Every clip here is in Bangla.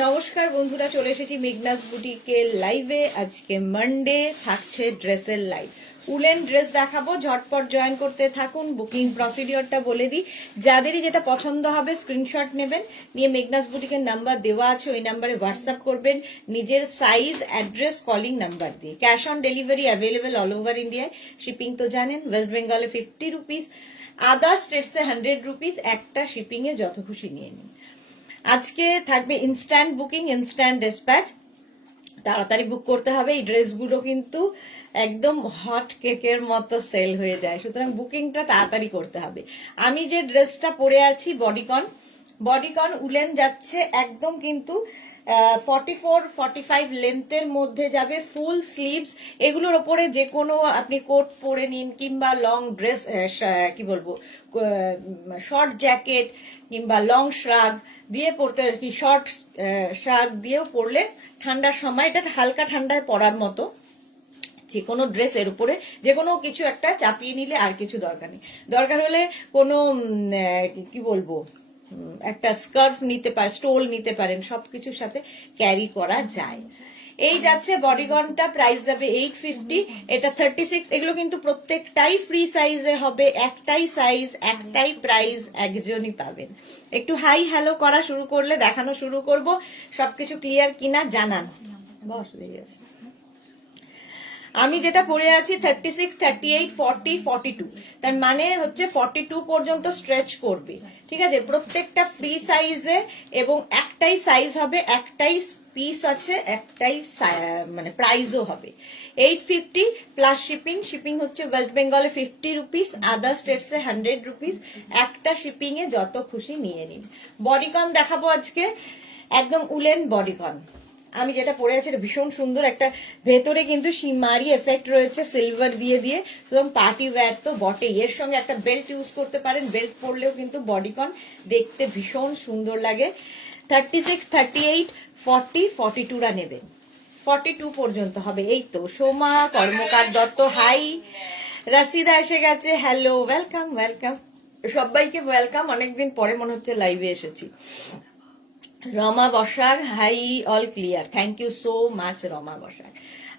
নমস্কার বন্ধুরা, চলে এসেছি মেঘনাস বুটিকের লাইভে। আজকে মানডে, থাকছে ড্রেসের লাইভ। উলেন ড্রেস দেখাবো, ঝটপট জয়েন করতে থাকুন। বুকিং প্রসিডিওরটা বলে দিই, যাদেরই যেটা পছন্দ হবে স্ক্রিনশট নেবেন, নিয়ে মেঘনাস বুটিকের নাম্বার দেওয়া আছে, ওই নাম্বারে হোয়াটসঅ্যাপ করবেন নিজের সাইজ, অ্যাড্রেস, কলিং নাম্বার দিয়ে। Cash on delivery available all over ইন্ডিয়ায়। শিপিং তো জানেন, ওয়েস্ট বেঙ্গলে 50 রুপিস, আদার স্টেটসে 100 রুপিস। একটা শিপিংয়ে যত খুশি নিয়ে নিন। আজকে থাকবে ইনস্ট্যান্ট বুকিং, ইনস্ট্যান্ট ডিসপ্যাচ, তাড়াতাড়ি বুক করতে হবে। এই ড্রেসগুলো কিন্তু একদম হট কেকের মতো সেল হয়ে যায়, সুতরাং বুকিংটা তাড়াতাড়ি করতে হবে। আমি যে ড্রেসটা পরে আছি বডিকন উলেন যাচ্ছে একদম, কিন্তু 44-45 লেন্থের মধ্যে যাবে, ফুল স্লিভস। এগুলোর ওপরে যে কোনো আপনি কোট পরে নিন, কিংবা লং ড্রেস, কি বলবো, শর্ট জ্যাকেট কিংবা লং শ্রাগ দিয়ে পরতে, কি শর্ট শ্রাগ দিয়েও পরলে ঠান্ডার সময় এটা হালকা ঠান্ডায় পরার মতো। যে কোনো ড্রেস এর উপরে যে কোনো কিছু একটা চাপিয়ে নিলে আর কিছু দরকার নেই। দরকার হলে কোনো কি বলবো, একটা স্কার্ফ নিতে পারেন, স্টোল নিতে পারেন, সবকিছুর সাথে ক্যারি করা যায়। এই যাচ্ছে বডিগনটা, প্রাইস যাবে 850। এটা 36, এগুলো কিন্তু প্রত্যেকটাই ফ্রি সাইজে হবে। একটাই সাইজ, একটাই প্রাইস, একজনই পাবেন। একটু হাই হ্যালো করা শুরু করলে দেখানো শুরু করব, সবকিছু ক্লিয়ার কিনা জানান। বস হয়ে গেছে। আমি যেটা পরে আছি 36, 38, 40, 42, তার মানে হচ্ছে 42 পর্যন্ত স্ট্রেচ করবে। ঠিক আছে, প্রত্যেকটা ফ্রি সাইজে এবং একটাই সাইজ হবে, একটাই পিস আছে, একটাই মানে প্রাইসও হবে। 850 প্লাস শিপিং। শিপিং হচ্ছে ওয়েস্ট বেঙ্গলে 50 রুপিস, আদার স্টেটসে 100 রুপিস। একটা শিপিং এ যত খুশি নিয়ে নিন। বডিকন দেখাবো আজকে, একদম উলেন বডিকন। আমি যেটা পরে আছি এটা ভীষণ সুন্দর, একটা ভেতরে কিন্তু সিমারি এফেক্ট রয়েছে সিলভার দিয়ে দিয়ে, একদম পার্টি ওয়্যার তো বটেই। এর সঙ্গে একটা বেল্ট ইউজ করতে পারেন, বেল্ট পরলেও কিন্তু বডিকন দেখতে ভীষণ সুন্দর লাগে। 36, 38, 40, 42রা নেবেন, 42 পর্যন্ত হবে। এই তো সোমা কর্মকার দত্ত, হাই। রাশিদা এসে গেছে, হ্যালো, ওয়েলকাম ওয়েলকাম, সবাইকে ওয়েলকাম। অনেকদিন পরে মনে হচ্ছে লাইভে এসেছি। Rama Basak, hi, all clear, thank you so much Rama Basak.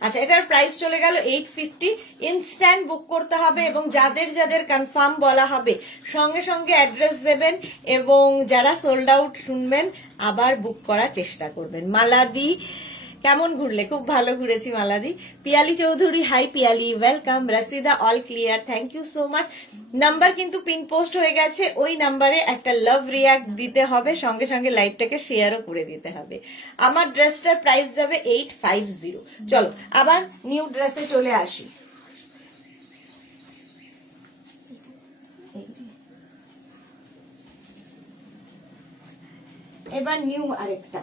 আচ্ছা, এটার প্রাইস চলে গেল 850। ইনস্ট্যান্ট বুক করতে হবে, এবং যাদের যাদের কনফার্ম বলা হবে সঙ্গে সঙ্গে অ্যাড্রেস দেবেন, এবং যারা সোল্ড আউট শুনবেন আবার বুক করার চেষ্টা করবেন। মালাদি, কেমন ঘুরলে? খুব ভালো ঘুরেছি মালাদি। Piyali Chowdhury, hi Piyali, welcome. Rashida, all clear, thank you so much. Number কিন্তু পিন পোস্ট হয়ে গেছে, ওই নাম্বারে একটা লাভ রিয়াক্ট দিতে হবে, সঙ্গে সঙ্গে লাইভটাকে শেয়ারও করে দিতে হবে। আমার ড্রেসটার প্রাইস যাবে 850। চলো আবার নিউ ড্রেসে চলে আসি। এবার নিউ আরেকটা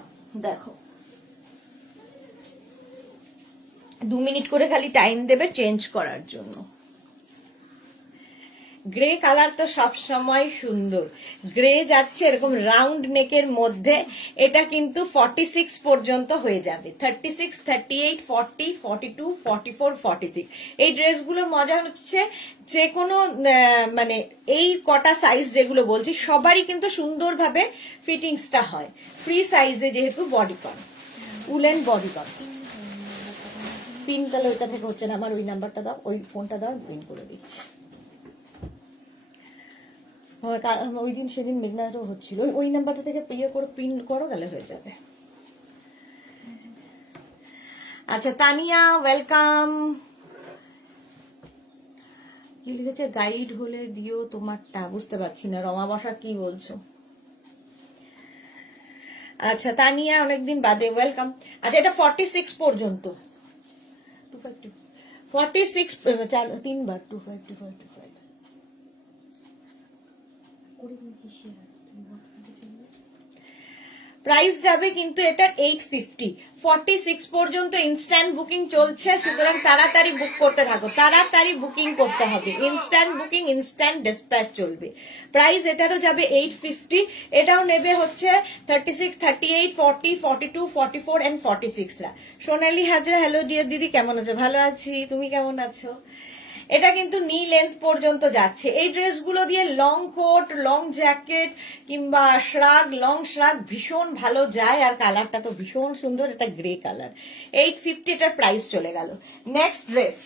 দেখো, 2 মিনিট করে খালি টাইম দেবে চেঞ্জ করার জন্য। গ্রে কালার তো সব সময় সুন্দর। গ্রে যাচ্ছে এরকম রাউন্ড নেকের মধ্যে, এটা কিন্তু 46 পর্যন্ত হয়ে যাবে। 36, 38, 40, 42, 44, 46। এই ড্রেসগুলোর মজা হচ্ছে যে কোনো মানে এই কটা সাইজ যেগুলো বলছি সবারই কিন্তু সুন্দরভাবে ফিটিংসটা হয়, ফ্রি সাইজে, যেহেতু বডিকন, উলেন বডিকন। পিন তাহলে ওইটা থেকে হচ্ছে না, আমার ওই নাম্বারটা দাও, ওই ফোনটা দাও, পিন করে দিচ্ছি। ওই দিন সেদিন মেঘনারও হচ্ছিল, ওই নাম্বারটা থেকে ইয়ে করে পিন করো, তাহলে হয়ে যাবে। আচ্ছা, তানিয়া, ওয়েলকাম। কি লিখেছে? গাইড হলে দিও তোমারটা, বুঝতে পারছি না। রমা বসা কি বলছো? আচ্ছা তানিয়া, অনেকদিন বাদে, ওয়েলকাম। আচ্ছা, এটা 46 পর্যন্ত, 46, 3বার 2525 প্রাইস যাবে কিন্তু এটা 850। 46 পর্যন্ত ইনস্ট্যান্ট বুকিং চলছে, সুতরাং তাড়াতাড়ি বুক করতে থাকো, তাড়াতাড়ি বুকিং করতে হবে। ইনস্ট্যান্ট বুকিং, ইনস্ট্যান্ট ডিসপ্যাচ চলবে। প্রাইস এটারও যাবে 850। এটাও নেবে হচ্ছে 36, 38, 40, 42, 44 এন্ড 46রা। সোনালী হাজরা, হ্যালো ডিয়ার দিদি, কেমন আছো? ভালো আছি, তুমি কেমন আছো? এটা কিন্তু নি লেন্থ পর্যন্ত যাচ্ছে। এই ড্রেসগুলো দিয়ে লং কোট, লং জ্যাকেট কিংবা শ্রাগ, লং শ্রাগ ভীষণ ভালো যায়। আর কালারটা তো ভীষণ সুন্দর, এটা গ্রে কালার। 850 এটার প্রাইস চলে গেল। নেক্সট ড্রেস,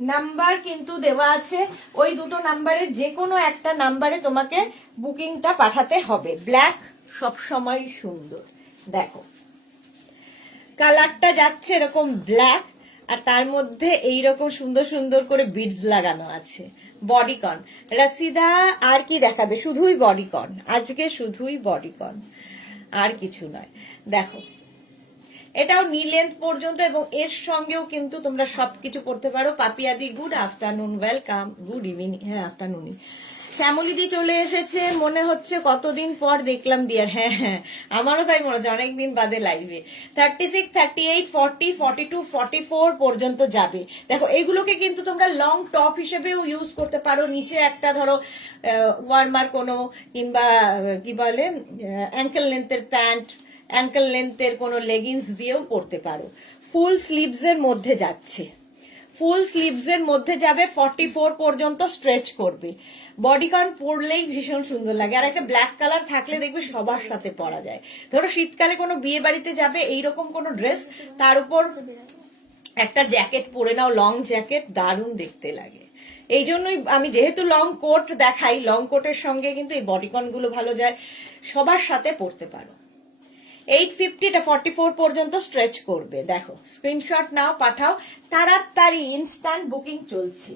নাম্বার কিন্তু দেওয়া আছে, ওই দুটো নাম্বারের যে কোনো একটা নাম্বারে তোমাকে বুকিংটা পাঠাতে হবে। ব্ল্যাক সবসময় সুন্দর, দেখো কালারটা যাচ্ছে এরকম ব্ল্যাক, আর তার মধ্যে এইরকম সুন্দর সুন্দর করে বিডস লাগানো আছে। বডিকন রাসিদা আর কি দেখাবে, শুধুই বডিকন আজকে, শুধুই বডিকন, আর কিছু নয়। দেখো এটাও নি লেন্থ পর্যন্ত, এবং এর সঙ্গেও কিন্তু তোমরা সবকিছু পড়তে পারো। পাপিয়াদি good afternoon, welcome, good evening, হ্যাঁ আফটারনুনই। শ্যামলিদি চলে এসেছে, মনে হচ্ছে কতদিন পর দেখলাম ডিয়ার। হ্যাঁ হ্যাঁ, আমারও তাই মনে হচ্ছে, অনেকদিন বাদে লাইভে। 36, 38, 40, 42, 44 পর্যন্ত যাবে। দেখো এগুলোকে কিন্তু তোমরা লং টপ হিসেবেও ইউজ করতে পারো। নিচে একটা ধরো ওয়ার্মার কোনো, কিংবা কি বলে অ্যাঙ্কেল লেন্থের প্যান্ট, অ্যাঙ্কেল লেন্থের কোনো লেগিংস দিয়েও পরতে পারো। ফুল স্লিভস এর মধ্যে যাচ্ছে, ফুল স্লিভস এর মধ্যে যাবে, 44 পর্যন্ত স্ট্রেচ করবে। বডিকন পরলেই ভীষণ সুন্দর লাগে। আর একটা ব্ল্যাক কালার থাকলে দেখবে সবার সাথে পরা যায়। ধরো শীতকালে কোনো বিয়ে বাড়িতে যাবে, এইরকম কোনো ড্রেস, তার উপর একটা জ্যাকেট পরে নাও, লং জ্যাকেট, দারুণ দেখতে লাগে। এই জন্যই আমি যেহেতু লং কোট দেখাই, লং কোটের সঙ্গে কিন্তু এই বডিকন গুলো ভালো যায়, সবার সাথে পরতে পারো। 850, এটা 44 পর্যন্ত স্ট্রেচ করবে। দেখো স্ক্রিনশট নাও, পাঠাও তাড়াতাড়ি, ইনস্ট্যান্ট বুকিং চলছে।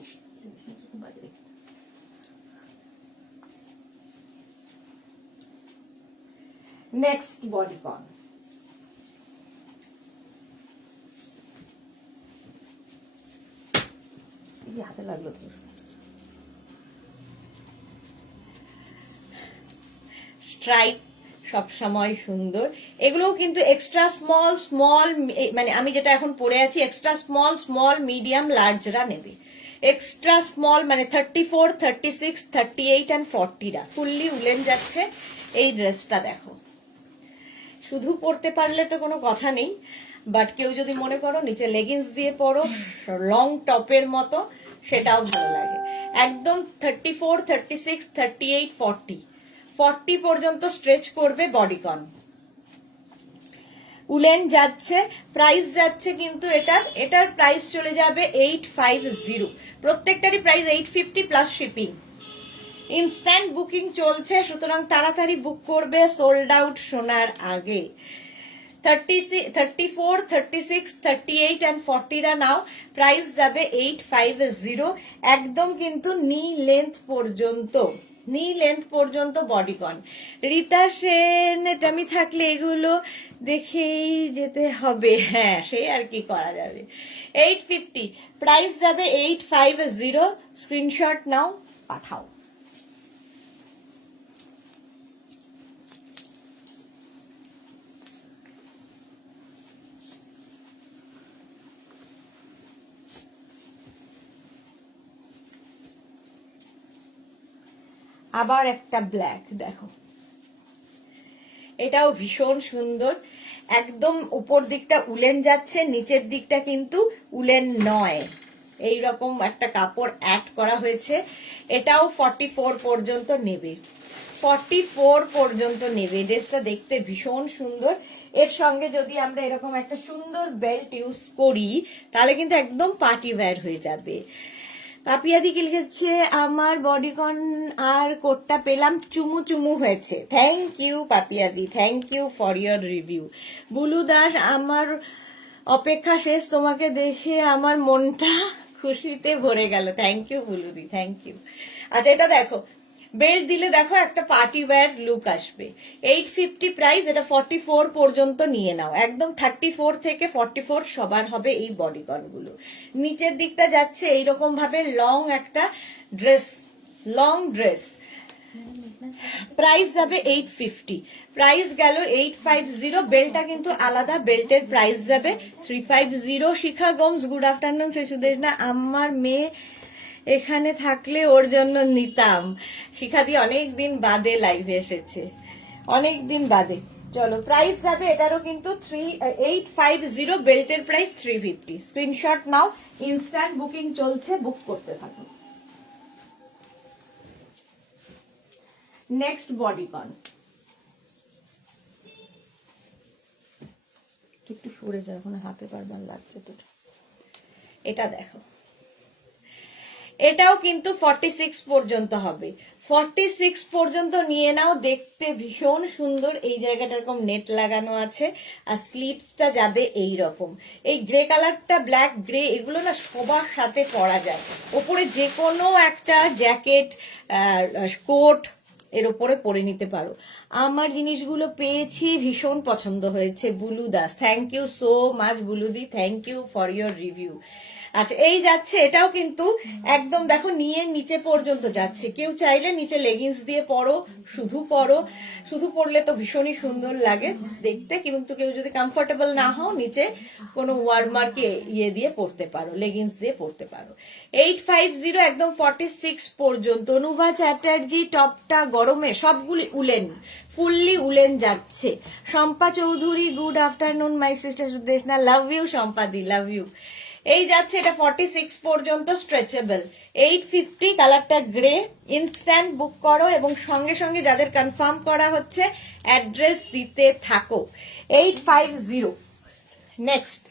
নেক্সট বডিকন, হাতে লাগলো তো। স্ট্রাইপ সবসময় সুন্দর। এগুলোও কিন্তু এক্সট্রা স্মল, স্মল মানে আমি যেটা এখন পরে আছি, এক্সট্রা স্মল, স্মল, মিডিয়াম, লার্জরা নেবে। এক্সট্রা স্মল মানে 34, 36, 38 অ্যান্ড 40রা ফুললি উলেন যাচ্ছে। এই ড্রেসটা দেখো, শুধু পরতে পারলে তো কোনো কথা নেই, বাট কেউ যদি মনে করো নিচে লেগিংস দিয়ে পরো লং টপের মতো, সেটাও ভালো লাগে। একদম 34, 36, 38, 40 পর্যন্ত স্ট্রেচ করবে বডিকন। উলেন যাচ্ছে, প্রাইস যাচ্ছে কিন্তু এটার প্রাইস চলে যাবে 850। প্রত্যেকটারই price 850 plus shipping. Instant booking চলছে, সুতরাং তাড়াতাড়ি বুক করবে সোল্ড আউট শোনার আগে। 34, 36, 38 অ্যান্ড 40রা নাও, প্রাইস যাবে 850। একদম কিন্তু নি লেন্থ পর্যন্ত, নি লেন্থ পর্যন্ত বডিকন। রীতা সেন, এটা আমি থাকলে এগুলো দেখেই যেতে হবে। হ্যাঁ সে আর কি করা যাবে। 850, প্রাইস যাবে 850। স্ক্রিনশট নাও, পাঠাও। আবার একটা ব্ল্যাক, দেখো এটাও ভীষণ সুন্দর। একদম উপর দিকটা উলেন যাচ্ছে, নিচের দিকটা কিন্তু উলেন নয়, এই রকম একটা কাপড় অ্যাড করা হয়েছে। এটাও 44 পর্যন্ত নেবে, 44 পর্যন্ত নেবে। ড্রেসটা দেখতে ভীষণ সুন্দর। এর সঙ্গে যদি আমরা এরকম একটা সুন্দর বেল্ট ইউজ করি, তাহলে কিন্তু একদম পার্টি ওয়্যার হয়ে যাবে। পাপিয়াদি কি লিখেছে, আমার বডিকন আর কোটটা পেলাম, চুমু চুমু হয়েছে। থ্যাংক ইউ পাপিয়াদি, thank you for your review. Bulu Das, আমার অপেক্ষা শেষ, তোমাকে দেখে আমার মনটা খুশিতে ভরে গেল। থ্যাংক ইউ বুলুদি, থ্যাংক ইউ। আচ্ছা এটা দেখো, বেল্ট দিলে দেখো একটা পার্টি ওয়্যার লুক আসবে। 850 প্রাইস, এটা 44 পর্যন্ত নিয়ে নাও। একদম 34 থেকে 44 সবার হবে এই বডিকন গুলো। নিচের দিকটা যাচ্ছে এইরকম ভাবে লং একটা ড্রেস, লং ড্রেস। প্রাইস যাবে 850, প্রাইস গেল 850। বেল্টটা কিন্তু আলাদা, বেল্টের প্রাইস যাবে 350। শিখা গোমস, গুড আফটারনুন। সুদেশ না, আমার মেয়ে এখানে থাকলে ওর জন্য নিতাম। শিখা দিয়ে অনেক দিন বাদে লাইভে এসেছে, অনেক দিন বাদে। চলো প্রাইস যাবে এটারও কিন্তু 3850, বেল্টের প্রাইস 350। স্ক্রিনশট নাও, ইনস্ট্যান্ট বুকিং চলছে, বুক করতে থাকো। নেক্সট বডিকন, একটু সরে যায়, এখন হাতে পারবার লাগছে তো। এটা দেখো, এটাও কিন্তু 46 পর্যন্ত হবে। 46 পর্যন্ত নিয়ে নাও, দেখতে ভীষণ সুন্দর। এই জায়গাটা এরকম নেট লাগানো আছে, আর স্লিভসটা যাবে এই রকম। এই গ্রে কালারটা, ব্ল্যাক গ্রে, এগুলো না সবার সাথে পরা যায়। ওপরে যে কোনো একটা জ্যাকেট, কোট এর ওপরে পরে নিতে পারো। আমার জিনিসগুলো পেয়েছি, ভীষণ পছন্দ হয়েছে। Bulu Das, thank you so much বুলুদি, thank you for your review. আচ্ছা, এই যাচ্ছে, এটাও কিন্তু একদম দেখো নিয়ে নিচে পর্যন্ত যাচ্ছে। কেউ চাইলে নিচে লেগিংস দিয়ে পরো, শুধু পরো, শুধু পরলে তো ভীষণই সুন্দর লাগে দেখতে। কিন্তু কেউ যদি কমফোর্টেবল না হও, নিচে কোনো ওয়ার্মারকে ইয়ে দিয়ে পরতে পারো, লেগিংস দিয়ে পরতে পারো। 850 একদম 46 পর্যন্ত। নুভা চ্যাটার্জি, টপটা গরমে, সবগুলি উলেন, ফুললি উলেন যাচ্ছে। Shampa Chowdhury, good afternoon my sister Sudeshna, love you শম্পাদি, লাভ ইউ। এই যাচ্ছে, এটা 46 পর্যন্ত, স্ট্রেচেবল। 850, কালারটা গ্রে। ইনস্ট্যান্ট বুক করো এবং সঙ্গে সঙ্গে যাদের কনফার্ম করা হচ্ছে অ্যাড্রেস দিতে থাকো। 850। নেক্সট,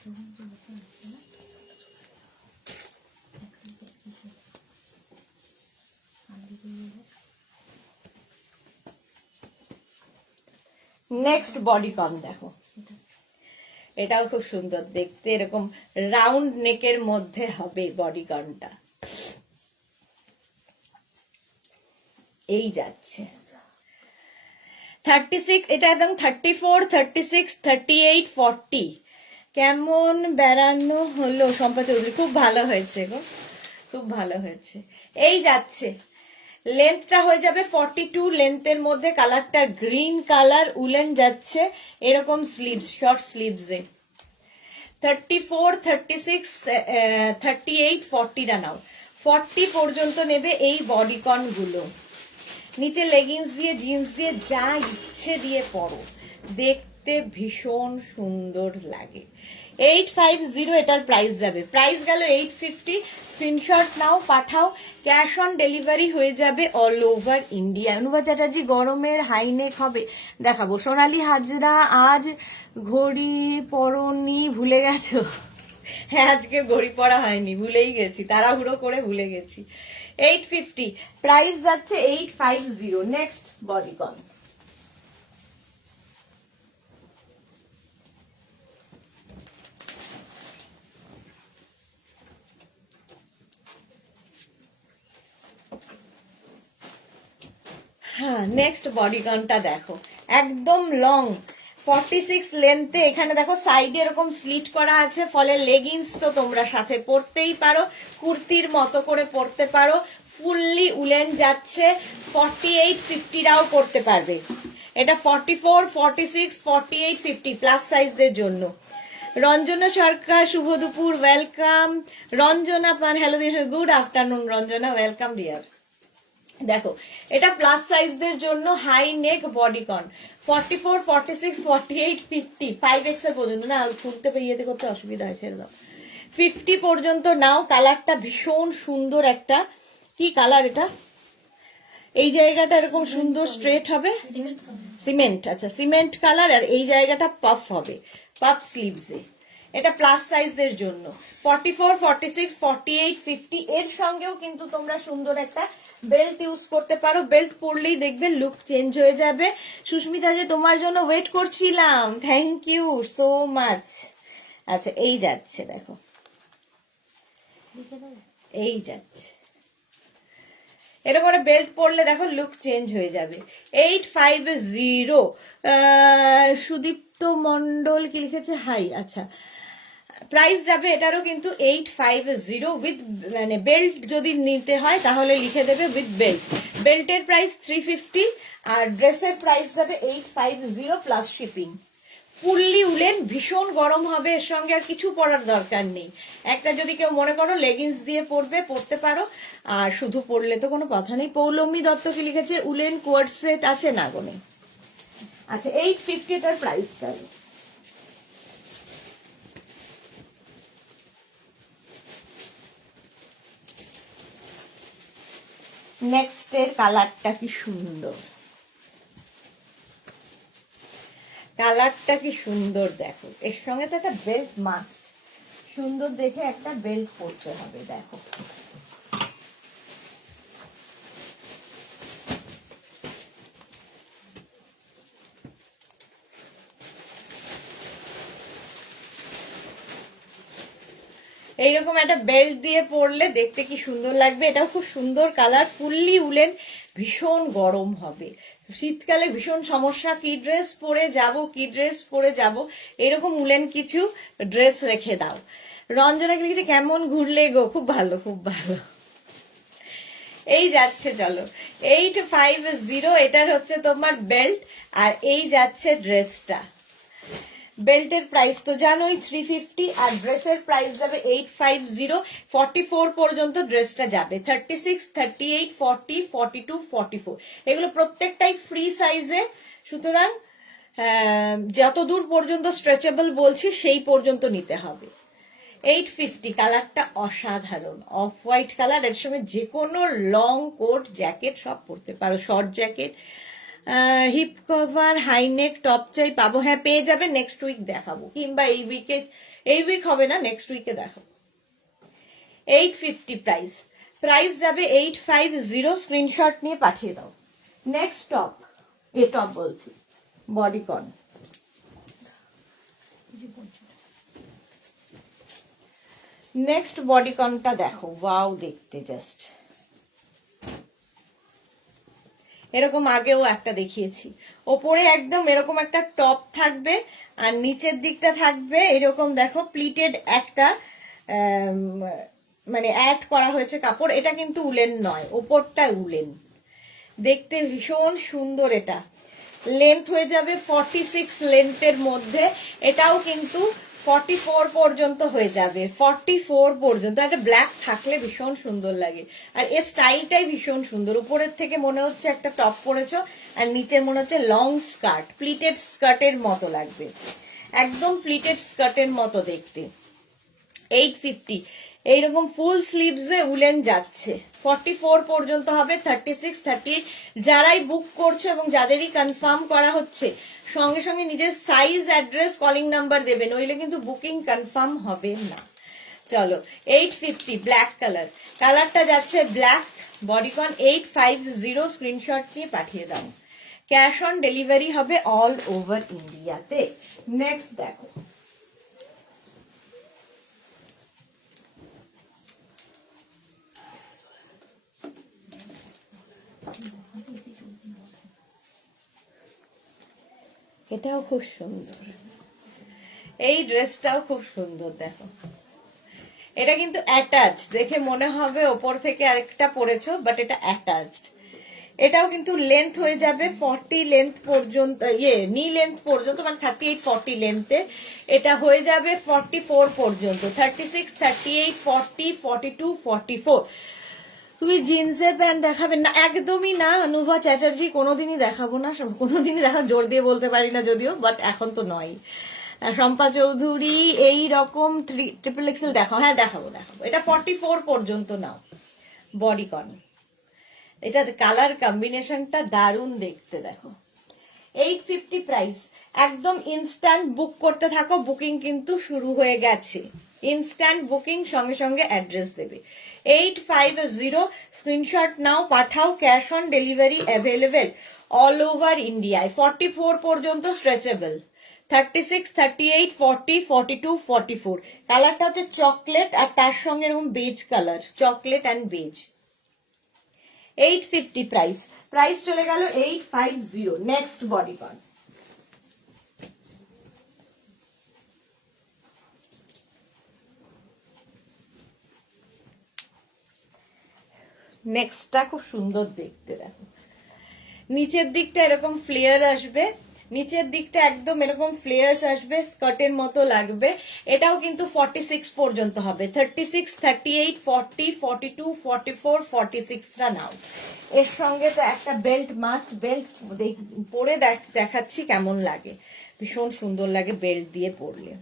নেক্সট বডিকন দেখো, এটাও খুব সুন্দর দেখতে, এরকম রাউন্ড নেকের মধ্যে হবে বডিকনটা। এই যাচ্ছে 36, এটা একদম 34, 36, 38, 40। কেমন বেড়ানো হলো শম্পা চৌধুরী? খুব ভালো হয়েছে গো, খুব ভালো হয়েছে। এই যাচ্ছে, লেন্থটা হয়ে যাবে 42 লেন্থের মধ্যে, কালারটা গ্রিন কালার, উলেন যাচ্ছে এরকম স্লিভস, শর্ট স্লিভসে। 34, 36, 38, 40 নাও। 40 পর্যন্ত নেবে এই বডিকন গুলো। নিচে লেগিংস দিয়ে, জিন্স দিয়ে, যা ইচ্ছে দিয়ে পরো, দেখতে ভীষণ সুন্দর লাগে। 850 এটার প্রাইস যাবে। প্রাইস গেল 850। স্ক্রিনশট নাও, পাঠাও, ক্যাশ অন ডেলিভারি হয়ে যাবে all over India. Anubha Chatterjee, গরমের হাইনেক হবে, দেখাবো। সোনালী হাজরা, আজ ঘড়ি পরনি, ভুলে গেছো? হ্যাঁ, আজকে ঘড়ি পরা হয়নি, ভুলেই গেছি, তাড়াহুড়ো করে ভুলে গেছি। 850, প্রাইস যাচ্ছে 850। নেক্সট বডিকন, হ্যাঁ নেক্সট বডিকনটা দেখো, একদম লং 46 লেন্থে। এখানে দেখো সাইডে এরকম স্লিট করা আছে, ফলে লেগিংস তো তোমরা সাথে পরতেই পারো, কুর্তির মতো করে পরতে পারো। ফুললি উলেন যাচ্ছে, 48, 50রাও পরতে পারবে। এটা 44, 46, 48, 50 প্লাস সাইজদের জন্য। রঞ্জনা সরকার, শুভ দুপুর, ওয়েলকাম। রঞ্জনা পান, হ্যালো দিদি, good afternoon Ranjana, welcome deer. দেখো, এটা প্লাস সাইজদের জন্য, হাই নেক বডিকন। 44, 46, 48, 50, 5XL পর্যন্ত। না, খুলতে ইয়েতে করতে অসুবিধা হয়, ছেড়ে দাও। 50 পর্যন্ত নাও। কালারটা ভীষণ সুন্দর একটা, কি কালার এটা? এই জায়গাটা এরকম সুন্দর স্ট্রেট হবে, সিমেন্ট, আচ্ছা সিমেন্ট কালার, আর এই জায়গাটা পাফ হবে, পাফ স্লিভসে। এটা প্লাস সাইজদের জন্য। 44, 46, 48, 50 এর সঙ্গেও কিন্তু তোমরা সুন্দর একটা বেল্ট ইউজ করতে পারো। বেল্ট পরলেই দেখবে লুক চেঞ্জ হয়ে যাবে। সুস্মিতা, যে তোমার জন্য ওয়েট করছিলাম, থ্যাংক ইউ সো মাচ। আচ্ছা, এই যাচ্ছে দেখো, এই যাচ্ছে, এরকম করে বেল্ট পরলে দেখো লুক চেঞ্জ হয়ে যাবে। 850। সুদীপ্ত মন্ডল কি লিখেছে? হাই, আচ্ছা। প্রাইস যাবে এটারও কিন্তু 850 উইথ, মানে বেল্ট যদি নিতে হয় তাহলে লিখে দেবে উইথ বেল্ট। বেল্টের প্রাইস 350 আর ড্রেসের প্রাইস যাবে 850 প্লাস শিপিং। ফুললি উলেন, ভীষণ গরম হবে, এর সঙ্গে আর কিছু পরার দরকার নেই। একটা যদি কেউ মনে করো লেগিংস দিয়ে পরবে, পরতে পারো, আর শুধু পরলে তো কোনো কথা নেই। পৌলমী দত্ত কি লিখেছে? উলেন কোয়ার্ড সেট আছে না গো? নেই। আচ্ছা 850 এটার প্রাইস গেল। নেক্সট এর কালারটা কি সুন্দর, কালারটা কি সুন্দর দেখো। এর সঙ্গে তো একটা বেল্ট মাস্ট, সুন্দর দেখে একটা বেল্ট পরতে হবে। দেখো এইরকম একটা বেল্ট দিয়ে পরলে দেখতে কি সুন্দর লাগবে। এটাও খুব সুন্দর কালার, ফুললি উলেন, ভীষণ গরম হবে শীতকালে, ভীষণ সমস্যা। কি ড্রেস পরে যাব, কি ড্রেস পরে যাব, এরকম উলেন কিছু ড্রেস রেখে দাও। রঞ্জনাকে লিখেছে কেমন ঘুরলে গো, খুব ভালো খুব ভালো। এই যাচ্ছে, চলো 850, এটার হচ্ছে তোমার বেল্ট, আর এই যাচ্ছে ড্রেসটা। বেল্টের প্রাইস তো জানোই 350, আর ড্রেসের প্রাইস যাবে 850। 44 পর্যন্ত ড্রেসটা যাবে, 36, 38, 40, 42, 44, এগুলো প্রত্যেকটাই ফ্রি সাইজে। সুতরাং যত দূর পর্যন্ত স্ট্রেচেবল বলছি সেই পর্যন্ত নিতে হবে। 850, কালারটা অসাধারণ, অফ হোয়াইট কালার। এর সঙ্গে যে কোনো লং কোট জ্যাকেট সব পরতে পারো, short jacket, hip cover, high neck top চাই পাবো, হ্যাঁ পেয়ে যাবে। নেক্সট উইক দেখাবো, কিংবা এই উইকে, এই উইক হবে না, নেক্সট উইকে দেখাবো। 850 প্রাইস, প্রাইস যাবে 850, স্ক্রিনশট নিয়ে পাঠিয়ে দাও। নেক্সট টপ, এ টপ বলছি, বডিকন। নেক্সট বডিকনটা দেখো, ওয়াও দেখতে জাস্ট এরকম আগেও একটা দেখিয়েছি। ওপরে একদম এরকম একটা টপ থাকবে, আর নিচের দিকটা থাকবে এরকম দেখো প্লিটেড একটা মানে অ্যাড করা হয়েছে কাপড়। এটা কিন্তু উলেন নয়, ওপরটা উলেন, দেখতে ভীষণ সুন্দর। এটা লেন্থ হয়ে যাবে 46 লেন্থের মধ্যে, এটাও কিন্তু 44 পর্যন্ত হয়ে যাবে, 44 পর্যন্ত। একটা ব্ল্যাক থাকলে ভীষণ সুন্দর লাগে, আর এর স্টাইলটাই ভীষণ সুন্দর। উপরের থেকে মনে হচ্ছে একটা টপ পরেছো, আর নিচে মনে হচ্ছে লং স্কার্ট, প্লিটেড স্কার্টের মতো লাগবে, একদম প্লিটেড স্কার্টের মতো দেখতে। 850, এইরকম ফুল স্লিভসে উলেন যাচ্ছে, 44 পর্যন্ত হবে, 36, 38। যারাই বুক করছো এবং যাদেরই কনফার্ম করা হচ্ছে, সঙ্গে সঙ্গে নিজের সাইজ, অ্যাড্রেস, কলিং নাম্বার দেবে, নইলে কিন্তু বুকিং কনফার্ম হবে না। চলো 850, ব্ল্যাক কালার, কালারটা যাচ্ছে ব্ল্যাক, বডিকন 850, স্ক্রিনশট নিয়ে পাঠিয়ে দাও। ক্যাশ অন ডেলিভারি হবে অল ওভার ইন্ডিয়াতে। নেক্সট দেখো, এটাও খুব সুন্দর, এই ড্রেসটাও খুব সুন্দর। দেখো এটা কিন্তু অ্যাটাচ, দেখে মনে হবে ওপর থেকে আরেকটা পরেছো, বাট এটা অ্যাটাচড। এটাও কিন্তু লেন্থ হয়ে যাবে 40 লেন্থ পর্যন্ত, নি লেন্থ পর্যন্ত, মানে 38, 40 লেন্থে। এটা হয়ে যাবে 44 পর্যন্ত, 36, 38, 40, 42, 44। তুমি জিন্সের প্যান্ট দেখাবে না, একদমই না অনুভা চ্যাটার্জি, কোনোদিনই দেখাবো না, কোনোদিনই দেখা, জোর দিয়ে বলতে পারি না যদিও, বাট এখন তো নয়। শম্পা চৌধুরী এই রকম ট্রিপল এক্সেল দেখো, হ্যাঁ দেখাবো দেখাবো। এটা 44 পর্যন্ত নাও, বডিকন। এটা কালার কম্বিনেশনটা দারুণ দেখতে, দেখো 850 প্রাইস। একদম ইনস্ট্যান্ট বুক করতে থাকো, বুকিং কিন্তু শুরু হয়ে গেছে। ইনস্ট্যান্ট বুকিং, সঙ্গে সঙ্গে অ্যাড্রেস দেবে। 850, স্ক্রিনশট নাও, পাঠাও। Cash on delivery available all over ইন্ডিয়ায়। 44 পর্যন্ত স্ট্রেচেবল, 36, 38, 40, 42, 44। কালারটা হচ্ছে চকলেট, আর তার সঙ্গে এরকম beige colour, chocolate and beige. 850 price, price চলে গেল 850। নেক্সট বডিকন, নেক্সটটা খুব সুন্দর দেখতে। দেখো নিচের দিকটা এরকম ফ্লেয়ার আসবে, নিচের দিকটা একদম এরকম ফ্লেয়ার্স আসবে, স্কার্টের মতো লাগবে। এটাও কিন্তু 46 পর্যন্ত হবে, 36, 38, 40, 42, 44, 46টা নাও। এর সঙ্গে তো একটা বেল্ট মাস্ট, বেল্ট পরে দেখাচ্ছি কেমন লাগে, ভীষণ সুন্দর লাগে বেল্ট দিয়ে পরলে,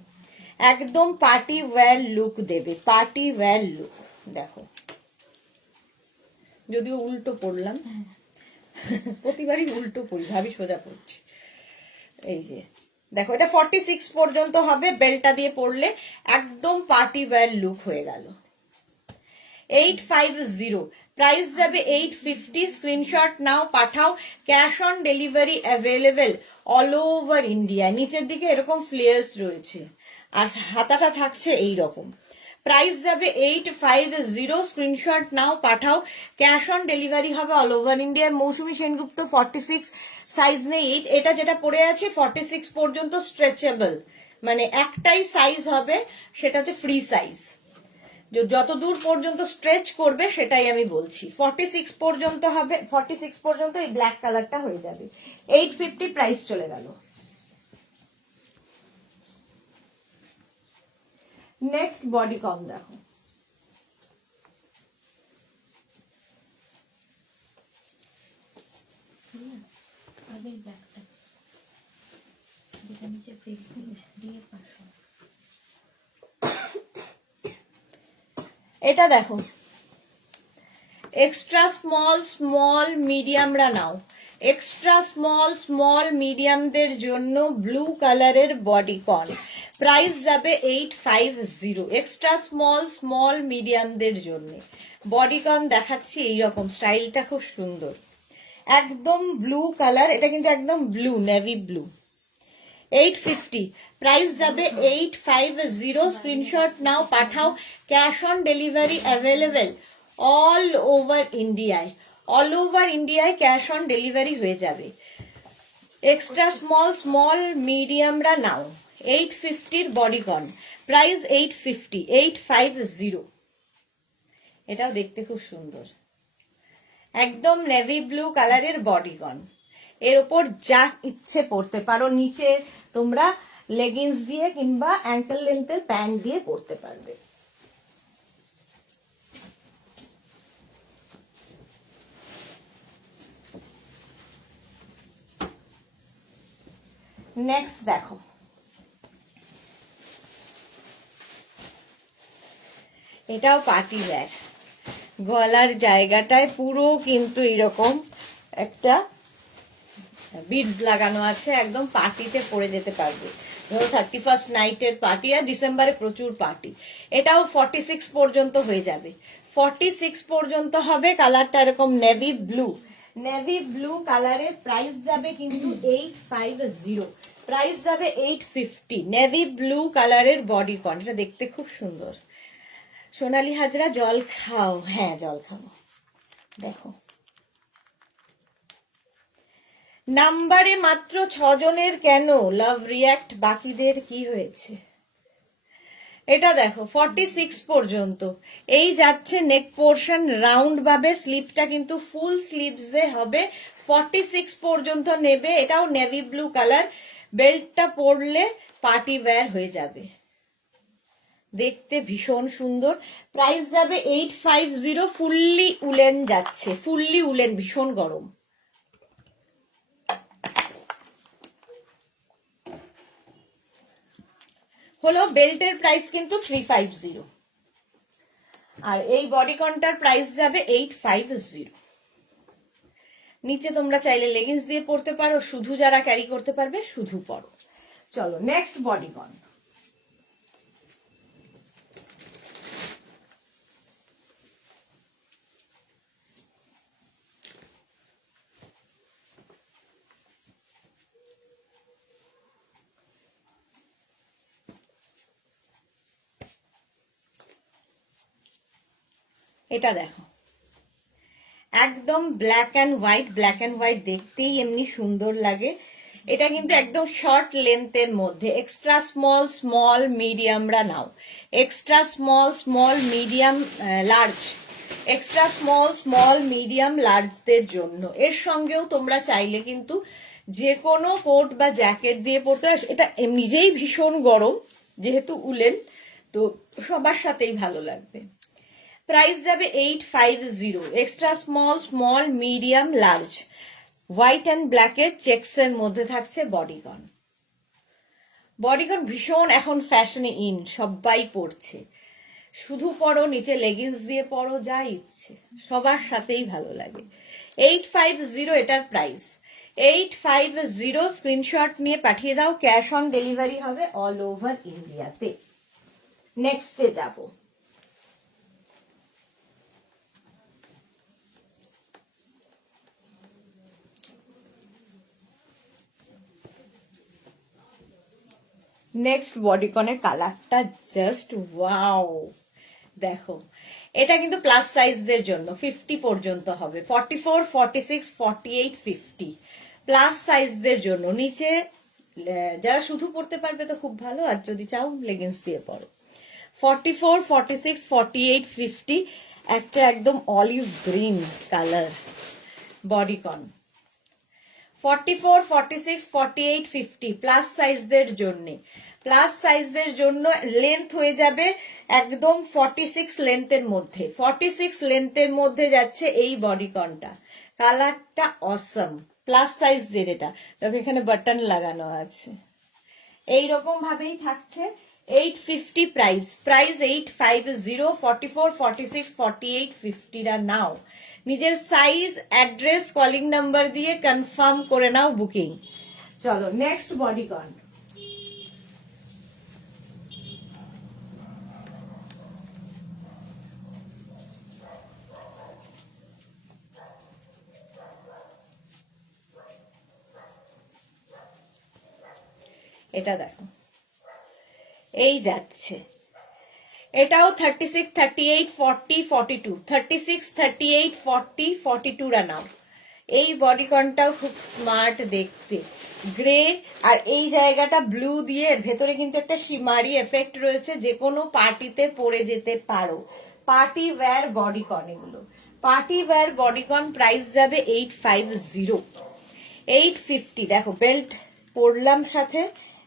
একদম পার্টি ওয়্যার লুক দেবে, পার্টি ওয়্যার লুক। দেখো, যদিও উল্টো পড়লাম, প্রতিবারই উল্টো পড়ি, ভাবি সোজা পড়ছি। এই যে দেখো, এটা 46 পর্যন্ত হবে, বেল্টটা দিয়ে পরলে একদম পার্টি ওয়্যার লুক হয়ে গেল। 850, প্রাইস যাবে 850। স্ক্রিনশট নাও, পাঠাও, cash on delivery available all over India. নিচের দিকে এরকম ফ্লেয়ার্স রয়েছে আর হাতাটা থাকছে এই রকম। প্রাইস যাবে 850, স্ক্রিনশট নাও, পাঠাও, ক্যাশ অন ডেলিভারি হবে অল ওভার ইন্ডিয়া। মৌসুমী সেনগুপ্ত 46 সাইজ নেই, এটা যেটা পড়ে আছে 46 পর্যন্ত স্ট্রেচেবল, মানে একটাই সাইজ হবে, সেটা হচ্ছে ফ্রি সাইজ, যত দূর পর্যন্ত স্ট্রেচ করবে সেটাই আমি বলছি। 46 পর্যন্ত হবে, 46 পর্যন্ত এই ব্ল্যাক কালারটা হয়ে যাবে। 850 প্রাইস চলে গেল। নেক্সট বডি কম দেখো, এটা দেখো, এক্সট্রা স্মল, স্মল মিডিয়ামরা নাও। এক্সট্রা স্মল, স্মল মিডিয়ামদের জন্য ব্লু কালারের বডিকন, প্রাইস যাবে 850। এক্সট্রা স্মল, স্মল মিডিয়ামদের জন্য বডিকন দেখাচ্ছি, এইরকম স্টাইলটা খুব সুন্দর, একদম ব্লু কালার, এটা কিন্তু একদম ব্লু, নেভি ব্লু। 850, প্রাইস যাবে 850। স্ক্রিনশট নাও, পাঠাও, cash on delivery available all over ইন্ডিয়ায়, অল ওভার ইন্ডিয়ায় ক্যাশ অন ডেলিভারি হয়ে যাবে। এক্সট্রা স্মল, স্মল মিডিয়ামরা নাও। 850 বডিকন, প্রাইস 850, 850। এটাও দেখতে খুব সুন্দর, একদম নেভি ব্লু কালারের বডিকন, এর ওপর যা ইচ্ছে পরতে পারো, নিচে তোমরা লেগিংস দিয়ে কিংবা অ্যাঙ্কেল লেন্থের প্যান্ট দিয়ে পরতে পারবে। নেক্সট দেখো, এটাও পার্টি ওয়্যার, গলার জায়গাটায় পুরো কিন্তু এরকম একটা বিডস লাগানো আছে, একদম পার্টিতে পরে যেতে পারবে, ধরো 31st নাইটের পার্টি, আর ডিসেম্বরে প্রচুর পার্টি। এটাও 46 পর্যন্ত হয়ে যাবে, 46 পর্যন্ত হবে। কালারটা এরকম নেভি ব্লু, নেভি ব্লু কালারের, প্রাইস যাবে কিন্তু 850, প্রাইস যাবে 850। নেভি ব্লু কালারের বডিকন, এটা দেখতে খুব সুন্দর। সোনালী হাজরা জল খাও, হ্যাঁ জল খাবো। দেখো, নাম্বারে মাত্র 6 জনের কেন লাভ রিয়াক্ট, বাকিদের কি হয়েছে? এটা দেখো 46 পর্যন্ত, এই যাচ্ছে নেক পোর্শন রাউন্ড ভাবে, স্লিপটা কিন্তু ফুল স্লিভসে হবে, 46 পর্যন্ত নেবে। এটাও নেভি ব্লু কালার, বেল্টটা পরলে পার্টি ওয়্যার হয়ে যাবে, দেখতে ভীষণ সুন্দর। প্রাইস যাবে 850, ফুললি উলেন যাচ্ছে, ফুললি উলেন, ভীষণ গরম। হলো বেল্টের প্রাইস কিন্তু 350, আর এই বডিকনটার প্রাইস যাবে 850। নিচে তোমরা চাইলে লেগিংস দিয়ে পরতে পারো, শুধু যারা ক্যারি করতে পারবে শুধু পরো। চলো নেক্সট বডিকন, এটা দেখো, একদম black and white, black and white দেখতেই এমনি সুন্দর লাগে। এটা কিন্তু একদম শর্ট লেন্থের মধ্যে, এক্সট্রা স্মল, স্মল মিডিয়ামরা নাও, extra small, small medium large, extra small, small medium লার্জদের জন্য। এর সঙ্গেও তোমরা চাইলে কিন্তু যে কোনো কোট বা জ্যাকেট দিয়ে পরতে, এটা নিজেই ভীষণ গরম যেহেতু উলেন, তো সবার সাথেই ভালো লাগবে। প্রাইস যাবে 850। Extra small, small, medium, large, white and ব্ল্যাকের চেক্সের মধ্যে থাকছে বডিকন। বডিকন ভীষণ এখন ফ্যাশনে ইন, সবাই পরছে। শুধু পরো, নিচে লেগিংস দিয়ে পরো, যা ইচ্ছে, সবার সাথেই ভালো লাগে। 850 এটার প্রাইস। 850 স্ক্রিনশট নিয়ে পাঠিয়ে দাও, ক্যাশ অন ডেলিভারি হবে অল ওভার ইন্ডিয়াতে। নেক্সটে যাব। নেক্সট বডিকনের কালারটা জাস্ট ওয়াও, দেখো এটা কিন্তু প্লাস সাইজদের জন্য 50 পর্যন্ত হবে, 44, 46, 48, 50 প্লাস সাইজদের জন্য। নিচে যারা শুধু পড়তে পারবে তো খুব ভালো, আর যদি চাও লেগিংস দিয়ে পরো। 44, 46, 48, 50 একটা একদম olive green colour bodycon. 44, 46, 48, 50 plus সাইজদের জন্য। প্লাস সাইজদের জন্য লেন্থ হয়ে যাবে একদম 46 লেন্থের মধ্যে। 46 লেন্থের মধ্যে যাচ্ছে এই বডিকনটা। কালারটা অসম, প্লাস সাইজদের এটা। তবে এখানে বাটন লাগানো আছে, এইরকম ভাবেই থাকছে। 850 প্রাইস। প্রাইস 850। 44, 46, 48, 50 নাও। নিজের সাইজ, অ্যাড্রেস, কলিং নাম্বার দিয়ে কনফার্ম করে নাও বুকিং। চলো নেক্সট বডিকন। এটা দেখো, এই যাচ্ছে, এটাও 36, 38, 40, 42, 36, 38, 40, 42 নাও। এই বডিকনটাও খুব স্মার্ট দেখতে, গ্রে আর এই জায়গাটা ব্লু দিয়ে, ভেতরে কিন্তু একটা শিমারি এফেক্ট রয়েছে। যে কোনো পার্টিতে পরে যেতে পারো, পার্টি ওয়্যার বডিকন এগুলো। পার্টি ওয়্যার বডিকন প্রাইস যাবে 850। 850। দেখো বেল্ট পরলাম সাথে,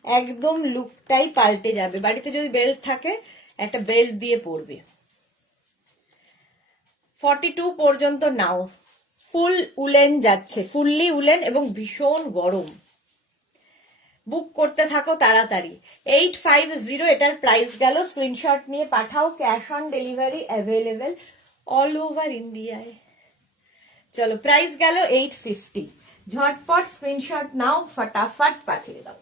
একদম লুকটাই পাল্টে যাবে। বাড়িতে যদি বেল্ট থাকে একটা বেল্ট দিয়ে পরবে। 42 পর্যন্ত নাও। ফুল উলেন যাচ্ছে, ফুললি উলেন এবং ভীষণ গরম। বুক করতে থাকো তাড়াতাড়ি। 850 এটার প্রাইস গেল। স্ক্রিনশট নিয়ে পাঠাও, cash on delivery available all over ইন্ডিয়ায়। চলো প্রাইস গেল 850। ঝটপট স্ক্রিনশট নাও, ফটাফট পাঠিয়ে দাও।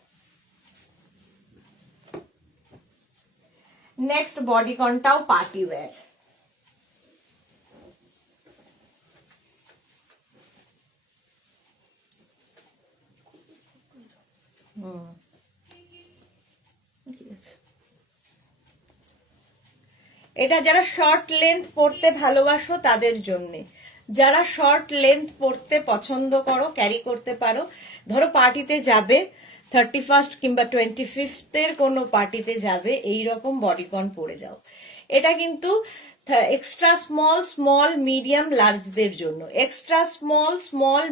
নেক্সট বডিকনটাও পার্টি ওয়্যার। এটা যারা শর্ট লেন্থ পরতে ভালোবাসো তাদের জন্য। যারা শর্ট লেন্থ পরতে পছন্দ করো, ক্যারি করতে পারো, ধরো পার্টিতে যাবে, 31 কিংবা 25 কোনো পার্টিতে যাবে, এই রকম বডিকন পরে যাও। এটা কিন্তু এক্সট্রা স্মল, স্মল, মিডিয়াম, লার্জদের জন্য। Extra small, small,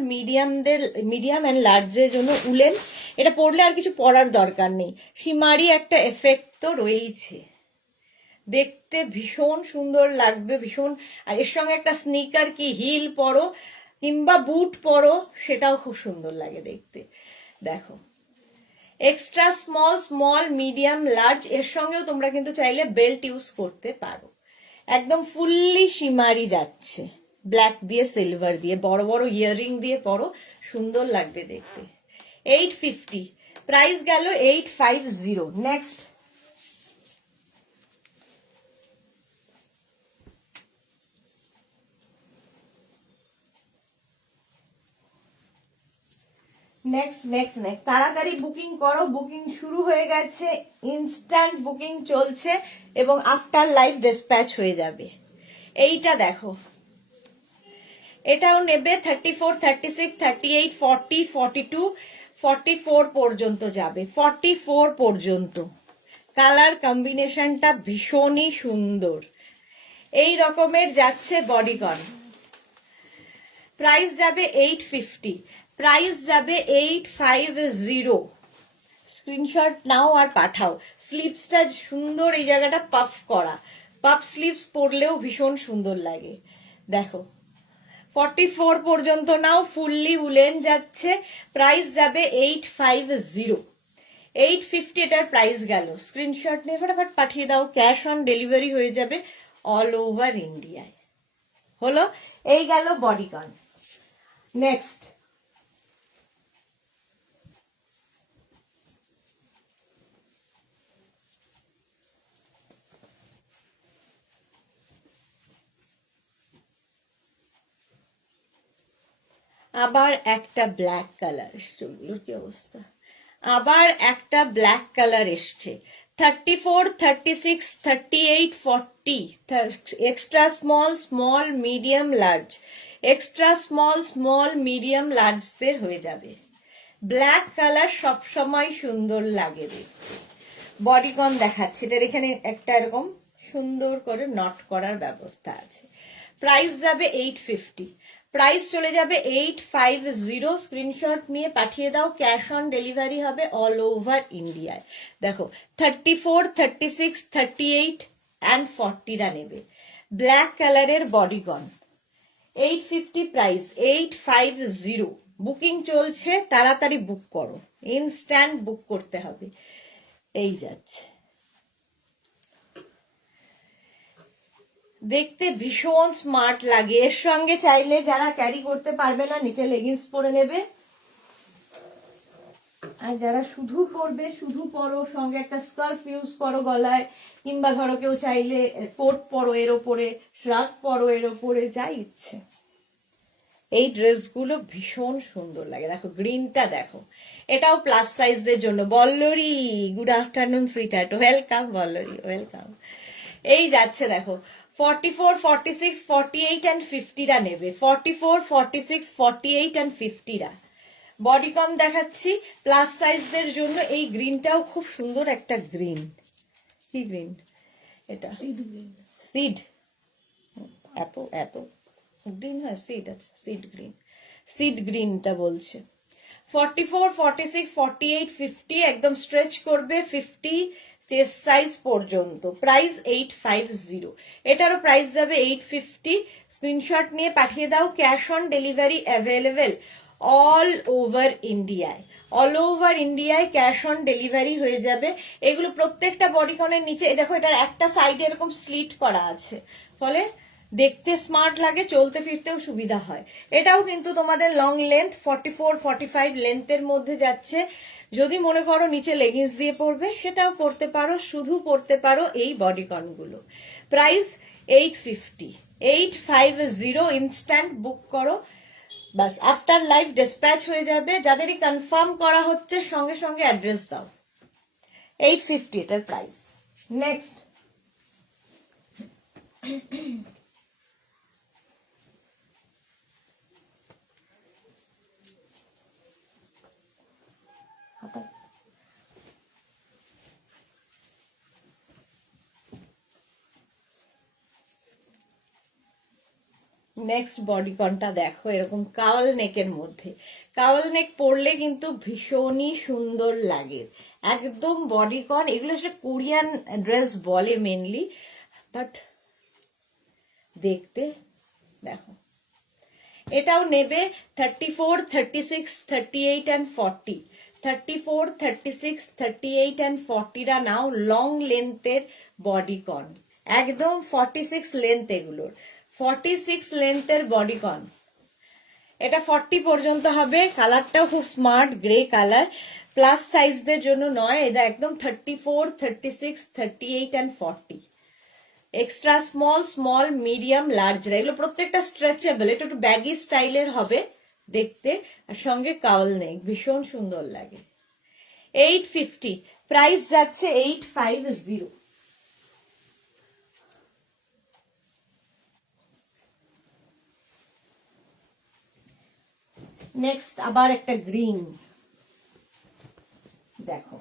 medium and লার্জের জন্য উলেন। এটা পরলে আর কিছু পরার দরকার নেই, শিমারি একটা এফেক্ট তো রয়েছে, দেখতে ভীষণ সুন্দর লাগবে, ভীষণ। আর এর সঙ্গে একটা স্নিকার কি হিল পরো কিংবা বুট পরো, সেটাও খুব সুন্দর লাগে দেখতে। দেখো extra small, small, medium, large, এর সঙ্গেও তোমরা কিন্তু চাইলে বেল্ট ইউজ করতে পারো। একদম ফুললি শিমারি যাচ্ছে, ব্ল্যাক দিয়ে সিলভার দিয়ে, বড় বড় ইয়াররিং দিয়ে পরো, সুন্দর লাগবে দেখতে। 850 প্রাইস গেল। 850। নেক্সট নেক্সট নেক্সট নেক্সট তাড়াতাড়ি বুকিং করো, বুকিং শুরু হয়ে গেছে, ইনস্ট্যান্ট বুকিং চলছে এবং আফটার লাইভ ডিসপ্যাচ হয়ে যাবে। এইটা দেখো, এটাও নেবে 34, 36, 38, 40, 42, 44 পর্যন্ত যাবে। 44 পর্যন্ত। কালার কম্বিনেশনটা ভীষণই সুন্দর। এই রকমের যাচ্ছে বডিকন। প্রাইস যাবে 850। প্রাইস যাবে 850। স্ক্রিনশট নাও আর পাঠাও। স্লিভসটা সুন্দর, এই জায়গাটা পাফ করা, পাফ স্লিভস পরলেও ভীষণ সুন্দর লাগে। দেখো 44 পর্যন্ত নাও, ফুললি উলেন যাচ্ছে, প্রাইস যাবে 850। 850 এটার প্রাইস গেল। স্ক্রিনশট নিয়ে ফটাফট পাঠিয়ে দাও, ক্যাশ অন ডেলিভারি হয়ে যাবে অল ওভার ইন্ডিয়ায়। হলো, এই গেল বডিকন। নেক্সট আবার একটা ব্ল্যাক কালার, চুলগুলোর কি অবস্থা, আবার একটা ব্ল্যাক কালার এসছে। 34, 36, 38, 40, extra small, small, medium, large, extra small, small, medium, লার্জদের হয়ে যাবে। ব্ল্যাক কালার সবসময় সুন্দর লাগে দেখতে। বডিকন দেখাচ্ছে, এটার এখানে একটা এরকম সুন্দর করে নট করার ব্যবস্থা আছে। প্রাইস যাবে 850। প্রাইস চলে যাবে 850। স্ক্রিনশট নিয়ে পাঠিয়ে দাও, ক্যাশ অন ডেলিভারি হবে অল ওভার ইন্ডিয়ায়। দেখো 34, 36, 38 অ্যান্ড 40রা নেবে। ব্ল্যাক কালারের বডিকন, 850 প্রাইস, 850। বুকিং চলছে, তাড়াতাড়ি বুক করো, ইনস্ট্যান্ট বুক করতে হবে। এই যাচ্ছে, দেখতে ভীষণ স্মার্ট লাগে। এর সঙ্গে চাইলে যারা ক্যারি করতে পারবে না, নিচে লেগিংস পরে নেবে, আর যারা শুধু পরবে, শুধু পরো, সঙ্গে একটা স্কার্ফ ইউজ করো গলায়, কিংবা ধরো কেউ চাইলে কোট পরো এর ওপরে, শ্রাগ পরো এর ওপরে, যা ইচ্ছে। এই ড্রেসগুলো ভীষণ সুন্দর লাগে। দেখো গ্রিনটা দেখো, এটাও প্লাস সাইজদের জন্য। Ballari, good afternoon sweetheart, welcome Ballari, welcome. এই যাচ্ছে দেখো 44, 46, 48 অ্যান্ড 50রা নেবে। 44, 46, 48 অ্যান্ড 50রা বডিকন দেখাচ্ছি প্লাস সাইজদের জন্য। এই গ্রিনটাও খুব সুন্দর একটা গ্রিন। কি গ্রিন এটা? সিড। এত এত গ্রিন হয়, সিড আছে, সিড গ্রিন, সিড গ্রিনটা বলছে। 44, 46, 48, 50 একদম স্ট্রেচ করবে 50 চেস্ট সাইজ পর্যন্ত। প্রাইস 850। এটারও প্রাইস যাবে 850। স্ক্রিনশট নিয়ে পাঠিয়ে দাও, cash on delivery available all over ইন্ডিয়ায়। অল ওভার ইন্ডিয়ায় ক্যাশ অন ডেলিভারি হয়ে যাবে। এগুলো প্রত্যেকটা বডিকনের নিচে দেখো, এটার একটা সাইডে এরকম স্লিট করা আছে, ফলে দেখতে স্মার্ট লাগে, চলতে ফিরতেও সুবিধা হয়। এটাও কিন্তু তোমাদের লং লেন্থ 44, 45 লেন্থের মধ্যে যাচ্ছে। যদি মনে করো নিচে লেগিংস দিয়ে পরবে, সেটাও পরতে পারো, শুধু পরতে পারো এই বডিকনগুলো। প্রাইস 850। 850 ইনস্ট্যান্ট বুক করো, বাস আফটার লাইভ ডিসপ্যাচ হয়ে যাবে। যাদেরই কনফার্ম করা হচ্ছে সঙ্গে সঙ্গে অ্যাড্রেস দাও। 850 এটার প্রাইস। নেক্সট নেক্সট বডিকনটা দেখো, এরকম কাওয়াল নেকের মধ্যে। কাওয়াল নেক পরলে কিন্তু ভীষণই সুন্দর লাগে, একদম বডিকন। এগুলো আসলে কোরিয়ান ড্রেস বলে মেনলি, বাট দেখতে দেখো। এটাও নেবে 34, 36, 38 অ্যান্ড 40। 34, 36, 38 অ্যান্ড 40রা নাও। লং লেন্থের বডিকন, একদম 46 লেন্থ এগুলোর, 46 লেন্থের বডিকন। এটা 40 পর্যন্ত হবে। কালারটাও খুব স্মার্ট গ্রে কালার, প্লাস সাইজদের জন্য নয়, এটা একদম 34, 36, 38 and 40। Extra small, small, medium, লার্জরা, এগুলো প্রত্যেকটা স্ট্রেচেবল। এটা একটু ব্যাগি স্টাইলের হবে দেখতে, আর সঙ্গে কাওয়াল নেক, ভীষণ সুন্দর লাগে। 850 প্রাইস যাচ্ছে, 850। নেক্সট আবার একটা গ্রিন দেখো,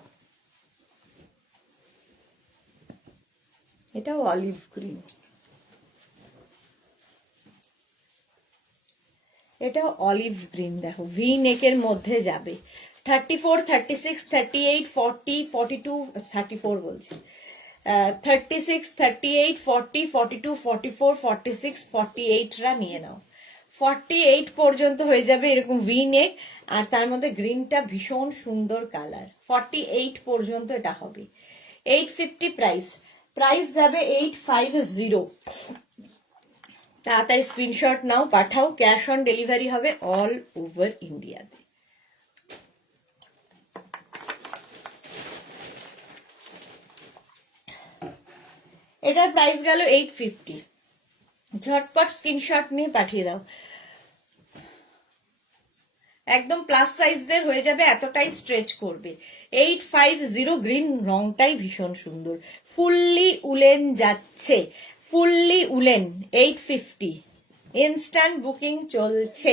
এটাও অলিভ গ্রিন। এটা অলিভ গ্রিন, দেখো ভি নেকের মধ্যে যাবে। 34, 36, 38, 40, 42, 34 বলছি, 36, 38, 40, 42, 44, 46, 48রা নিয়ে নাও। 48 পর্যন্ত হয়ে যাবে এরকম ভি নেক, আর তার মধ্যে গ্রিনটা ভীষণ সুন্দর কালার। 48 পর্যন্ত এটা হবে। 850 প্রাইস, প্রাইস যাবে 850। তাড়াতাড়ি স্ক্রিনশট নাও, পাঠাও, ক্যাশ অন ডেলিভারি হবে অল ওভার ইন্ডিয়াতে। এটার প্রাইস গেল 850। ঝটপট স্ক্রিনশট নিয়ে পাঠিয়ে দাও, একদম প্লাস সাইজদের হয়ে যাবে, এতটাই স্ট্রেচ করবে। 850 গ্রিন, রংটাই ভীষণ সুন্দর, ফুললি উলেন যাচ্ছে, ফুললি উলেন। 850 ইনস্ট্যান্ট বুকিং চলছে,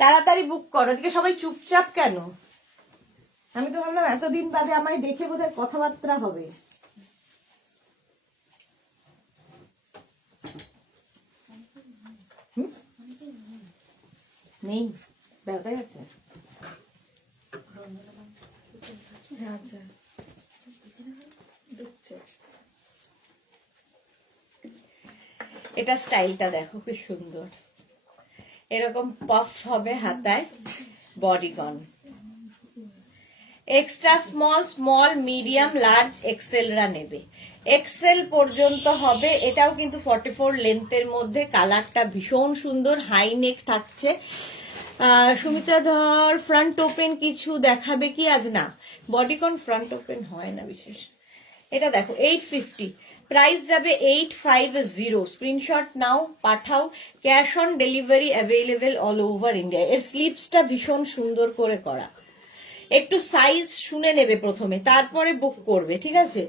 তাড়াতাড়ি বুক করো। এদিকে সবাই চুপচাপ কেন? আমি তো ভাবলাম এতদিন বাদে আমায় দেখে বোধহয় কথাবার্তা হবে। নেই, বেলকাই আছে। আচ্ছা, এটা স্টাইলটা দেখো কি সুন্দর, এরকম পাফ হবে হাতায়, bodycon. Extra small, small, medium, large, এক্সেলরা নেবে, এক্সেল পর্যন্ত হবে। এটাও কিন্তু 44 লেন্থের মধ্যে, কালারটা ভীষণ সুন্দর, হাই নেক থাকছে। সুমিত্রা ধর ফ্রন্ট ওপেন কিছু দেখাবে কি আজ? না, বডিকন ফ্রন্ট ওপেন হয় না বিশেষ। এটা দেখো 850, প্রাইস যাবে 850। স্ক্রিনশট নাও, পাঠাও, cash on delivery available all over India. এর স্লিপসটা ভীষণ সুন্দর করে করা। একটু সাইজ শুনে নেবে প্রথমে, তারপরে বুক করবে, ঠিক আছে?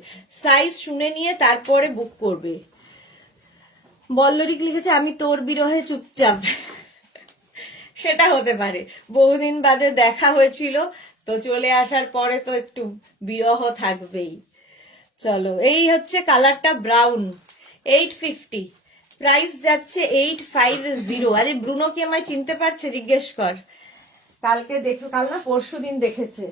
সাইজ শুনে নিয়ে তারপরে বুক করবে। বল্লরিক লিখেছে আমি তোর বিরহে চুপচাপ। সেটা হতে পারে, বহুদিন বাদে দেখা হয়েছিল তো, চলে আসার পরে তো একটু বিরহ থাকবেই। চলো, এই হচ্ছে কালারটা ব্রাউন, 850, প্রাইস যাচ্ছে 850। আরে ব্রুনো কি আমায় চিনতে পারছে? জিজ্ঞেস কর, কালকে দেখো, কাল না পরশু দিন দেখেছে।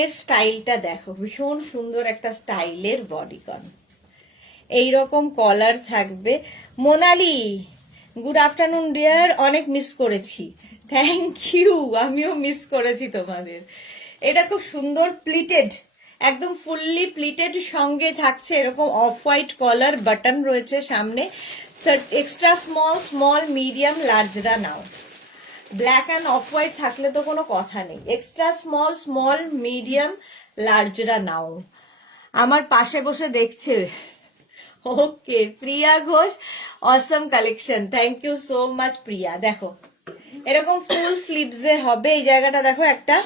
এর স্টাইলটা দেখো, ভীষণ সুন্দর একটা স্টাইলের বডিকন, এইরকম কলার থাকবে। মোনালি, গুড আফটারনুন ডিয়ার, অনেক মিস করেছি। থ্যাংক ইউ, আমিও মিস করেছি তোমাদের। এটা খুব সুন্দর প্লিটেড, একদম ফুললি প্লিটেড, সঙ্গে থাকছে এরকম অফ হোয়াইট কলার, বাটন রয়েছে সামনে। এক্সট্রা স্মল, স্মল, মিডিয়াম, লার্জরা নাও। ব্ল্যাক অ্যান্ড অফ হোয়াইট থাকলে তো কোনো কথা নেই। এক্সট্রা স্মল, স্মল, মিডিয়াম, লার্জরা নাও। আমার পাশে বসে দেখছে। Okay, Priya Ghosh, Assam collection, thank you so much Priya. দেখো এরকম ফুল স্লিভসে হবে, এই জায়গাটা দেখো একটা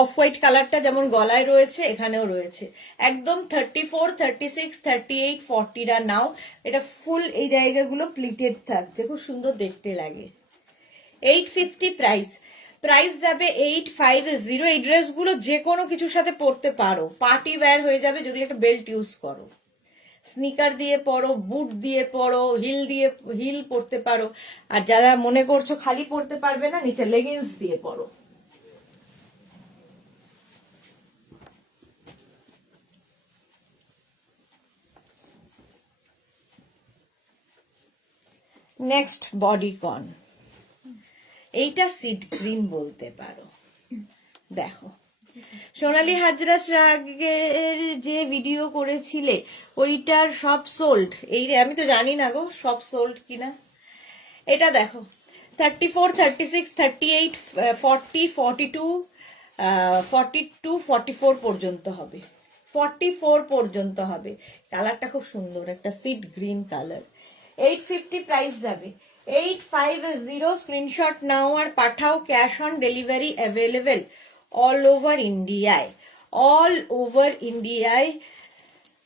অফ হোয়াইট কালারটা যেমন গলায় রয়েছে এখানেও রয়েছে। একদম 34, 36, 38, 40রা নাও। এটা ফুল এই জায়গাগুলো প্লিটেড থাকছে, খুব সুন্দর দেখতে লাগে। 850 প্রাইস, প্রাইস যাবে 850। এই ড্রেসগুলো যে কোনো কিছুর সাথে পরতে পারো, পার্টি ওয়্যার হয়ে যাবে যদি একটা বেল্ট ইউজ করো। স্নিকার দিয়ে পরো, বুট দিয়ে পরো, হিল পরতে পারো। আর যারা মনে করছো খালি পরতে পারবে না, নিচে লেগিংস দিয়ে পরো। নেক্সট বডিকন, এইটা সিড গ্রিন বলতে পারো। দেখো সোনালী হাজরা শ্রাগের যে ভিডিও করেছিলে ওইটার সব সোল্ড, এই আমি তো জানি না গো সব সোল্ড কিনা। এটা দেখো 34, 36, 38, 40, 42, 42, 44 পর্যন্ত হবে, 44 পর্যন্ত হবে। কালারটা খুব সুন্দর, একটা সিড গ্রিন কালার। 850 প্রাইস যাবে, 850। স্ক্রিনশট নাও আর পাঠাও, cash on delivery available all over ইন্ডিয়ায়, অল ওভার ইন্ডিয়ায়।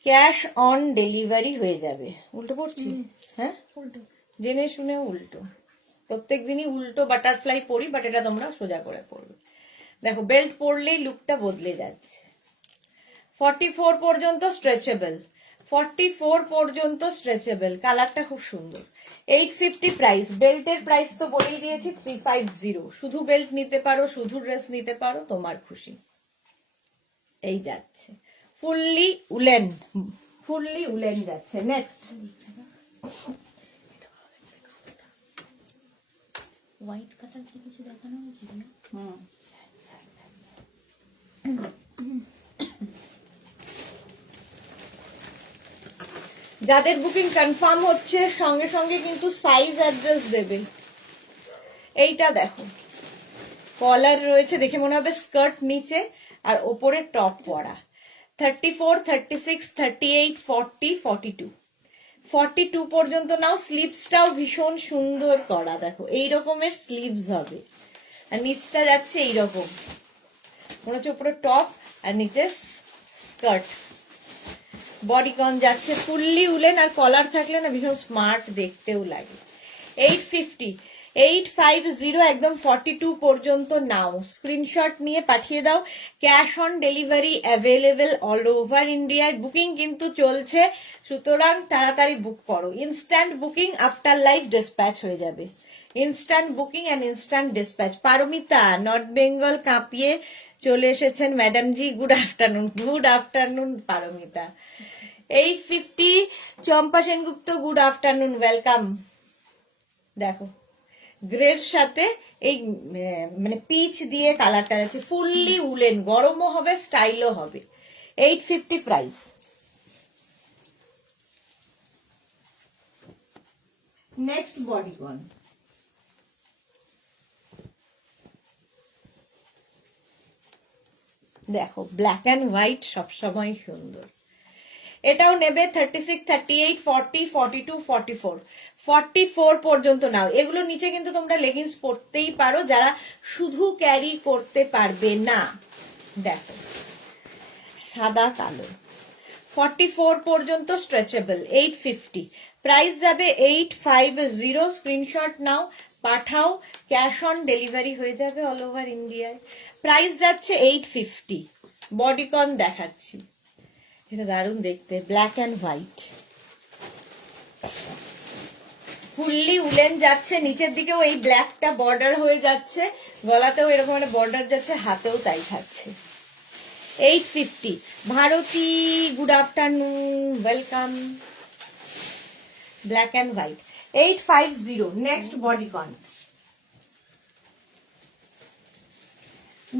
ক্যাশ অন ডেলিভারি হয়ে যাবে। উল্টো পড়ছি? হ্যাঁ, উল্টো। জেনে শুনে উল্টো। প্রত্যেক দিনই উল্টো বাটারফ্লাই পরি, বাট এটা তোমরা সোজা করে পড়বে। দেখো, বেল্ট পরলেই লুকটা বদলে যাচ্ছে। 44 পর্যন্ত স্ট্রেচেবল, 44 পর্যন্ত স্ট্রেচেবল। কালারটা খুব সুন্দর। 850 প্রাইস। বেল্টের প্রাইস তো বলেই দিয়েছি 350। শুধু বেল্ট নিতে পারো, শুধু ড্রেস নিতে পারো, তোমার খুশি। এই যাচ্ছে ফুললি উলেন, ফুললি উলেন যাচ্ছে। নেক্সট হোয়াইট কালার কি কিছু দেখানো হয়েছে? যাদের বুকিং কনফার্ম হচ্ছে সঙ্গে সঙ্গে কিন্তু সাইজ অ্যাড্রেস দেবে। এইটা দেখো, কলার রয়েছে, দেখে মনে হবে স্কার্ট নিচে আর ওপরে টপ পরা। 34, 36, 38, 40, 42, 42 পর্যন্ত নাও। স্লিভসটাও ভীষণ সুন্দর করা, দেখো এই রকমের স্লিভস হবে, আর নিচটা যাচ্ছে এইরকম, মনে হচ্ছে উপরে টপ আর নিচে স্কার্ট। বডিকন যাচ্ছে ফুললি উলেন, আর কলার থাকলে না ভীষণ স্মার্ট দেখতেও লাগে। 850, 850 একদম 42 পর্যন্ত নাও। স্ক্রিনশট নিয়ে পাঠিয়ে দাও। Cash on delivery available all over ইন্ডিয়ায়। বুকিং কিন্তু চলছে, সুতরাং তাড়াতাড়ি বুক করো। Instant booking, after life dispatch হয়ে যাবে। Instant booking and instant dispatch. Paromita north Bengal কাঁপিয়ে চলে এসেছেন madam ji. Good afternoon, good afternoon Paromita. 850 Champa Sengupta, good afternoon, welcome. দেখো গ্রের সাথে এই মানে পিচ দিয়ে কালারটা যাচ্ছে, ফুললি উলেন, গরমও হবে স্টাইলও হবে। 850 প্রাইস। Next bodycon. দেখো ব্ল্যাক অ্যান্ড হোয়াইট সবসময় সুন্দর। এটাও নেবে 36, 38, 40, 42, 44, 44 পর্যন্ত নাও। এগুলো নিচে কিন্তু তোমরা লেগিংস পরতেই পারো যারা শুধু ক্যারি করতে পারবে না। দেখো সাদা কালো। 44 পর্যন্ত স্ট্রেচেবল। 850 প্রাইস যাবে 850। স্ক্রিনশট নাও, পাঠাও, ক্যাশ অন ডেলিভারি হয়ে যাবে অল ওভার ইন্ডিয়ায়। প্রাইস যাচ্ছে 850। বডিকন দেখাচ্ছি, এটা দারুণ দেখতে, black and white, fully woollen যাচ্ছে। নিচের দিকেও এই ব্ল্যাকটা বর্ডার হয়ে যাচ্ছে, গলাতেও এরকম একটা বর্ডার যাচ্ছে, হাতেও তাই থাকছে। 850। Bharati good afternoon, welcome. Black and white 850। Next bodycon.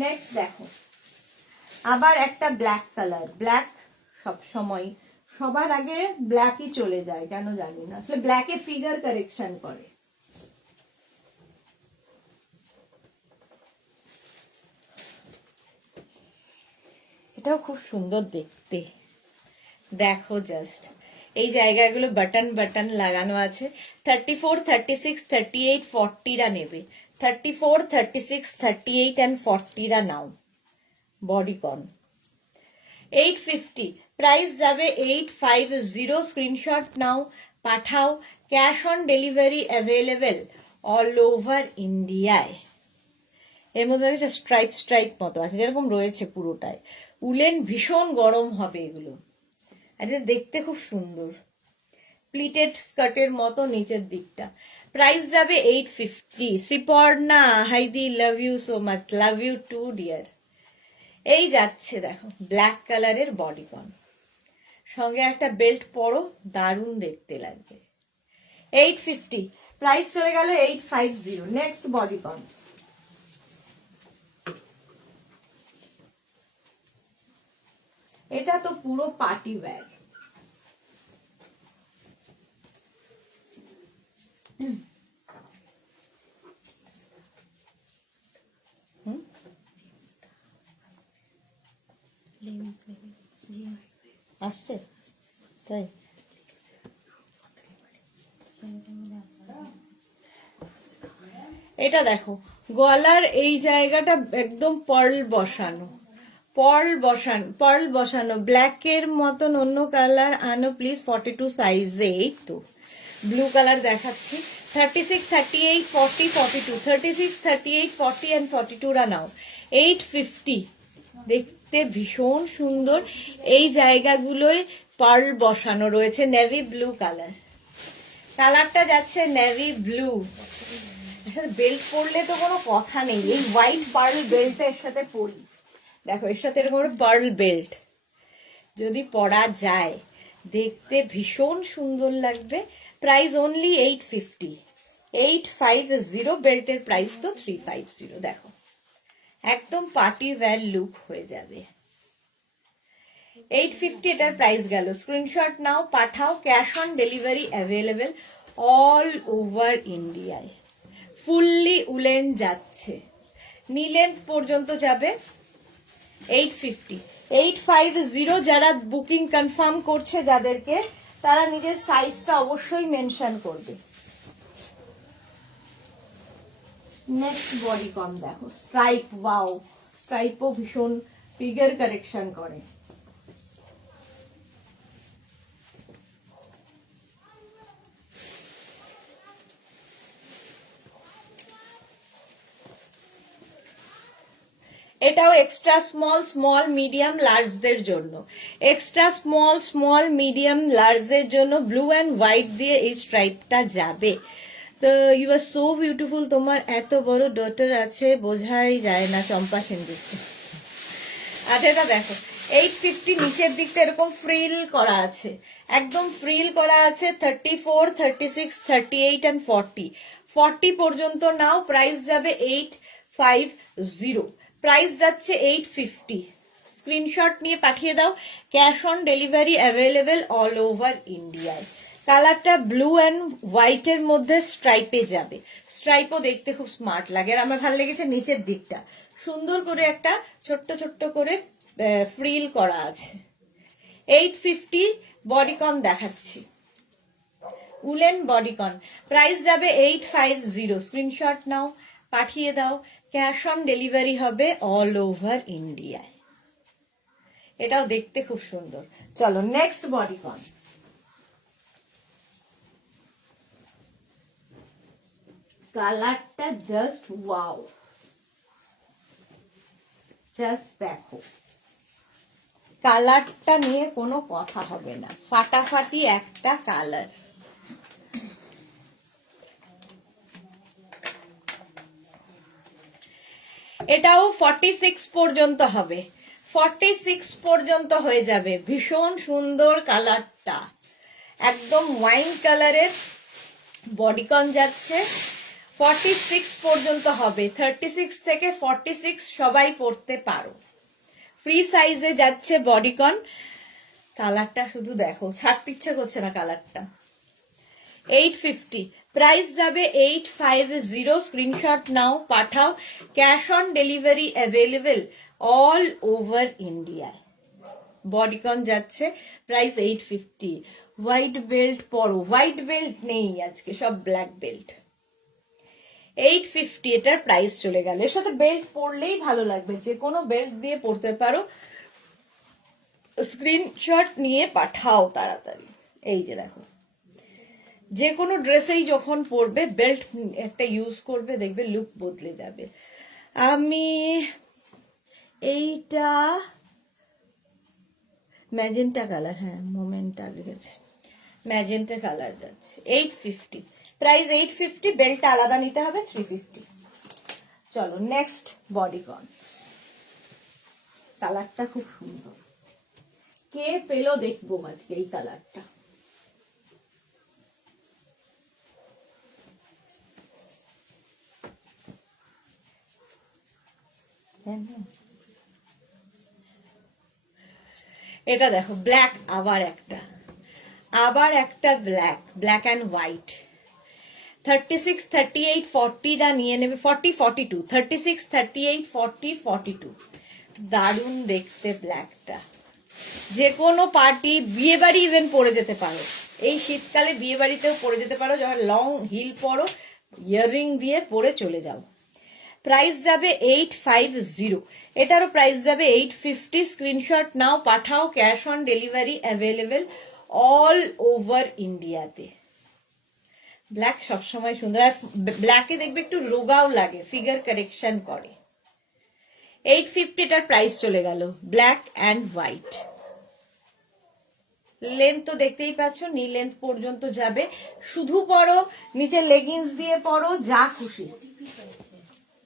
Next দেখো আবার একটা ব্ল্যাক কালার। ব্ল্যাক সব সময় সবার আগে ব্ল্যাকই চলে যায়, কেন জানি না, আসলে ব্ল্যাকে ফিগার কারেকশন করে। এটাও খুব সুন্দর দেখতে, দেখো জাস্ট এই জায়গাগুলো বাটন বাটন লাগানো আছে। 34, 36, 38, 40রা নেবে। 34, 36, 38 and 40রা নাও। বডিকন 850 প্রাইস যাবে 850। স্ক্রিনশট নাও, পাঠাও, cash on delivery available all over ইন্ডিয়ায়। এর মধ্যে একটা স্ট্রাইপ স্ট্রাইপ মতো আছে, যেরকম রয়েছে পুরোটায়। উলেন, ভীষণ গরম হবে এগুলো, আর এটা দেখতে খুব সুন্দর, প্লিটেড স্কার্টের মতো নিচের দিকটা। প্রাইস যাবে 850। শ্রীপর্ণা হাইদি, love you so much, love you too dear. এই যাচ্ছে দেখো ব্ল্যাক কালারের বডিকন, সঙ্গে একটা বেল্ট পরো, দারুণ দেখতে লাগবে। 850 প্রাইস চলে গেল 850। Next bodycon. এটা তো পুরো পার্টি ওয়্যার। আসছে তাই, এটা দেখো গলার এই জায়গাটা একদম পার্ল বসানো, পার্ল বসানো ব্ল্যাকের মতন অন্য কালার আনো প্লিজ 42 সাইজে। এই তো ব্লু কালার দেখাচ্ছি 36, 38, 40, 42, 36, 38, 40 and 42 রা নাও 850। দেখতে ভীষণ সুন্দর, এই জায়গাগুলোয় পার্ল বসানো রয়েছে। নেভি ব্লু কালারটা যাচ্ছে নেভি ব্লু। আসলে বেল্ট পরলে তো কোনো কথা নেই, এই হোয়াইট পার্ল বেল্টটা এর সাথে পরি। দেখো এর সাথে এরকম পার্ল বেল্ট যদি পরা যায় দেখতে ভীষণ সুন্দর লাগবে। Price only 850, 850। বেল্টের প্রাইস তো 350। দেখো একদম পার্টি ওয়্যার লুক হয়ে যাবে। 850 এটার প্রাইস গেল। স্ক্রিনশট নাও, পাঠাও। Cash on delivery available all over ইন্ডিয়ায়। ফুললি উলেন যাচ্ছে, নি লেন্থ পর্যন্ত যাবে। 850, 850। যারা বুকিং কনফার্ম করছে যাদেরকে, তারা নিজের সাইজটা অবশ্যই মেনশন করবে। নেক্সট বডিকন দেখো, স্ট্রাইপ। ওয়াও, স্ট্রাইপও ভীষণ ফিগার কারেকশন করে। এটাও এক্সট্রা স্মল মিডিয়াম লার্জদের জন্য। এক্সট্রা স্মল মিডিয়াম লার্জের জন্য ব্লু অ্যান্ড হোয়াইট দিয়ে এই স্ট্রাইপটা যাবে। তো ইউ আর সো বিউটিফুল। তোমার এত বড় ডটার আছে বোঝাই যায় না চম্পা সিন্ধুর। আচ্ছা এটা দেখো 850। নিচের দিকটা এরকম ফ্রিল করা আছে, একদম ফ্রিল করা আছে। 34, 36, 38 and 40, 40 পর্যন্ত নাও। প্রাইস যাবে 850। প্রাইস যাচ্ছে 850। স্ক্রিনশট নিয়ে পাঠিয়ে দাও। Cash on delivery available all over ইন্ডিয়ায়। কালারটা ব্লু অ্যান্ড হোয়াইটের মধ্যে স্ট্রাইপে যাবে। স্ট্রাইপও দেখতে খুব স্মার্ট লাগে। আর আমার ভালো লেগেছে নিচের দিকটা সুন্দর করে একটা ছোট্ট ছোট্ট করে ফ্রিল করা আছে। 850 বডিকন দেখাচ্ছি, উলেন বডিকন। প্রাইস যাবে 850। স্ক্রিনশট নাও, পাঠিয়ে দাও। ক্যাশ অন ডেলিভারি হবে অল ওভার ইন্ডিয়ায়। এটাও দেখতে খুব সুন্দর। চলো নেক্সট বডিকন। কালারটা জাস্ট ওয়াও, জাস্ট দেখো। কালারটা নিয়ে কোনো কথা হবে না, ফাটাফাটি একটা কালার। এটাও 46 পর্যন্ত হবে, 46 পর্যন্ত হয়ে যাবে। ভীষণ সুন্দর কালারটা, একদম ওয়াইন কালারের বডিকন যাচ্ছে। 46 পর্যন্ত হবে। 36 থেকে 46 সবাই পরতে পারো। ফ্রি সাইজে যাচ্ছে বডিকন। কালারটা শুধু দেখো, ছাড়তে ইচ্ছা করছে না কালারটা। 850। প্রাইস যাবে 850। স্ক্রিনশট নাও, পাঠাও। Cash on delivery available all over India. Bodycon যাচ্ছে, প্রাইস 850। হোয়াইট বেল্ট পরো। হোয়াইট বেল্ট নেই আজকে, সব ব্ল্যাক বেল্ট। 850 এটার প্রাইস চলে গেল। এর সাথে বেল্ট পরলেই ভালো লাগবে, যে কোনো বেল্ট দিয়ে পরতে পারো। স্ক্রিনশট নিয়ে পাঠাও তাড়াতাড়ি। এই যে দেখো, যে কোনো ড্রেসেই যখন পরবে বেল্ট একটা ইউজ করবে, দেখবে লুক বদলে যাবে। আমি এইটা ম্যাজেন্টা কালার, হ্যাঁ মোমেন্টটা লিখেছে, ম্যাজেন্টা কালার যাচ্ছে। 850। প্রাইস 850। বেল্টটা আলাদা নিতে হবে 350। চলো নেক্সট বডিকন। কালারটা খুব সুন্দর, কে পেলো দেখবো আজকে এই কালারটা। এটা দেখো ব্ল্যাক, আবার একটা ব্ল্যাক অ্যান্ড হোয়াইট। 36, 38, 40 টা নিয়ে নেবে। 40, 42, 36, 38, 40, 42। দারুণ দেখতে ব্ল্যাকটা। যে কোনো পার্টি, বিয়ে বাড়ি ইভেন পরে যেতে পারো। এই শীতকালে বিয়ে বাড়িতেও পরে যেতে পারো, যখন লং হিল পরো, ইয়াররিং দিয়ে পরে চলে যাও। প্রাইস যাবে 850, এটারও প্রাইস যাবে 850। স্ক্রিনশট নাও, পাঠাও, cash on delivery available all over ইন্ডিয়াতে। ব্ল্যাক সবসময় সুন্দর, আর ব্ল্যাকে দেখবে একটু রোগাও লাগে, ফিগার কারেকশন করে। 850 এটার প্রাইস চলে গেল, ব্ল্যাক অ্যান্ড হোয়াইট। লেন্থ তো দেখতেই পাচ্ছ, নি লেন্থ পর্যন্ত যাবে, শুধু পরো, নিচে লেগিংস দিয়ে পরো, যা খুশি।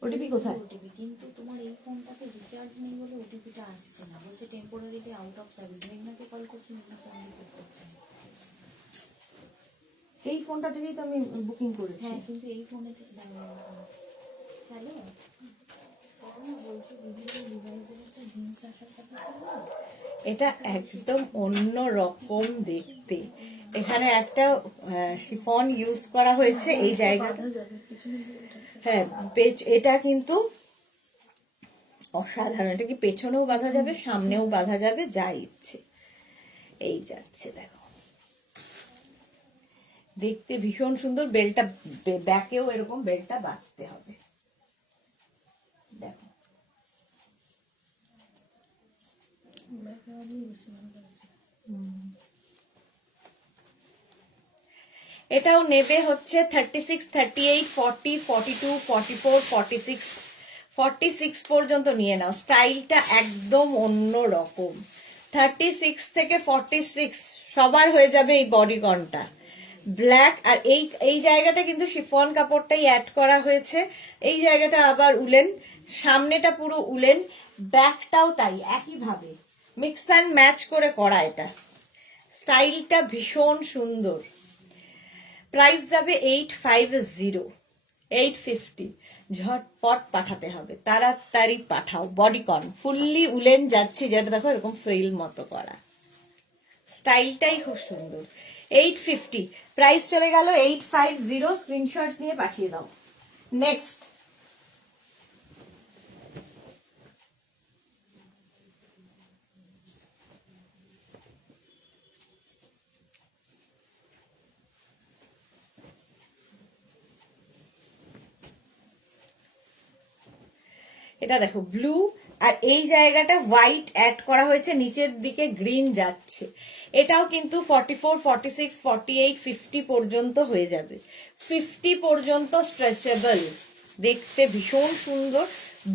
ওটিপি কোথায়? ওটিপি কিন্তু তোমার এই ফোনটাতে রিচার্জ নেই বলে ওটিপিটা আসছে না, বলছে টেম্পোরারিলি আউট অফ সার্ভিস। মেঘনাকে কল করছি, মেঘনা ফোন রিসিভ করছে না। এই ফোনটা থেকেই তো আমি বুকিং করেছি। হ্যাঁ, কিন্তু এই ফোনে থেকে হ্যালো, বলছি বিভিন্ন ডিভাইসের একটা জিনিস আসার কথা ছিল না? এটা একদম অন্য রকম দেখতে। এখানে একটা শিফন ইউজ করা হয়েছে এই জায়গাটা। হ্যাঁ, এটা কিন্তু অসাধারণ। এটা কি পেছনেও বাঁধা যাবে, সামনেও বাঁধা যাবে, যা ইচ্ছে। এই যাচ্ছে, দেখো, দেখতে ভীষণ সুন্দর। বেলটা ব্যাকেও এরকম বেলটা বাঁধতে হবে, দেখো। এটাও নেবে হচ্ছে 36, 38, 40, 42, 44, 46, 46 পর্যন্ত নিয়ে নাও। স্টাইলটা একদম অন্য রকম। 36 থেকে 46 সবার হয়ে যাবে এই বডিকনটা। ব্ল্যাক, আর এই জায়গাটা কিন্তু শিফন কাপড়টাই অ্যাড করা হয়েছে। এই জায়গাটা আবার উলেন, সামনেটা পুরো উলেন, ব্যাকটাও তাই একইভাবে মিক্স অ্যান্ড ম্যাচ করে করা। এটা স্টাইলটা ভীষণ সুন্দর। প্রাইস যাবে 850, 850। ঝটপট পাঠাতে হবে, তাড়াতাড়ি পাঠাও। বডিকন ফুললি উলেন যাচ্ছে, যেটা দেখো এরকম ফ্রিল মতো করা, স্টাইলটাই খুব সুন্দর। 850 প্রাইস চলে গেল, 850। স্ক্রিনশট নিয়ে পাঠিয়ে দাও। নেক্সট, এটা দেখো ব্লু, আর এই জায়গাটা হোয়াইট অ্যাড করা হয়েছে, নিচের দিকে গ্রিন যাচ্ছে। এটাও কিন্তু 44, 46, 48, 50 পর্যন্ত হয়ে যাবে। 50 পর্যন্ত স্ট্রেচেবল, দেখতে ভীষণ সুন্দর।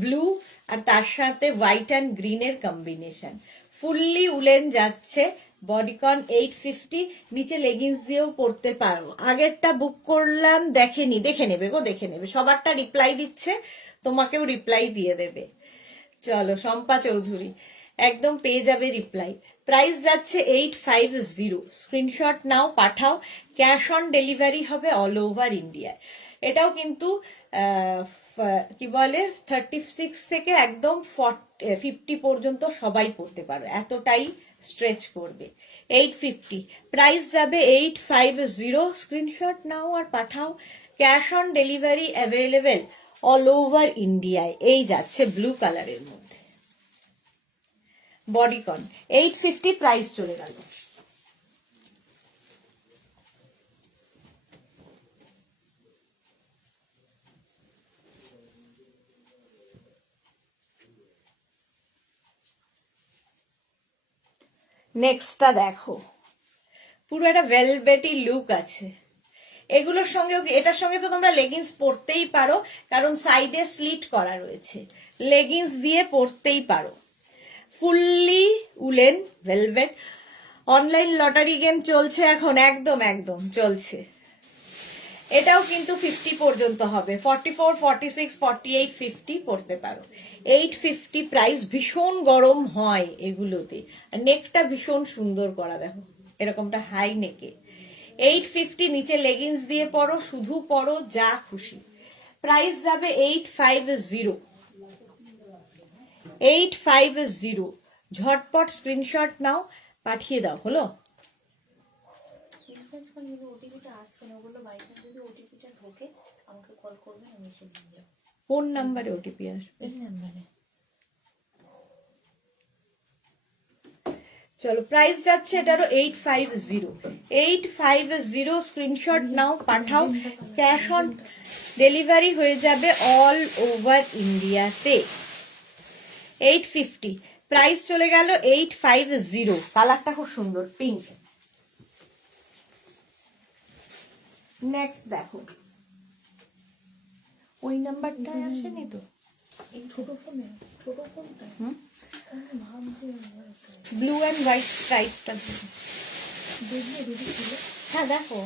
ব্লু আর তার সাথে হোয়াইট অ্যান্ড গ্রিনের কম্বিনেশন, ফুললি উলেন যাচ্ছে। বডিকন 850, নিচে লেগিংস দিয়েও পরতে পারো। আগেরটা বুক করলাম, দেখে নেবে গো, দেখে নেবে। সবারটা রিপ্লাই দিচ্ছে, তোমাকেও রিপ্লাই দিয়ে দেবে। চলো, শম্পা চৌধুরী একদম পেয়ে যাবে রিপ্লাই। প্রাইস যাচ্ছে 850। স্ক্রিনশট নাও, পাঠাও, ক্যাশ অন ডেলিভারি হবে অল ওভার ইন্ডিয়ায়। এটাও কিন্তু কি বলে 36 থেকে একদম 50 পর্যন্ত সবাই পড়তে পারো, এতটাই স্ট্রেচ করবে। 850 প্রাইস যাবে, 850। স্ক্রিনশট নাও আর পাঠাও, cash on delivery available all over ইন্ডিয়ায়। এই যাচ্ছে ব্লু কালারের মধ্যে, বডিকন 850 প্রাইস চলে গেল। নেক্সটটা দেখো, পুরো একটা ভেলভেটি লুক আছে। এগুলোর সঙ্গেও, এটার সঙ্গে তো তোমরা লেগিংস পরতেই পারো, কারণ সাইডে স্লিট করা রয়েছে, লেগিংস দিয়ে পরতেই পারো। Fully woollen velvet. Online lottery game চলছে এখন, একদম একদম চলছে। এটাও কিন্তু 50 পর্যন্ত হবে, 44, 46, 48, 50 পড়তে পারো। 850 প্রাইস। ভীষণ গরম হয় এগুলোতে, নেকটা ভীষণ সুন্দর করা, দেখো এরকমটা হাই নেকে। 850, নিচে লেগিংস দিয়ে পরো, শুধু পরো, যা খুশি। প্রাইস যাবে 850, 850। ঝটপট স্ক্রিনশট নাও, পাঠিয়ে দাও। হলো, রিচার্জ করলে ওটিপিটা আসছে না, ওগুলো বাই চান্স যদি ওটিপিটা ঢোকে আমাকে কল করবেন, আমি এসে দিয়ে যাবো। কোন নাম্বারে ওটিপি আসবে? এই নাম্বারে। চলো প্রাইস যাচ্ছে এটারও 850 স্ক্রিনশট নাও, পাঠাও। ক্যাশ অন ডেলিভারি হয়ে যাবে অল ওভার ইন্ডিয়াতে। 850 প্রাইস চলে গেল 850। কালারটা খুব সুন্দর, পিঙ্ক। নেক্সট দেখো, ওই নাম্বারটায় আসেনি তো, এই ছোট ফোনটা আমি ভাবছি ব্লু অ্যান্ড হোয়াইট স্ট্রাইপটা। দেখবে দিদি ছিল হ্যাঁ দেখো,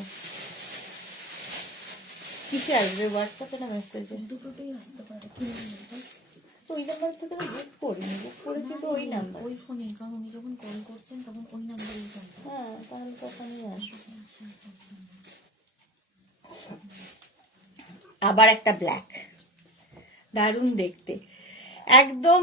কিসে আসবে, হোয়াটসঅ্যাপে না মেসেজে? দুটোতেই আসতে পারে কি নাম্বার? ওই নাম্বার থেকে তো বুক করিনি, বুক করেছি তো ওই নাম্বার। ওই ফোনে, কারণ উনি যখন কল করছেন তখন ওই নাম্বারেই ফোন করে। হ্যাঁ তাহলে তো ওখানেই আসবে। আবার একটা ব্ল্যাক, দারুণ দেখতে, একদম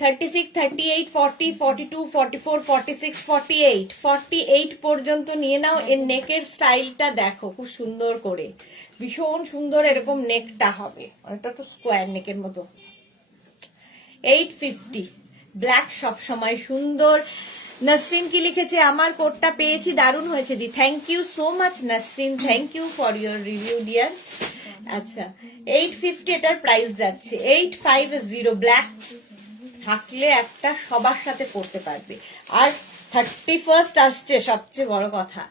36, 38, 40, 42, 44, 46, 48, 48 পর্যন্ত নিয়ে নাও। এর নেকের স্টাইলটা দেখো খুব সুন্দর করে, ভীষণ সুন্দর এরকম নেকটা হবে, এটা তো স্কোয়ার নেকের মতো। 850 ব্ল্যাক সবসময় সুন্দর। নাসরিন কি লিখেছে, আমার কোডটা পেয়েছি, দারুণ হয়েছে দি। Thank you so much Nasrin, thank you for your review dear. আচ্ছা 850 এটার প্রাইস যাচ্ছে 850। ব্ল্যাক থাকলে একটা সবার সাথে পড়তে পারবে। আর 31st আসছে, সবচেয়ে বড় কথা,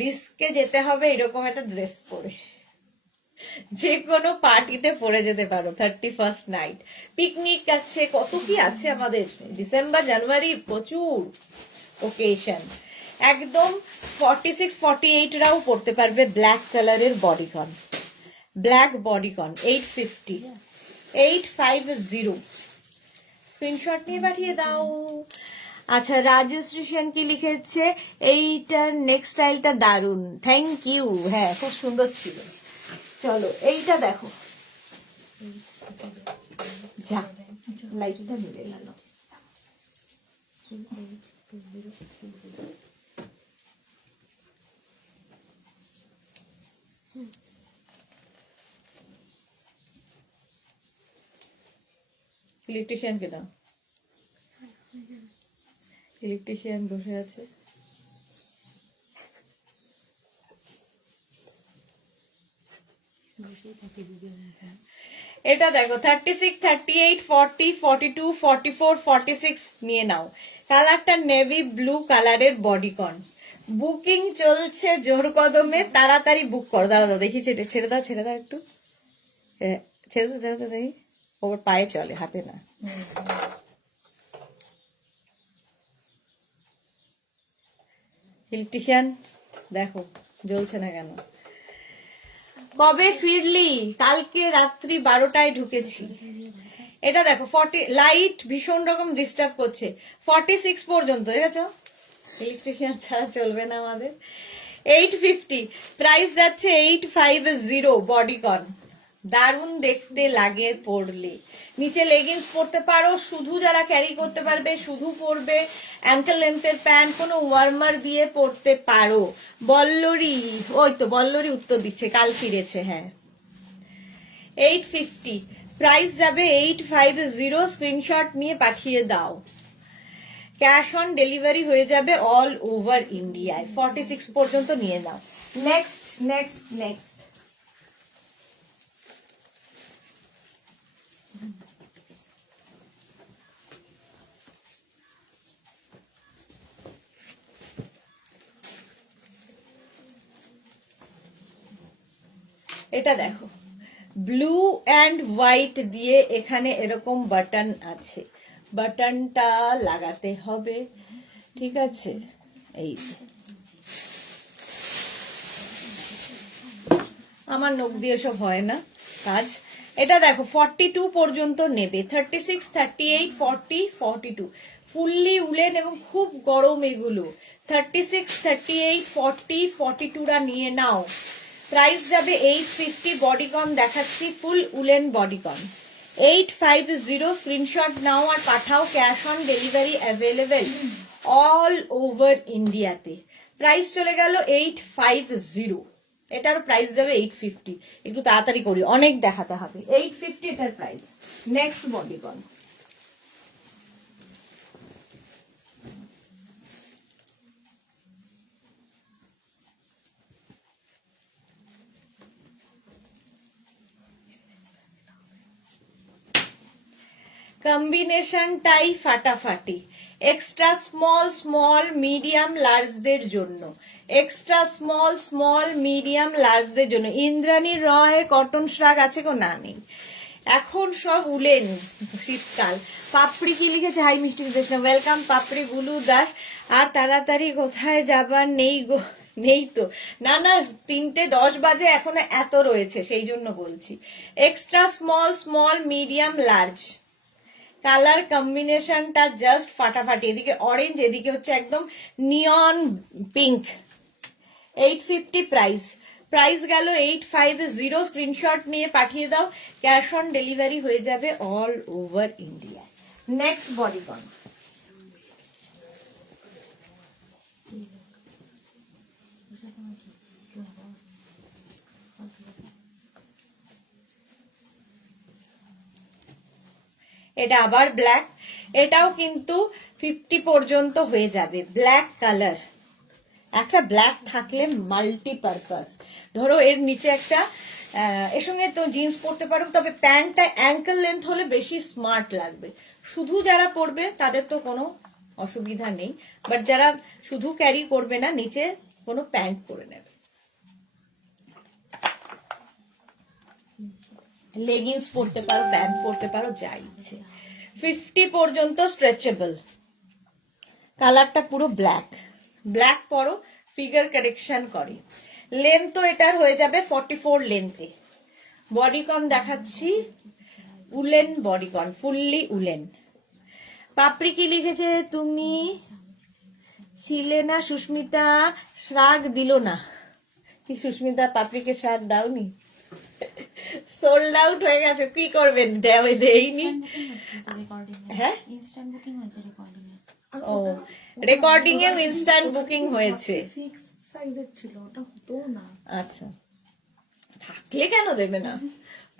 ডিস্কে যেতে হবে এরকম একটা ড্রেস পরে, যে কোনো পার্টিতে পরে যেতে পারো 31st নাইট। পিকনিক আছে, কত কি আছে আমাদের, ডিসেম্বর জানুয়ারি প্রচুর ওকেশন। একদম 46, 48 রাও পড়তে পারবে। ব্ল্যাক কালারের বডিকন, ব্ল্যাক বডিকন 850 স্ক্রিনশট নিয়ে পাঠিয়ে দাও। আচ্ছা রাজশ্রী সেন কি লিখেছে, এইটার নেক্সট স্টাইলটা দারুন, থ্যাংক ইউ। হ্যাঁ খুব সুন্দর ছিল। চলো এইটা দেখো, যা লাইটটা মিলে গেল। ইলেকট্রিশিয়ানকে দাও, ইলেকট্রিশিয়ান বসে আছে। এটা দেখো 36, 38, 40, 42, 44, 46 নিয়ে নাও। কালারটা নেভি ব্লু কালারের বডিকন। বুকিং চলছে জোর কদমে, তাড়াতাড়ি বুক করো। দাঁড়া দেখি, ছেড়ে দাও একটু, ছেড়ে দাও দেখি। ওর পায়ে চলে, হাতে না। ইলেকট্রিশিয়ান দেখো জ্বলছে না কেন? কবে ফিরলি? কালকে রাত্রি 12টায় ঢুকেছি। এটা দেখো 40, লাইট ভীষণ রকম ডিস্টার্ব করছে। 46 পর্যন্ত দেখেছো, ইলেকট্রিশিয়ান ছাড়া চলবে না আমাদের। 850 প্রাইস যাচ্ছে 850 বডিকন, দারুণ দেখতে লাগে পরলে। নিচে লেগিংস পরতে পারো, শুধু যারা ক্যারি করতে পারবে শুধু পরবে। অ্যাঙ্কেল লেন্থের প্যান্ট কোনো ওয়ার্মার দিয়ে পরতে পারো। বল্লরি, ওই তো বল্লরি উত্তর দিচ্ছে, কাল ফিরেছে। হ্যাঁ 850 প্রাইস যাবে 850, স্ক্রিনশট নিয়ে পাঠিয়ে দাও। ক্যাশ অন ডেলিভারি হয়ে যাবে অল ওভার ইন্ডিয়ায়। 46 পর্যন্ত নিয়ে নাও। নেক্সট এটা দেখো, ব্লু অ্যান্ড হোয়াইট দিয়ে এখানে এরকম বাটন আছে, বাটনটা লাগাতে হবে, ঠিক আছে? এই আমার নখ দিয়ে সব হয় না কাজ। এটা দেখো 42 পর্যন্ত নেবে, 36, 38, 40, 42 ফুললি উলেন এবং খুব গরম এগুলো। 36, 38, 40, 42রা নিয়ে নাও। প্রাইস যাবে 850, বডিকন দেখাচ্ছি, ফুল উলেন বডিকন 850। স্ক্রিনশট নাও আর পাঠাও। Cash on delivery available all over ইন্ডিয়াতে। প্রাইস চলে গেল 850, এটার প্রাইস যাবে 850। একটু তাড়াতাড়ি করি, অনেক দেখাতে হবে। 850 এটার প্রাইস। নেক্সট বডিকন, কম্বিনেশনটাই ফাটাফাটি। এক্সট্রা স্মল স্মল মিডিয়াম লার্জদের জন্য, এক্সট্রা স্মল স্মল মিডিয়াম লার্জদের জন্য। ইন্দ্রাণী রয় কটন শ্রাগ আছে গো? না, নেই। এখন সব উলেন, শীতকাল। পাপড়ি কি লিখেছে? হাই মিষ্টি কৃষ্ণ, ওয়েলকাম পাপড়ি বুলু দাস। আর তাড়াতাড়ি কোথায় যাবার নেই গো? নেই তো, না না, 3:10 বাজে, এখনো এত রয়েছে, সেই জন্য বলছি। Extra small small medium large, colour কম্বিনেশনটা জাস্ট ফাটাফাটি। এদিকে অরেঞ্জ, এদিকে হচ্ছে একদম নিয়ন পিঙ্ক। 850 প্রাইস, প্রাইস গেল 850। স্ক্রিনশট নিয়ে পাঠিয়ে দাও, ক্যাশ অন ডেলিভারি হয়ে যাবে all over India. Next bodycon, এটা আবার ব্ল্যাক, এটাও কিন্তু 50 পর্যন্ত হয়ে যাবে। ব্ল্যাক কালার, একটা ব্ল্যাক থাকলে মাল্টিপারপাস। ধরো এর নিচে একটা এর সঙ্গে তো জিন্স পরতে পারো, তবে প্যান্টটা অ্যাঙ্কেল লেন্থ হলে বেশি স্মার্ট লাগবে। শুধু যারা পরবে তাদের তো কোনো অসুবিধা নেই, বাট যারা শুধু ক্যারি করবে না, নিচে কোনো প্যান্ট পরে নেবে। লেগিংস পরতে পারো, প্যান্ট পরতে পারো, যা ইচ্ছে। 50 পর্যন্ত স্ট্রেচেবল। কালারটা পুরো ব্ল্যাক, ব্ল্যাক পরো, ফিগার কারেকশন করে। লেন্থ তো এটার হয়ে যাবে 44 লেন্থে। বডিকন দেখাচ্ছি, উলেন বডিকন, ফুললি উলেন। পাপড়ি কি লিখেছে? তুমি ছিলে না, সুস্মিতা শ্রাগ দিল না। কি সুস্মিতা পাপড়িকে শ্রাগ দাওনি? সোল্ড আউট হয়ে গেছে, কি করবেন? দেয়নি। হ্যাঁ, ইনস্ট্যান্ট বুকিং হয়েছে রেকর্ডিং এ। ও, রেকর্ডিং এও ইনস্ট্যান্ট বুকিং হয়েছে। 6 সাইজের ছিল, ওটা হতো না। আচ্ছা, থাকলে কেন দেবে না?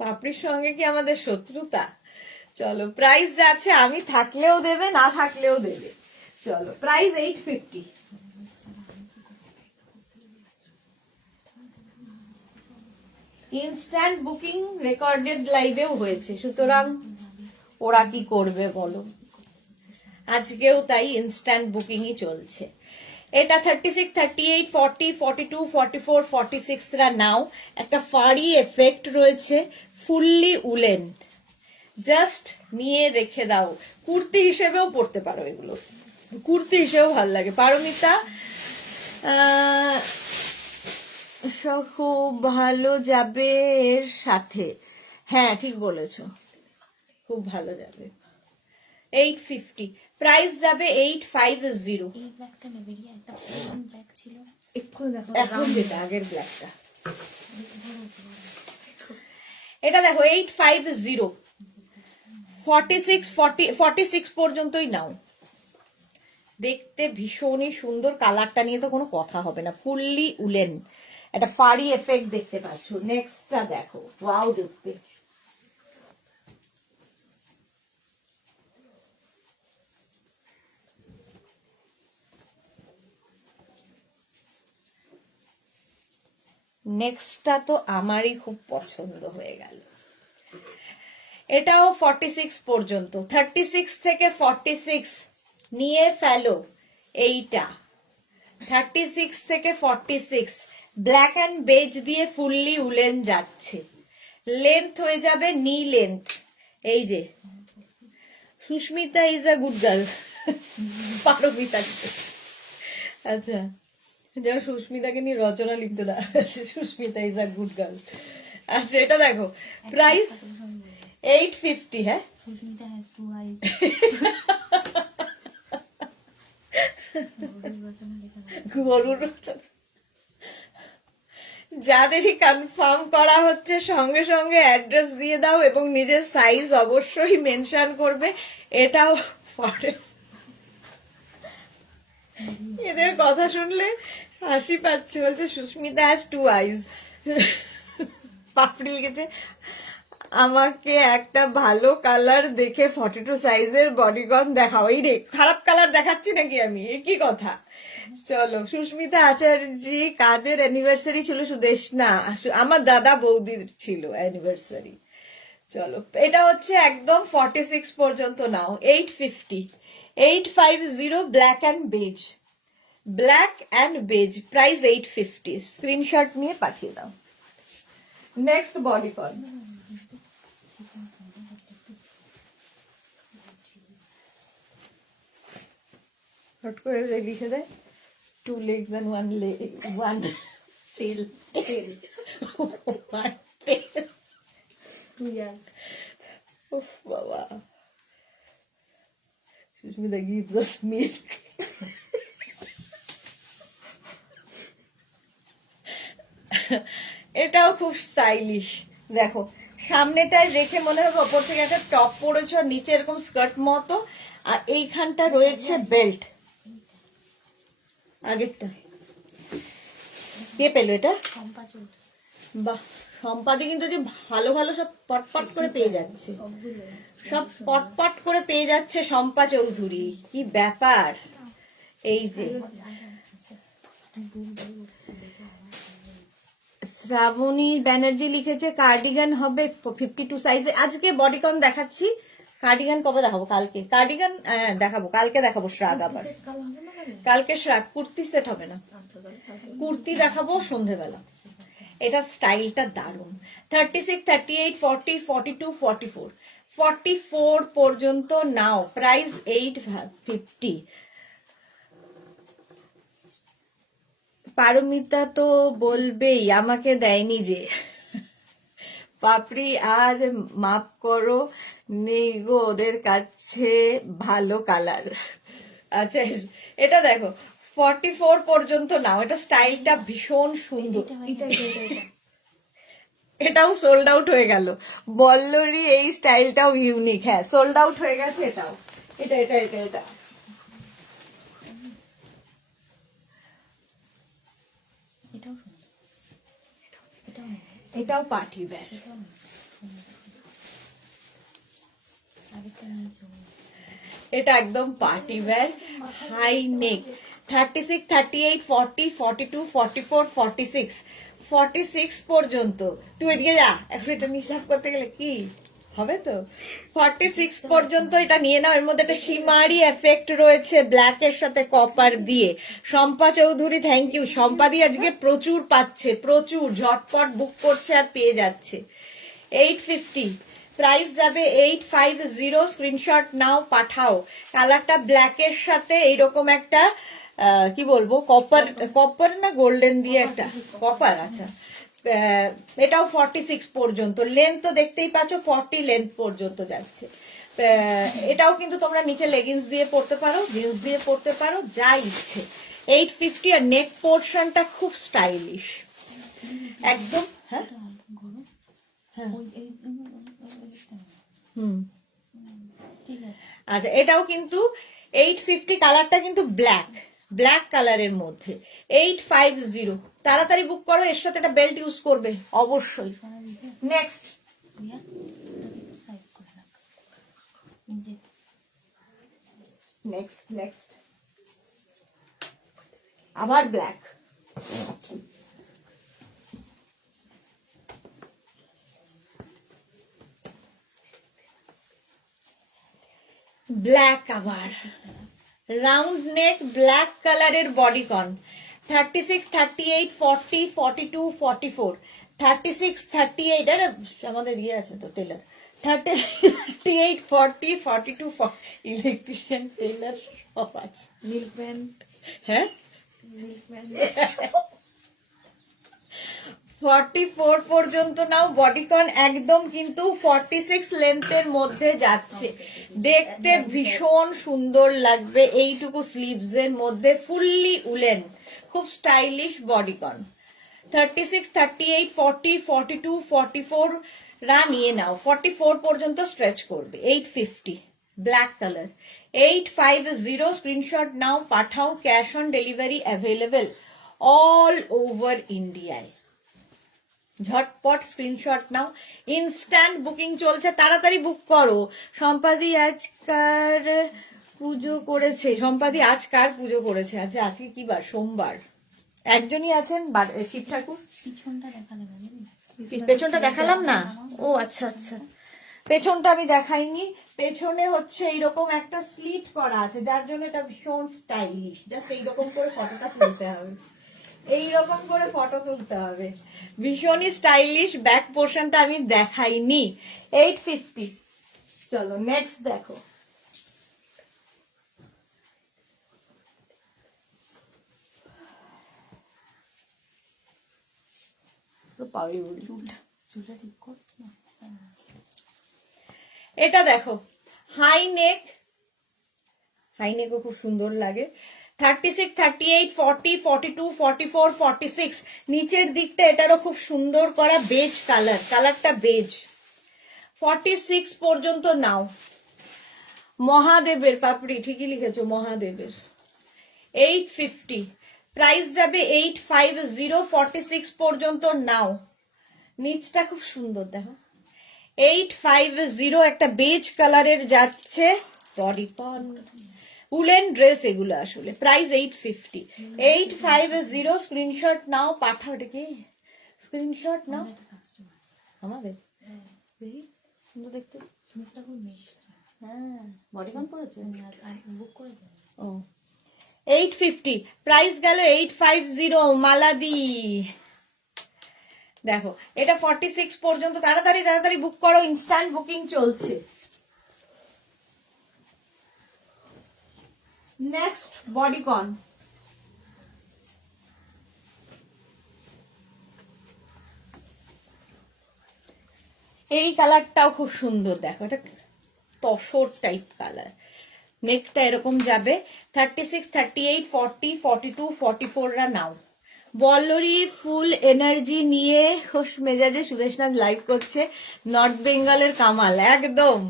পাপড়ির সঙ্গে কি আমাদের শত্রুতা? চলো, প্রাইস যাচ্ছে, আমি থাকলেও দেবে, না থাকলেও দেবে। চলো, প্রাইস 850। ইনস্ট্যান্ট বুকিং রেকর্ডেড লাইভেও হয়েছে, সুতরাং ওরা কি করবে বলো? আজকেও তাই ইনস্ট্যান্ট বুকিংই চলছে। এটা 36, 38, 40, 42, 44, 46 রা নাও। একটা ফাড়ি এফেক্ট রয়েছে, ফুললি উলেন। জাস্ট নিয়ে রেখে দাও, কুর্তি হিসেবেও পরতে পারো এগুলো, কুর্তি হিসেবেও ভালো লাগে। পারমিতা খুব ভালো যাবে এর সাথে। হ্যাঁ, ঠিক বলেছো, খুব ভালো যাবে। 850 প্রাইস যাবে, 850। এই ব্ল্যাকটা নেবে রিয়া, একটা প্লেন ব্ল্যাক ছিল এক্ষুনি দেখো, এখন যেটা আগের ব্ল্যাকটা, এটা দেখো 850। 46 পর্যন্তই নাও। দেখতে ভীষণই সুন্দর, কালারটা নিয়ে তো কোনো কথা হবে না। ফুললি উলেন, একটা ফাড়ি এফেক্ট দেখতে পাচ্ছ। নেক্সটটা দেখো, ওয়াও দেখতে। নেক্সটটা তো আমারই খুব পছন্দ হয়ে গেল। এটাও 46 পর্যন্ত, 36 থেকে 46 নিয়ে ফেলো। এইটা 36 থেকে 46 ব্ল্যাক অ্যান্ড বেজ দিয়ে ফুললি উলেন যাচ্ছে। লেন্থ হয়ে যাবে নি লেন্থ। এই যে Susmita is a good girl, Paramita. আচ্ছা, যেন সুস্মিতাকে নিয়ে রচনা লিখতে দেওয়া আছে, Susmita is a good girl. আচ্ছা, এটা দেখো, প্রাইস 850। হ্যাঁ, সুস্মিতা হ্যাজ টু আইজ। গরুর রচনা। যাদেরই কনফার্ম করা হচ্ছে সঙ্গে সঙ্গে অ্যাড্রেস দিয়ে দাও এবং নিজের সাইজ অবশ্যই মেনশন করবে। এটাও পরে, এদের কথা শুনলে হাসি পাচ্ছে। বলছে সুস্মিতা হ্যাজ টু আইজ। পাপড়ি লিখেছে, আমাকে একটা ভালো কালার দেখে 42 সাইজের বডিকন দেখাও। এই রে, খারাপ কালার দেখাচ্ছি নাকি আমি? এ কি কথা? চলো, সুস্মিতা আচার্যি কাদের অ্যানিভার্সারি ছিল? সুদেশ না, আমার দাদা বৌদির ছিল অ্যানিভার্সারি। চলো, এটা হচ্ছে একদম 46 পর্যন্ত নাও। 850, 850 black and beige, black and beige, price 850। Screenshot নিয়ে পাঠিয়ে দাও। নেক্সট বডিকন, হট করে লিখে দেয় 2 legs and 1 leg, 1 tail, one tail। Yes. Uff, বাবা, Sushmita gives us milk। এটাও খুব স্টাইলিশ। দেখো, সামনেটায় দেখে মনে হবে ওপর থেকে একটা টপ পরেছ, আর নিচে এরকম স্কার্ট মতো, আর এইখানটা রয়েছে বেল্ট। আগেরটা কে পেলো এটা? শম্পা চৌধুরী। বাহ, সম্পাদি কিন্তু যে ভালো ভালো সব পটপট করে পেয়ে যাচ্ছে, সব পটপট করে পেয়ে যাচ্ছে শম্পা চৌধুরী। কি ব্যাপার! এই যে শ্রাবণী ব্যানার্জি লিখেছে কার্ডিগান হবে 52 সাইজে। আজকে বডিকন দেখাচ্ছি, কার্ডিগান কবে দেখাবো? কালকে কার্ডিগান দেখাবো, কালকে দেখাবো শ্রাগ। আবার কালকে শ্রাগ, কুর্তি সেট হবে না, কুর্তি দেখাবো সন্ধেবেলা। এটা স্টাইলটা দারুণ। 36, 38, 40, 42, 44, 44 পর্যন্ত নাও, প্রাইস 850। পারমিতা তো বলবেই, আমাকে দেয়নি যে। পাপড়ি আজ মাপ করো, নেই গো ওদের কাছে ভালো কালার। আচ্ছা, এটা দেখো 44 পর্যন্ত নাও, এটা স্টাইলটা ভীষণ সুন্দর। এটাও সোল্ড আউট হয়ে গেল। বল্লরি এই স্টাইলটাও ইউনিক। হ্যাঁ, সোল্ড আউট হয়ে গেছে এটাও। এটা এটা এটা এটা এটাও পার্টি ওয়্যার। এটা একদম পার্টি ওয়্যার, হাই নেক। 36, 38, 40, 42, 44, 46, 46 পর্যন্ত। তুই এদিকে যা, এখন এটা হিসাব করতে গেলে কি হবে তো। 46 পর্যন্ত এটা নিয়ে নাও। এর মধ্যে একটা শিমারি এফেক্ট রয়েছে ব্ল্যাক এর সাথে কপার দিয়ে। Shampa Chowdhury, thank you. শম্পাদি আজকে প্রচুর পাচ্ছে, প্রচুর ঝটপট বুক করছে আর পেয়ে যাচ্ছে। 850, প্রাইস যাবে 850। স্ক্রিনশট নাও, পাঠাও। কালারটা ব্ল্যাক এর সাথে এইরকম একটা কি বলবো, কপার, কপার না গোল্ডেন দিয়ে একটা কপার। আচ্ছা, এটাও 46 পর্যন্ত। লেন্থ তো দেখতেই পাচ্ছ, 40 লেন্থ পর্যন্ত যাচ্ছে। এটাও কিন্তু তোমরা নিচে লেগিংস দিয়ে পরতে পারো, জিন্স দিয়ে পরতে পারো, যা ইচ্ছে। 850। আর নেক পোর্শনটা খুব স্টাইলিশ একদম। হ্যাঁ হ্যাঁ, আচ্ছা, এটাও কিন্তু 850। কালারটা কিন্তু ব্ল্যাক, ব্ল্যাক কালারের মধ্যে। 850, তাড়াতাড়ি বুক করো। এর সাথে একটা বেল্ট ইউজ করবে অবশ্যই। নেক্সট, নেক্সট নেক্সট আবার ব্ল্যাক। ব্ল্যাক আবার, রাউন্ড নেক, ব্ল্যাক কালারের বডিকন। 36, 38, 40, 42, 44, 36, 38, আরে আমাদের ইয়ে আছে তো টেলার। 38, 40, 42, ইলেকট্রিশিয়ান, টেলার সব আছে। মিল্কম্যান। হ্যাঁ, মিল্কম্যান। 44 পর্যন্ত নাও। বডিকন একদম কিন্তু 46 লেন্থের মধ্যে যাচ্ছে, দেখতে ভীষণ সুন্দর লাগবে। এইটুকু স্লিভস এর মধ্যে ফুললি উলেন, খুব স্টাইলিশ বডিকন। 36, 38, 40, 42, 44 রা নিয়ে নাও। 44 পর্যন্ত স্ট্রেচ করবে। 850, ব্ল্যাক কালার। 850, স্ক্রিনশট নাও, পাঠাও। Cash on delivery available all over ইন্ডিয়ায়। ঝটপট স্ক্রিনশট নাও, ইনস্ট্যান্ট বুকিং চলছে, তাড়াতাড়ি বুক করো। সম্পাদি আজকার পুজো করেছে, সম্পাদি আজকার পুজো করেছে। আচ্ছা, আজকে কি বার? সোমবার। একজনই আছেন শিব ঠাকুর। পিছনটা দেখালে পেছনটা দেখালাম না? ও আচ্ছা আচ্ছা, পেছনটা আমি দেখাইনি, পেছনে হচ্ছে এইরকম একটা স্লিট করা আছে, যার জন্য এটা ভীষণ স্টাইলিশ। জাস্ট এইরকম করে ফটোটা তুলতে হবে, এইরকম করে ফটো তুলতে হবে, ভীষণই স্টাইলিশ। ব্যাক পোর্শনটা আমি দেখাইনি। 850। চলো নেক্সট দেখো। চুলটা ঠিক কর না। এটা দেখো, হাই নেক, হাই নেকও খুব সুন্দর লাগে। 36, 38, 40, 42, 44, 46। নিচের দিকটা এটারও খুব সুন্দর করা বেজ কালার, কালারটা বেজ। 46 পর্যন্ত নাও। মহাদেবের পাপড়ি, ঠিকই লিখেছো, মহাদেবের। 850, প্রাইস যাবে 850। 46 পর্যন্ত নাও। নিচটা খুব সুন্দর দেখো, 850, একটা বেজ কালারের যাচ্ছে। বডিকন উলেন ড্রেস এগুলো আসলে। প্রাইস 850। 850, স্ক্রিনশট নাও, পাঠাও। এটা কি স্ক্রিনশট নাও? আমাদের সুন্দর দেখতে, মুখটা খুব মিষ্টি। হ্যাঁ বডিকন পড়েছে, বুক করে দেন। ও 850, প্রাইস গেল 850। মালাদি দেখো, এটা 46 পর্যন্ত। তাড়াতাড়ি তাড়াতাড়ি বুক করো, ইনস্ট্যান্ট বুকিং চলছে। নেক্সট বডিকন, এই কালারটাও খুব সুন্দর দেখো, এটা তসর টাইপ কালার। নেকটা এরকম যাবে। 36, 38, 40, 42, 44রা নাও। বল্লরি ফুল এনার্জি নিয়ে খুশ মেজাজে সুদেশনাথ লাইভ করছে। নর্থ বেঙ্গলের কামাল একদম।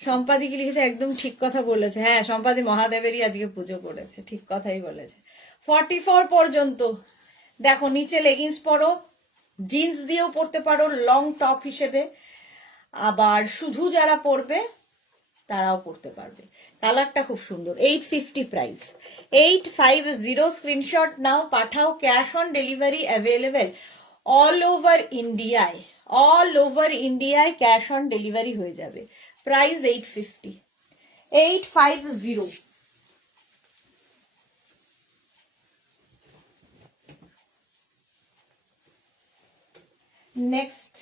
সম্পাদি কি লিখেছে? একদম ঠিক কথা বলেছে। হ্যাঁ, সম্পাদি মহাদেবেরই আজকে পুজো করেছে, ঠিক কথাই বলেছে। 44 পর্যন্ত দেখো, নিচে লেগিংস পরো, জিন্স দিয়েও পরতে পারো লং টপ হিসেবে, আবার শুধু যারা পরবে তারাও পরতে পারবে। কালারটা খুব সুন্দর। 850 প্রাইস। 850, স্ক্রিনশট নাও, পাঠাও। Cash on delivery available all over ইন্ডিয়ায়, অল ওভার ইন্ডিয়ায় ক্যাশ অন ডেলিভারি হয়ে যাবে। Price 850। 850। Next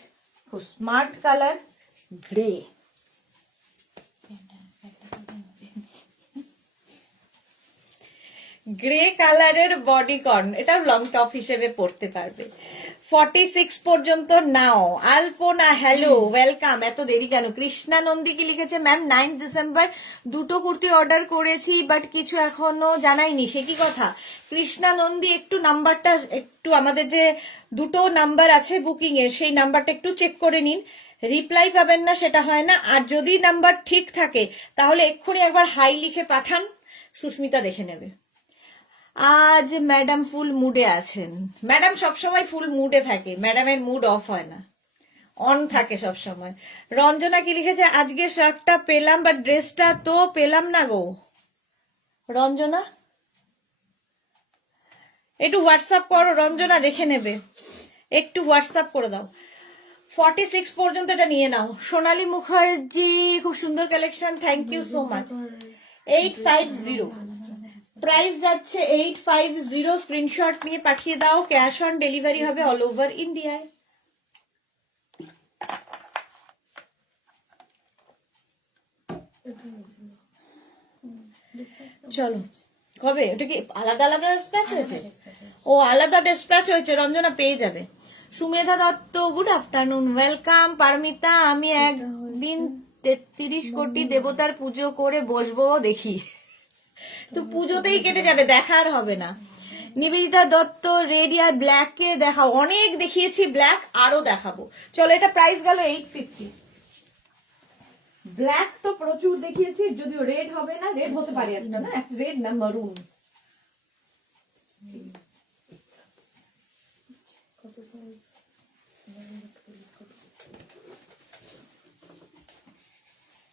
smart colour grey. Grey কালারের বডিকন, এটা লং টপ হিসেবে পরতে পারবে। 46 পর্যন্ত নাও। আলপনা হ্যালো, ওয়েলকাম। এত দেরি কেন? কৃষ্ণা নন্দী কি লিখেছে? ম্যাম 9 ডিসেম্বর দুটো কুর্তি অর্ডার করেছি, বাট কিছু এখনো জানাইনি। সে কি কথা? কৃষ্ণা নন্দী, একটু নাম্বারটা, একটু আমাদের যে দুটো নাম্বার আছে বুকিং এর, সেই নাম্বারটা একটু চেক করে নিন। রিপ্লাই পাবেন না সেটা হয় না। আর যদি নাম্বার ঠিক থাকে তাহলে এক্ষুনি একবার হাই লিখে পাঠান, সুস্মিতা দেখে নেবে। আজ ম্যাডাম ফুল মুডে আছেন। ম্যাডাম সবসময় ফুল মুডে থাকে, ম্যাডামের মুড অফ হয় না, অন থাকে সবসময়। রঞ্জনা কি লিখেছে? আজকে শার্টটা পেলাম বাট ড্রেসটা তো পেলাম না গো। রঞ্জনা একটু হোয়াটসঅ্যাপ করো, রঞ্জনা দেখে নেবে, একটু হোয়াটসঅ্যাপ করে দাও। 46 পর্যন্ত এটা নিয়ে নাও। সোনালী মুখার্জি, খুব সুন্দর collection, thank you so much. 850, price যাচ্ছে 850। স্ক্রিনশট নিয়ে পাঠিয়ে দাও, ক্যাশ অন ডেলিভারি হবে অল ওভার ইন্ডিয়ায়। চলো, কবে? ওটা কি আলাদা আলাদা ডিসপ্যাচ হয়েছে? ও আলাদা ডিসপ্যাচ হয়েছে, রঞ্জনা পেয়ে যাবে। Sumedha Datta, good afternoon, welcome. Paramita, আমি একদিন 33 কোটি দেবতার পুজো করে বসবো, দেখি তো পুজোতেই কেটে যাবে, দেখার হবে না। নিবেদিতা দত্ত, রেড আর ব্ল্যাক কে দেখাও। অনেক দেখিয়েছি ব্ল্যাক, আরো দেখাবো। চলো, এটা প্রাইস গেল 850। ব্ল্যাক তো প্রচুর দেখিয়েছি, যদিও রেড হবে না, রেড হতে পারে একটা, না একটা রেড না, মারুন।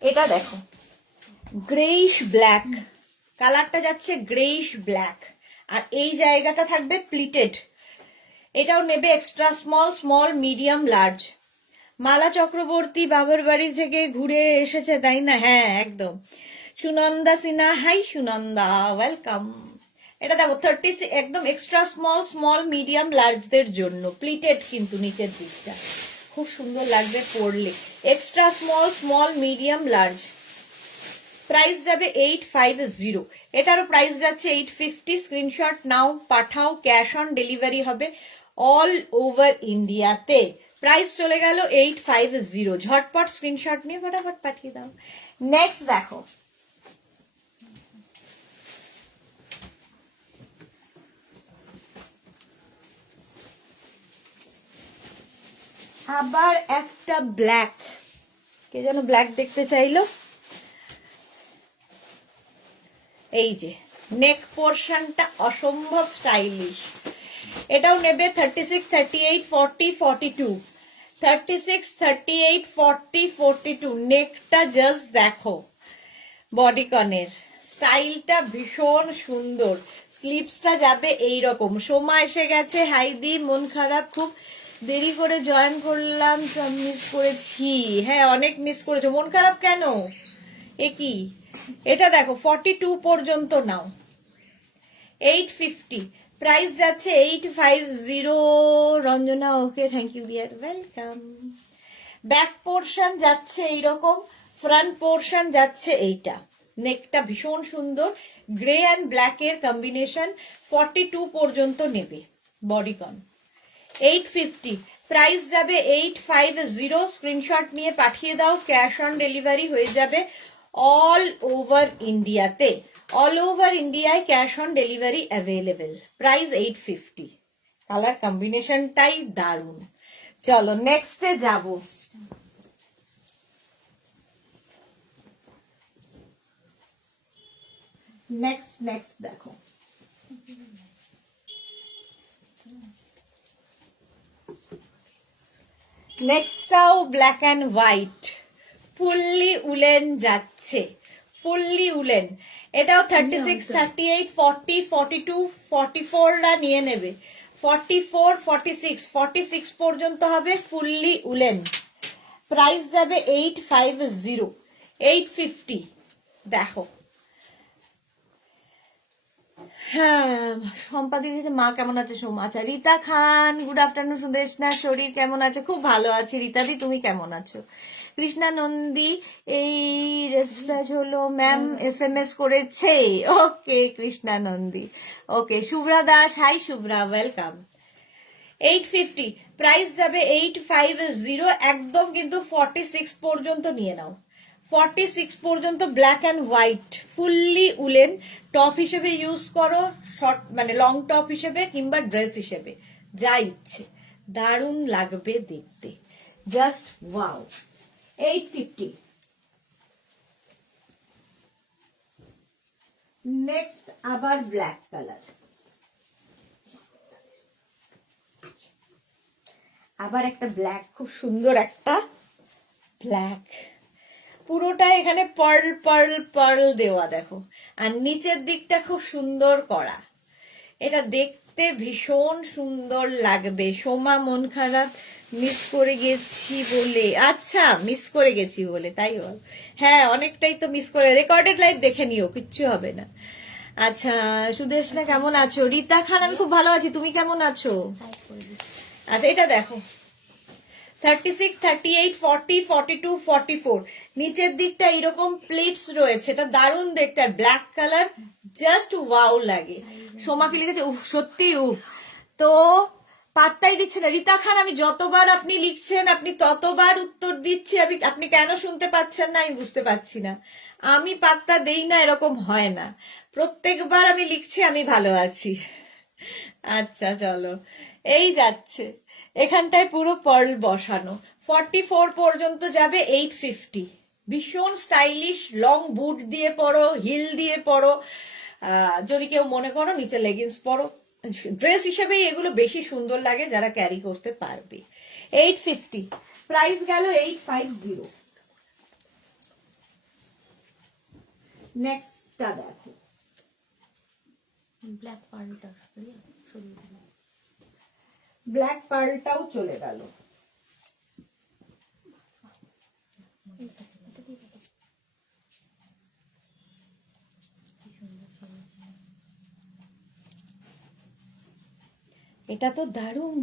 এটা দেখো, গ্রেইশ ব্ল্যাক কালারটা যাচ্ছে, গ্রেইশ ব্ল্যাক। আর এই জায়গাটা থাকবে প্লিটেড। এটাও নেবে extra small, small, medium, large. Mala Chakraborty বাবার বাড়ি থেকে ঘুরে এসেছে তাই না? হ্যাঁ একদম। Sunanda Sinha, hi Sunanda, welcome. এটা দেখো 30, একদম এক্সট্রা স্মল, স্মল মিডিয়াম লার্জদের জন্য প্লিটেড, কিন্তু নিচের দিকটা খুব সুন্দর লাগবে পরলে। Extra small, small medium large. Price যাবে 850, এটারও প্রাইস যাচ্ছে 850। স্ক্রিনশট নাও, পাঠাও, ক্যাশ অন ডেলিভারি হবে অল ওভার ইন্ডিয়াতে। প্রাইস চলে গেল 850, ঝটপট স্ক্রিনশট নিয়ে ফটাফট পাঠিয়ে দাও। নেক্সট দেখো, আবার একটা ব্ল্যাক, কে যেন ব্ল্যাক দেখতে চাইলো। এই যে নেক পোর্শনটা অসম্ভব স্টাইলিশ, এটাও নেবে 36, 38, 40, 42, 36, 38, 40, 42। নেকটা জাস্ট দেখো, বডিকনের স্টাইলটা ভীষণ সুন্দর। স্লিভসটা যাবে এইরকম। সোমা এসে গেছে, হাইদি, মন খারাপ, খুব দেরি করে জয়েন করলাম, সব মিস করেছি। হ্যাঁ অনেক মিস করেছো, মন খারাপ কেন? এ কি? এটা দেখো 42 পর্যন্ত নাও, 850। প্রাইস যাচ্ছে 850। Ranjana, okay, thank you dear, welcome. Back portion যাচ্ছে এইরকম, ফ্রন্ট পোর্শন যাচ্ছে এইটা। নেকটা ভীষণ সুন্দর, গ্রে অ্যান্ড ব্ল্যাক এর কম্বিনেশন। 42 পর্যন্ত নেবে, বডিকন। 850, প্রাইস যাবে 850। স্ক্রিনশট নিয়ে পাঠিয়ে দাও, ক্যাশ অন ডেলিভারি হয়ে যাবে অল ওভার ইন্ডিয়াতে। অল ওভার ইন্ডিয়ায় cash on delivery available. Price 850। Colour কম্বিনেশনটাই দারুণ। চলো নেক্সটে যাব। নেক্সট দেখো, নেক্সটটাও black and white, fully woollen যাচ্ছে, ফুললি উলেন। এটাও 36, 38, 40, 42, 44রা নিয়ে নেবে। 44, 46, 46 পর্যন্ত হবে ফুললি উলেন। প্রাইস যাবে 850, 850। দেখো, হ্যাঁ সম্পাদি দিয়েছে, মা কেমন আছে? সোমা, আচ্ছা। রীতা খান, গুড আফটারনুন। সুদেশনা, শরীর কেমন আছে? খুব ভালো আছি রীতাদি, তুমি কেমন আছো? কৃষ্ণা নন্দী, এই রেসলাজ হলো ম্যাম, SMS করেছে। Okay Krishna Nandi, okay. Shubhra Das, hi Shubhra, welcome. 850, price যাবে 850 একদম, কিন্তু 46 পর্যন্ত নিয়ে নাও। 46 পর্যন্ত black and white, fully woollen. Top হিসেবে ইউজ করো, শর্ট মানে লং টপ হিসেবে, কিংবা ড্রেস হিসেবে, যা ইচ্ছে। দারুণ লাগবে দেখতে, জাস্ট ওয়াও। 850। নেক্সট আবার ব্ল্যাক কালার, আবার একটা ব্ল্যাক, খুব সুন্দর একটা ব্ল্যাক। পুরোটা এখানে পার্ল পার্ল পার্ল দেওয়া দেখো, আর নিচের দিকটা খুব সুন্দর করা। এটা দেখতে ভীষণ সুন্দর লাগবে। সোমা, মন খারাপ, মিস করে গেছি বলে। আচ্ছা, মিস করে গেছি বলে তাই বল? হ্যাঁ অনেকটাই তো মিস করে, রেকর্ডেড লাইভ দেখে নিও, কিচ্ছু হবে না। আচ্ছা সুদেশনা, কেমন আছো? রীতা খান, আমি খুব ভালো আছি, তুমি কেমন আছো? আচ্ছা এটা দেখো, 36, 38, 40, 42, 44। নিচের দিকটা এরকম প্লেটস রয়েছে, এটা দারুণ দেখতে, আর ব্ল্যাক কালার, জাস্ট ওয়াও লাগে। সোমাকে লিখেছে, উফ সত্যি উফ। তো পাত্তাই দিচ্ছে না রীতা খান, আমি যতবার আপনি লিখছেন আপনি ততবার উত্তর দিচ্ছি, আপনি কেন শুনতে পাচ্ছেন না আমি বুঝতে পারছি না। আমি পাত্তা দেই না এরকম হয় না, প্রত্যেকবার আমি লিখছি আমি ভালো আছি। আচ্ছা চলো, এই যাচ্ছে, এখানটায় পুরো পার্ল বসানো। 44 পর্যন্ত যাবে 850। ভীষণ স্টাইলিশ, লং বুট দিয়ে পরো, হিল দিয়ে পরো, যদি কেউ মনে করো নিচে লেগিংস পরো, ড্রেস হিসেবেই এগুলো বেশি সুন্দর লাগে যারা ক্যারি করতে পারবে। 850, প্রাইস গেল 850। নেক্সটটা দেখো, ব্ল্যাক পার্লটা সরিয়ে দিলাম। ব্ল্যাক পার্লটাও চলে গেল। এই যে, এটা দিয়ে দাও। কি সুন্দর সবুজ। এটা তো দারুণ।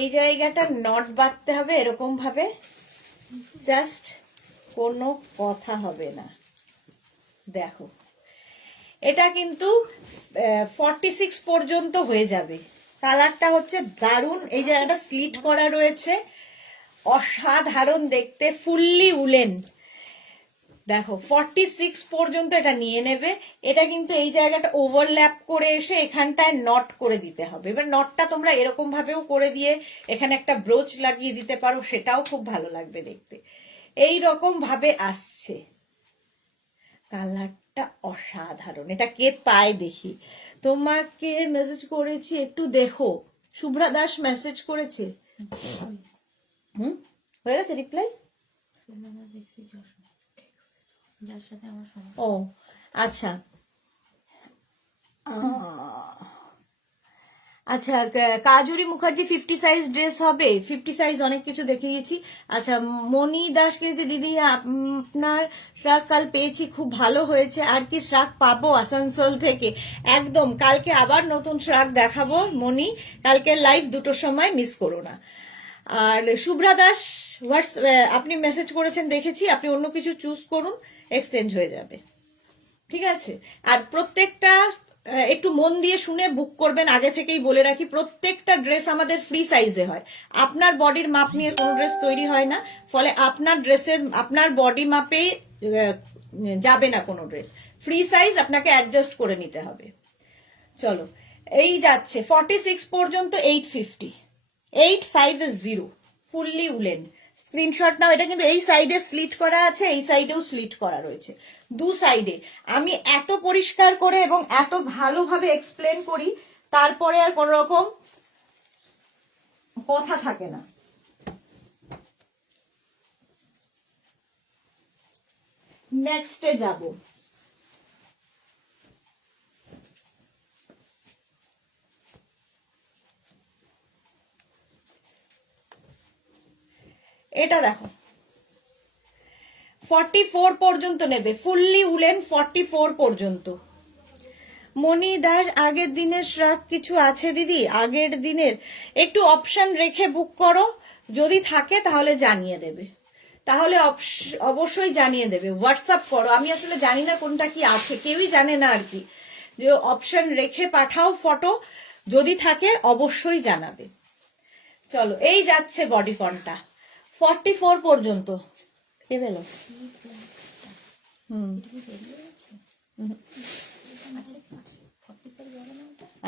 এই জায়গাটা নট বাঁধতে হবে এরকম ভাবে, জাস্ট কোনো কথা হবে না। দেখো এটা কিন্তু 46 পর্যন্ত হয়ে যাবে। কালারটা হচ্ছে দারুণ, এই জায়গাটা স্লিট করা রয়েছে, অসাধারণ দেখতে, ফুললি উলেন। দেখো 46 পর্যন্ত এটা নিয়ে নেবে। এটা কিন্তু এই জায়গাটা ওভারল্যাপ করে এসে এখানটায় নট করে দিতে হবে। এবার নটটা তোমরা এরকম ভাবেও করে দিয়ে এখানে একটা ব্রোচ লাগিয়ে দিতে পারো, সেটাও খুব ভালো লাগবে দেখতে। এই রকম ভাবে আসছে, কালারটা অসাধারণ। এটা কে পায় দেখি, তোমাকে মেসেজ করেছি একটু দেখো। শুভ্রা দাস মেসেজ করেছে। হয়ে গেছে রিপ্লাই? দেখছি যার সাথে আমার সমস্যা। ও আচ্ছা আচ্ছা, কাজুরি মুখার্জি 50 সাইজ ড্রেস হবে? 50 সাইজ অনেক কিছু দেখিয়েছি। আচ্ছা, মনি দাস কে দিদি আপনার শ্রাক কাল পেয়েছি, খুব ভালো হয়েছে, আর কি শ্রাক পাবো আসানসোল থেকে? একদম, কালকে আবার নতুন শ্রাক দেখাবো মনি, কালকে লাইভ 2টোর সময়, মিস করো না। আর শুভ্রা দাস আপনি মেসেজ করেছেন দেখেছি, আপনি অন্য কিছু চুজ করুন, এক্সচেঞ্জ হয়ে যাবে, ঠিক আছে? আর প্রত্যেকটা একটু মন দিয়ে শুনে বুক করবেন, আগে থেকেই বলে রাখি প্রত্যেকটা ড্রেস আমাদের ফ্রি সাইজে হয়। আপনার বডির মাপ নিয়ে কোনো ড্রেস তৈরি হয় না, ফলে আপনার ড্রেসের আপনার বডি মাপে যাবে না কোনো ড্রেস। ফ্রি সাইজ আপনাকে অ্যাডজাস্ট করে নিতে হবে। চলো, এই যাচ্ছে 46 পর্যন্ত 850, 850 ফুললি উলেন। স্ক্রিনশট নাও। এটা কিন্তু এই সাইডে স্লিট করা আছে, এই সাইডেও স্লিট করা রয়েছে, দু সাইডে। আমি এত পরিষ্কার করে এবং এত ভালোভাবে এক্সপ্লেন করি, তারপরে আর কোন রকম কথা থাকে না। নেক্সটে যাব। এটা দেখো 44 পর্যন্ত নেবে, ফুললি উলেন 44 পর্যন্ত। মনি দাস, আগের দিনের শ্রাক কিছু আছে দিদি? আগের দিনের একটু অপশন রেখে বুক করো, যদি থাকে তাহলে জানিয়ে দেবে, তাহলে অবশ্যই জানিয়ে দেবে। হোয়াটসঅ্যাপ করো, আমি আসলে জানি না কোনটা কি আছে, কেউই জানে না আর কি, যে অপশন রেখে পাঠাও ফটো, যদি থাকে অবশ্যই জানাবে। চলো, এই যাচ্ছে বডিকনটা 44 পর্যন্ত। কে পেলো?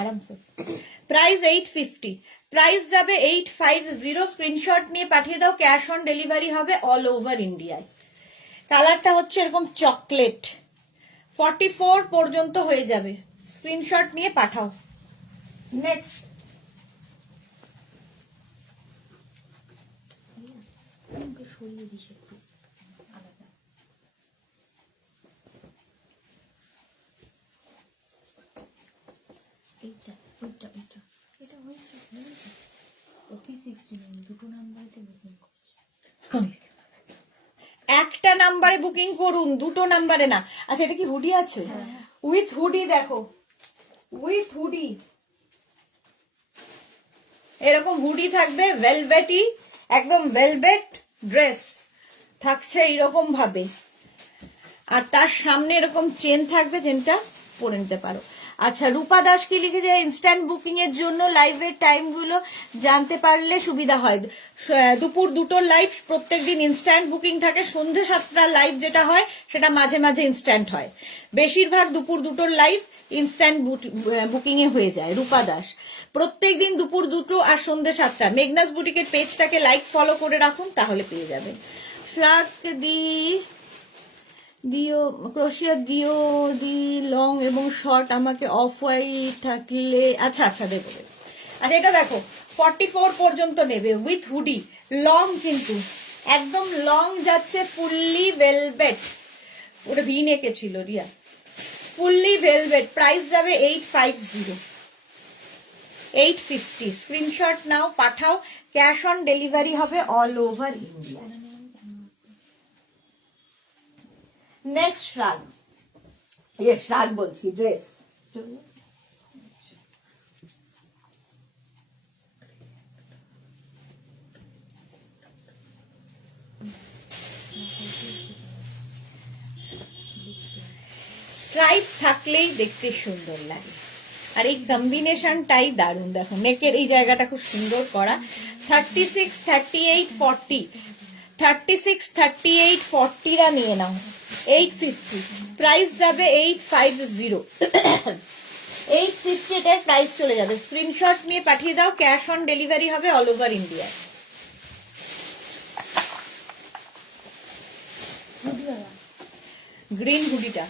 আরামসে। প্রাইস 850, প্রাইস যাবে 850। স্ক্রিনশট নিয়ে পাঠিয়ে দাও, ক্যাশ অন ডেলিভারি হবে অল ওভার ইন্ডিয়ায়। কালারটা হচ্ছে এরকম চকলেট। 44 পর্যন্ত হয়ে যাবে, স্ক্রিনশট নিয়ে পাঠাও। নেক্সট, সরিয়ে দিস একটু আলাদা। এইটা ওইটা ওইটা এটা হয়েছে 360 দুটো নাম্বারেতে বুকিং করছি। একটা নাম্বারে বুকিং করুন, দুটো নাম্বারে না। আচ্ছা, এটা কি হুডি আছে? উইথ হুডি, দেখো উইথ হুডি, এরকম হুডি থাকবে, ভেলভেটি, একদম ভেলভেট ড্রেস থাকছে এইরকম ভাবে, আর তার সামনে এরকম চেন থাকবে, চেনটা পরে নিতে পারো। আচ্ছা, রূপা দাস কি লিখেছে, ইনস্ট্যান্ট বুকিং এর জন্য লাইভের টাইম গুলো জানতে পারলে সুবিধা হয়। দুপুর 2টোর লাইভ প্রত্যেকদিন ইনস্ট্যান্ট বুকিং থাকে, সন্ধ্যে 7টার লাইভ যেটা হয় সেটা মাঝে মাঝে ইনস্ট্যান্ট হয়, বেশিরভাগ দুপুর 2টোর লাইভ ইনস্ট্যান্ট বুকিং এ হয়ে যায়। রূপা দাস, প্রত্যেকদিন দুপুর 2টো আর সন্ধ্যে 7টা। মেঘনাস বুটিকের পেজটাকে লাইক ফলো করে রাখুন, তাহলে পেয়ে যাবেন। শ্রাক দিও ক্রোশিয়া দিও দি লং এবং শর্ট, আমাকে অফ হোয়াইট থাকলে। আচ্ছা আচ্ছা, দেবো। আচ্ছা, এটা দেখো 44 পর্যন্ত নেবে, উইথ হুডি, লং, কিন্তু একদম লং যাচ্ছে, ফুললি ভেলভেট। ওটা ভি নেকে ছিল রিয়া, ফুললি ভেলভেট। প্রাইস যাবে 850, 850। স্ক্রিনশট নাও, পাঠাও, ক্যাশ অন ডেলিভারি হবে all over India. Next shrug, shrug বলছি, ড্রেস। স্ট্রাইপ থাকলেই দেখতে সুন্দর লাগে, আর এই কম্বিনেশনটাই দারুণ। দেখো নেকের এই জায়গাটা খুব সুন্দর করা। 36, 38, 40, 36, 38, 40রা নিয়ে নাও 850, প্রাইস যাবে 850। 850 এটার প্রাইস চলে যাবে। স্ক্রিনশট নিয়ে পাঠিয়ে দাও, ক্যাশ অন ডেলিভারি হবে অল ওভার ইন্ডিয়া। গ্রিন হুডিটা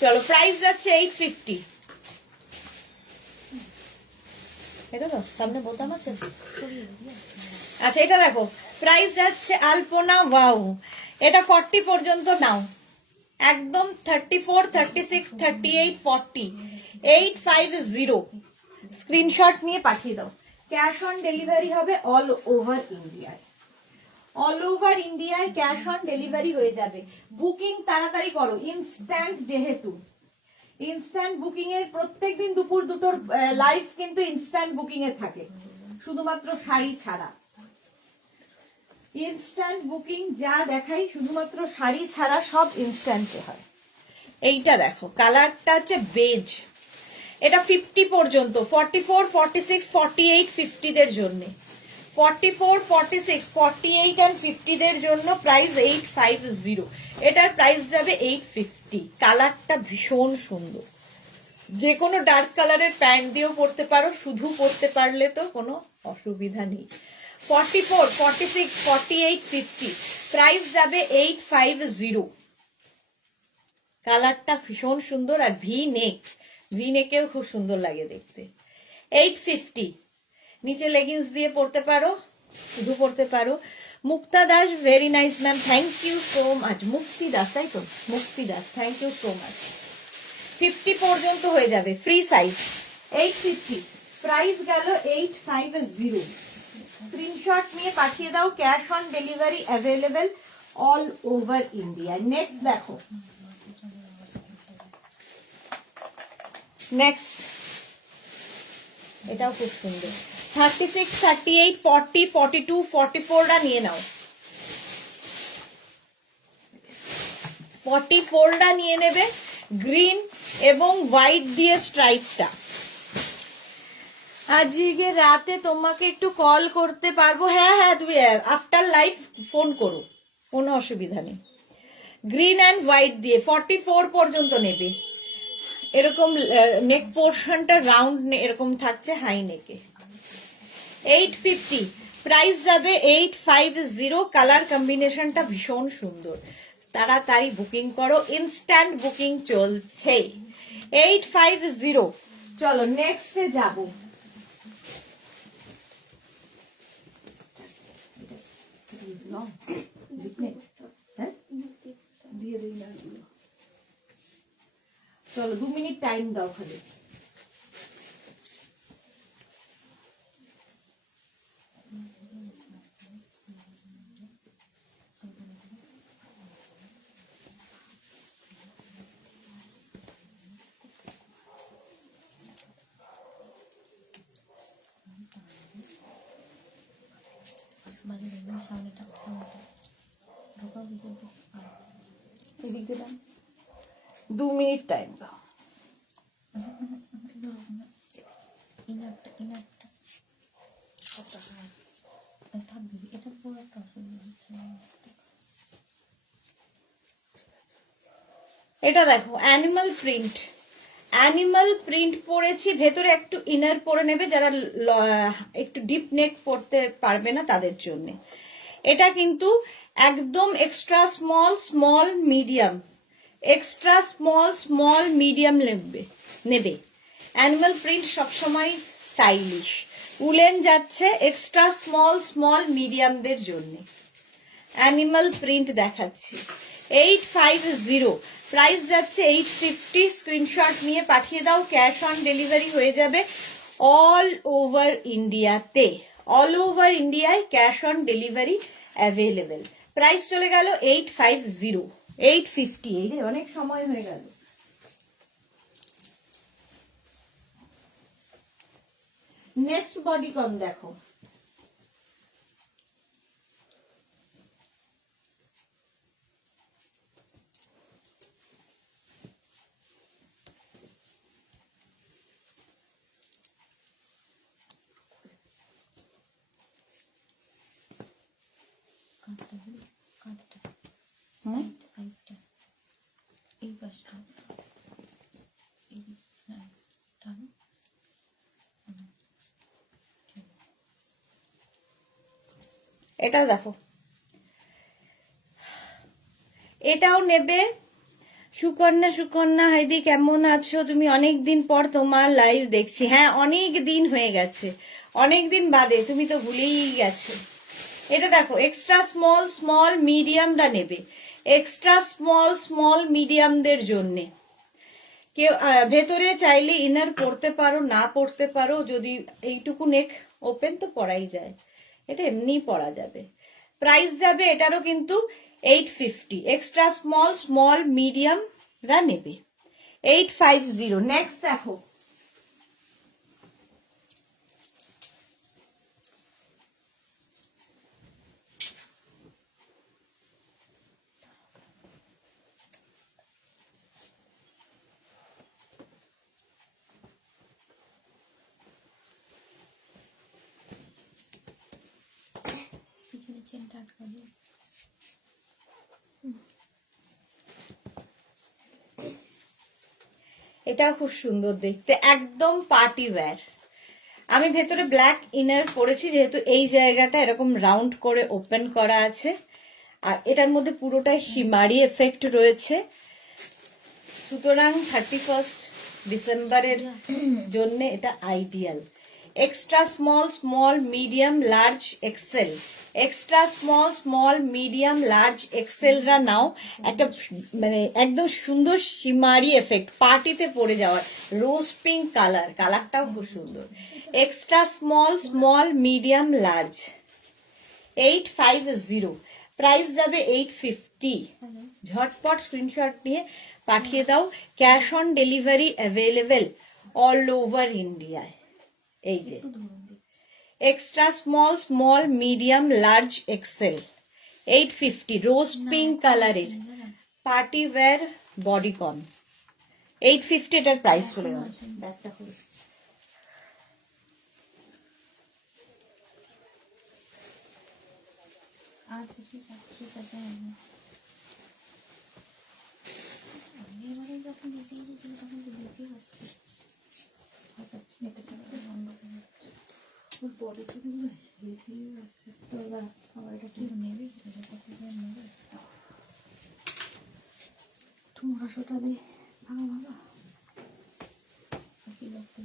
চলো, প্রাইস যাচ্ছে 850। এটা তো সামনে বোতাম আছে। আচ্ছা এটা দেখো, প্রাইস যাচ্ছে আলপনা, ওয়াও, এটা 40 পর্যন্ত নাও, একদম 34, 36, 38, 40, 850। স্ক্রিনশট নিয়ে পাঠিয়ে দাও, ক্যাশ অন ডেলিভারি হবে অল ওভার ইন্ডিয়ায়। অল ওভার ইন্ডিয়ায় ক্যাশ অন ডেলিভারি হয়ে যাবে। বুকিং তাড়াতাড়ি করো, ইনস্ট্যান্ট, যেহেতু ইনস্ট্যান্ট বুকিং এর প্রত্যেকদিন দুপুর 2টোর লাইভ কিন্তু ইনস্ট্যান্ট বুকিং এ থাকে, শুধুমাত্র শাড়ি ছাড়া। ইনস্ট্যান্ট বুকিং যা দেখাই শুধুমাত্র শাড়ি ছাড়া সব ইনস্ট্যান্টে হয়। এইটা দেখো, কালারটা হচ্ছে বেজ, এটা 50 পর্যন্ত, 44, 46, 48, 50 দের জন্য, 44, 46, 48 and 50 দের জন্য প্রাইস 850। এটার প্রাইস যাবে 850। কালারটা ভীষণ সুন্দর, যে কোনো ডার্ক কালারের প্যান্ট দিয়েও পরতে পারো, শুধু পরতে পারলে তো কোনো অসুবিধা নেই। 44, 46, 48, 50, প্রাইস যাবে 850। কালারটা ভীষণ সুন্দর, আর ভি নেকেও খুব সুন্দর লাগে দেখতে। 850। নিচে লেগিংস দিয়ে পরতে পারো, শুধু পরতে পারো। Mukta Das, very nice ma'am, thank you so much. Mukti Das, তাই তো, Mukti Das, thank you so much. 50 পর্যন্ত হয়ে যাবে, ফ্রি সাইজ। 850, প্রাইস গেল 850। স্ক্রিনশট নিয়ে পাঠিয়ে দাও, cash on delivery available all over India. Next দেখো, নেক্সট এটাও খুব সুন্দর। 36, 38, 40, 42, 44টা নিয়ে নাও, 44টা নিয়ে নেবে। গ্রিন এবং হোয়াইট দিয়ে স্ট্রাইপটা। আজকে রাতে তোমাকে একটু কল করতে পারবো? হ্যাঁ হ্যাঁ, তুমি আফটার লাইভ ফোন করো, কোনো অসুবিধা নেই। গ্রিন অ্যান্ড হোয়াইট দিয়ে 44 পর্যন্ত নেবে। এরকম নেক পোর্শনটা রাউন্ড এরকম থাকছে হাই নেকে। 850, প্রাইস যাবে 850। কালার কম্বিনেশনটা ভীষণ সুন্দর, তাড়াতাড়ি বুকিং করো, ইনস্ট্যান্ট বুকিং চলছে। 850। চলো নেক্সটে যাব। চলো 2 মিনিট টাইম দাও খালি। এদিক দিয়ে দাও, 2 মিনিট টাইম দাও। এটা দেখো, অ্যানিমাল প্রিন্ট, অ্যানিমাল প্রিন্ট পরেছি, ভেতরে একটু ইনার পরে নেবে যারা একটু ডিপ নেক পরতে পারবে না তাদের জন্য। এটা কিন্তু একদম extra small, small medium, extra small, small medium নেবে। অ্যানিমাল প্রিন্ট সবসময় স্টাইলিশ। উলেন যাচ্ছে এক্সট্রা স্মল, স্মল মিডিয়ামদের জন্য। অ্যানিমাল প্রিন্ট দেখাচ্ছি, 850, প্রাইস যাচ্ছে 850। স্ক্রিনশট নিয়ে পাঠিয়ে দাও, ক্যাশ অন ডেলিভারি হয়ে যাবে অল ওভার ইন্ডিয়াতে। অল ওভার ইন্ডিয়ায় cash on delivery available. Price চলে গেল 850। 850, এই রে অনেক সময় হয়ে গেল। নেক্সট বডিকন দেখো, কাঁধটা হলো, কাঁধটা হুম? সাইডটা, এই পাশটা, এই হ্যাঁ টানো। এটা দেখো, এটাও নেবে। সুকন্যা, সুকন্যা হাইদি কেমন আছো তুমি? অনেক দিন পর তোমার লাইভ দেখছি। হ্যাঁ, অনেক দিন হয়ে গেছে, অনেক দিন বাদে, তুমি তো ভুলেই গেছো। এটা দেখো, এক্সট্রা স্মল স্মল মিডিয়ামটা নেবে, এক্সট্রা স্মল স্মল মিডিয়ামদের জন্যে। কেউ ভেতরে চাইলে ইনার পরতে পারো, না পরতে পারো, যদি এইটুকু নেক ওপেন তো পরাই যায়, এটা এমনি পরা যাবে। প্রাইস যাবে এটারও কিন্তু 850, এক্সট্রা স্মল স্মল মিডিয়ামরা নেবে 850। নেক্সট দেখো, পিছনে চেনটা আটকাবে। এটাও খুব সুন্দর দেখতে, একদম পার্টি ওয়্যার। আমি ভেতরে ব্ল্যাক ইনার পরেছি, যেহেতু এই জায়গাটা এরকম রাউন্ড করে ওপেন করা আছে, আর এটার মধ্যে পুরোটাই শিমারি এফেক্ট রয়েছে। সুতরাং 31 ডিসেম্বরের জন্য এটা ideal. Extra small small medium large XL, extra small small medium large এক্সেলরা নাও। একটা মানে একদম সুন্দর শিমারি এফেক্ট, পার্টিতে পরে যাওয়ার। রোজ পিঙ্ক কালার, কালারটাও খুব সুন্দর। Extra small small medium large 850, price যাবে 850। ঝটপট স্ক্রিনশট নিয়ে পাঠিয়ে দাও। Cash on delivery available all over ইন্ডিয়ায়। এই যে extra small small medium large Excel 850, রোজ পিঙ্ক কালারের পার্টি ওয়্যার বডিকন 850, এটার প্রাইস চলে গেল। ব্যাগটা খুলে আচ্ছা ঠিক আছে, ঠিক আছে। আমি এবারে যখন দেখে গেছি তখন তো দেখে আসছি, হঠাৎ এটা চালাতে বন্ধ করে যাচ্ছে। ওর বডি থেকে হেঁচে আসছে। এবার আবার এটা কি নেবে, এটা কত করে নেবে? তোমরা সেটা দিয়ে ভালো ভালো কি লাগতে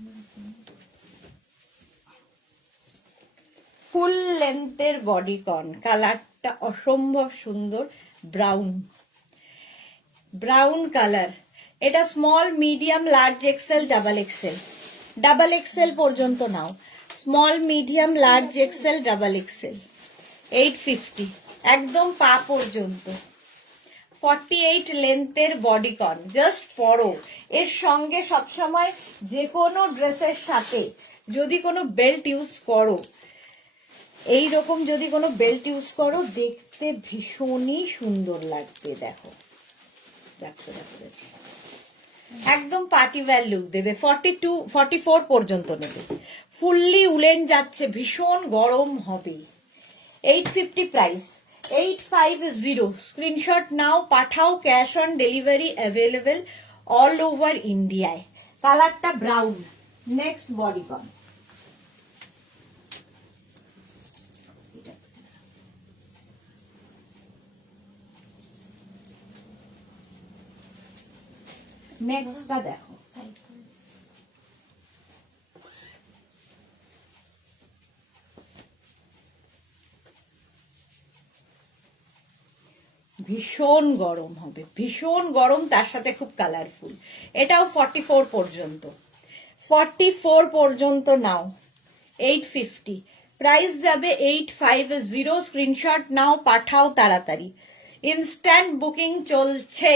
ফুল লেন্থের বডিকন, কালারটা অসম্ভব সুন্দর, ব্রাউন ব্রাউন কালার। এটা small medium large XL double XL পর্যন্ত নাও। Small medium large XL double XL 850, একদম পা পর্যন্ত। 48 লেন্থের বডিকন, জাস্ট পরো। এর সঙ্গে সবসময় যে কোনো ড্রেসের সাথে যদি কোনো বেল্ট ইউজ করো, এই রকম যদি কোনো বেল্ট ইউজ করো, দেখতে ভীষণই সুন্দর লাগবে। দেখো একদম পার্টি ওয়্যার লুক দেবে। 44 পর্যন্ত নেবে, ফুললি উলেন যাচ্ছে, ভীষণ গরম হবে। 850 প্রাইস, 850। স্ক্রিনশট নাও, পাঠাও। Cash on delivery available all over ইন্ডিয়ায়। কালারটা ব্রাউন। নেক্সট বডিকন, নেক্সটটা দেখো। সাইড করে ভীষণ গরম হবে, ভীষণ গরম, তার সাথে খুব কালারফুল। এটাও 44 পর্যন্ত, 44 পর্যন্ত নাও। 850, প্রাইস যাবে 850। স্ক্রিনশট নাও, পাঠাও তাড়াতাড়ি। ইনস্ট্যান্ট বুকিং চলছে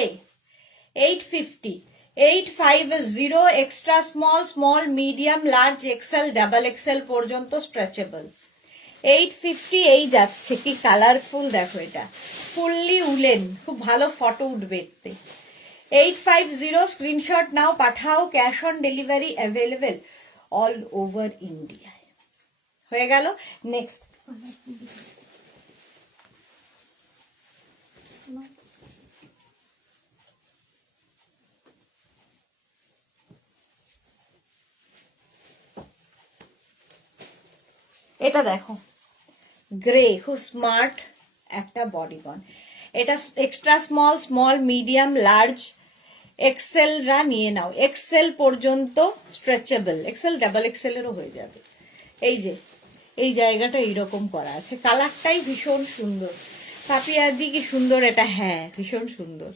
850, 850 extra small, small, medium, large, XL, double XL পর্যন্ত স্ট্রেচেবল। 850 এই যাচ্ছে, কি কালারফুল দেখো, এটা ফুললি উলেন, খুব ভালো ফটো উঠবে এতে। 850 স্ক্রিনশট নাও, পাঠাও, cash on delivery available all over India. হয়ে গেল। নেক্সট এটা দেখো, গ্রে, খুব স্মার্ট একটা বডিকন। এটা extra small, small, medium, large, এক্সেলরা নিয়ে নাও, এক্সেল পর্যন্ত স্ট্রেচেবল, এক্সেল ডাবল এক্সেলেরও হয়ে যাবে। এই যে এই জায়গাটা এইরকম করা আছে, কালারটাই ভীষণ সুন্দর। পাপিয়ার দি কি সুন্দর এটা, হ্যাঁ ভীষণ সুন্দর।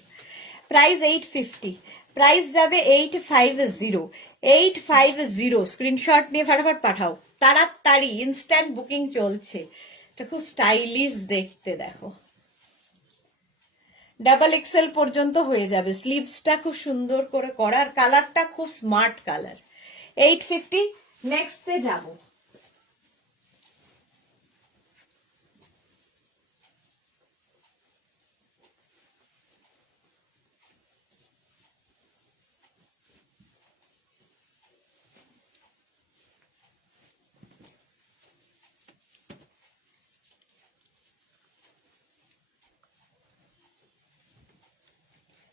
প্রাইস 850, প্রাইস যাবে 850, 850 স্ক্রিনশট নিয়ে ফটাফট পাঠাও, তাড়াতাড়ি, ইনস্ট্যান্ট বুকিং চলছে। এটা খুব স্টাইলিশ দেখতে, দেখো ডাবল এক্সেল পর্যন্ত হয়ে যাবে, স্লিভসটা খুব সুন্দর করে করা, আর কালারটা খুব স্মার্ট কালার। 850। নেক্সটে যাব,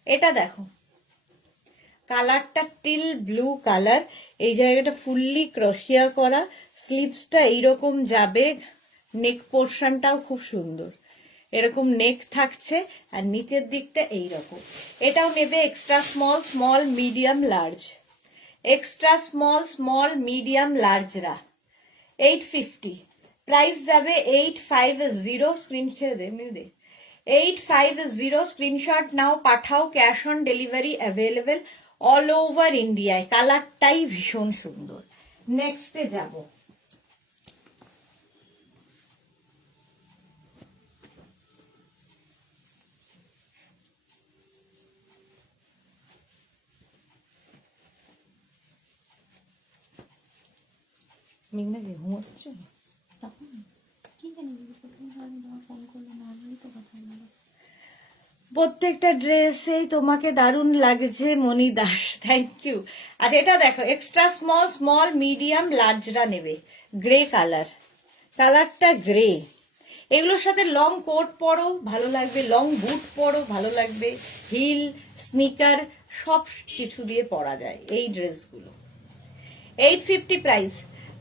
এটা দেখো, কালারটা টিল ব্লু কালার, এই জায়গাটা ফুললি ক্রোশিয়া করা, স্লিভসটা এইরকম যাবে, নেক পোর্শনটাও খুব সুন্দর, এরকম নেক থাকছে, আর নিচের দিকটা এইরকম। এটাও নেবে extra small, small, medium, large, extra small, small, medium, লার্জরা। 850, প্রাইস যাবে 850, স্ক্রিন ছেড়ে দে, এমনি দে। 850 স্ক্রিনশট নাও, পাঠাও, cash on delivery available all over ইন্ডিয়ায়। কালারটাই ভীষণ সুন্দর। নেক্সটে যাব, মেঘনা কি ঘুমোচ্ছে? তখন কি জানি প্রথমে আমার ফোন করলো না, আমি তো কথা বলবো। প্রত্যেকটা ড্রেসেই তোমাকে দারুণ লাগছে মনি দাস, থ্যাংক ইউ। আচ্ছা এটা দেখো, এক্সট্রা স্মল, স্মল, মিডিয়াম, লার্জরা নেবে, গ্রে কালার, কালারটা গ্রে। এগুলোর সাথে লং কোট পরো ভালো লাগবে, লং বুট পরো ভালো লাগবে, হিল, স্নিকার সব কিছু দিয়ে পরা যায় এই ড্রেসগুলো। 850 প্রাইস,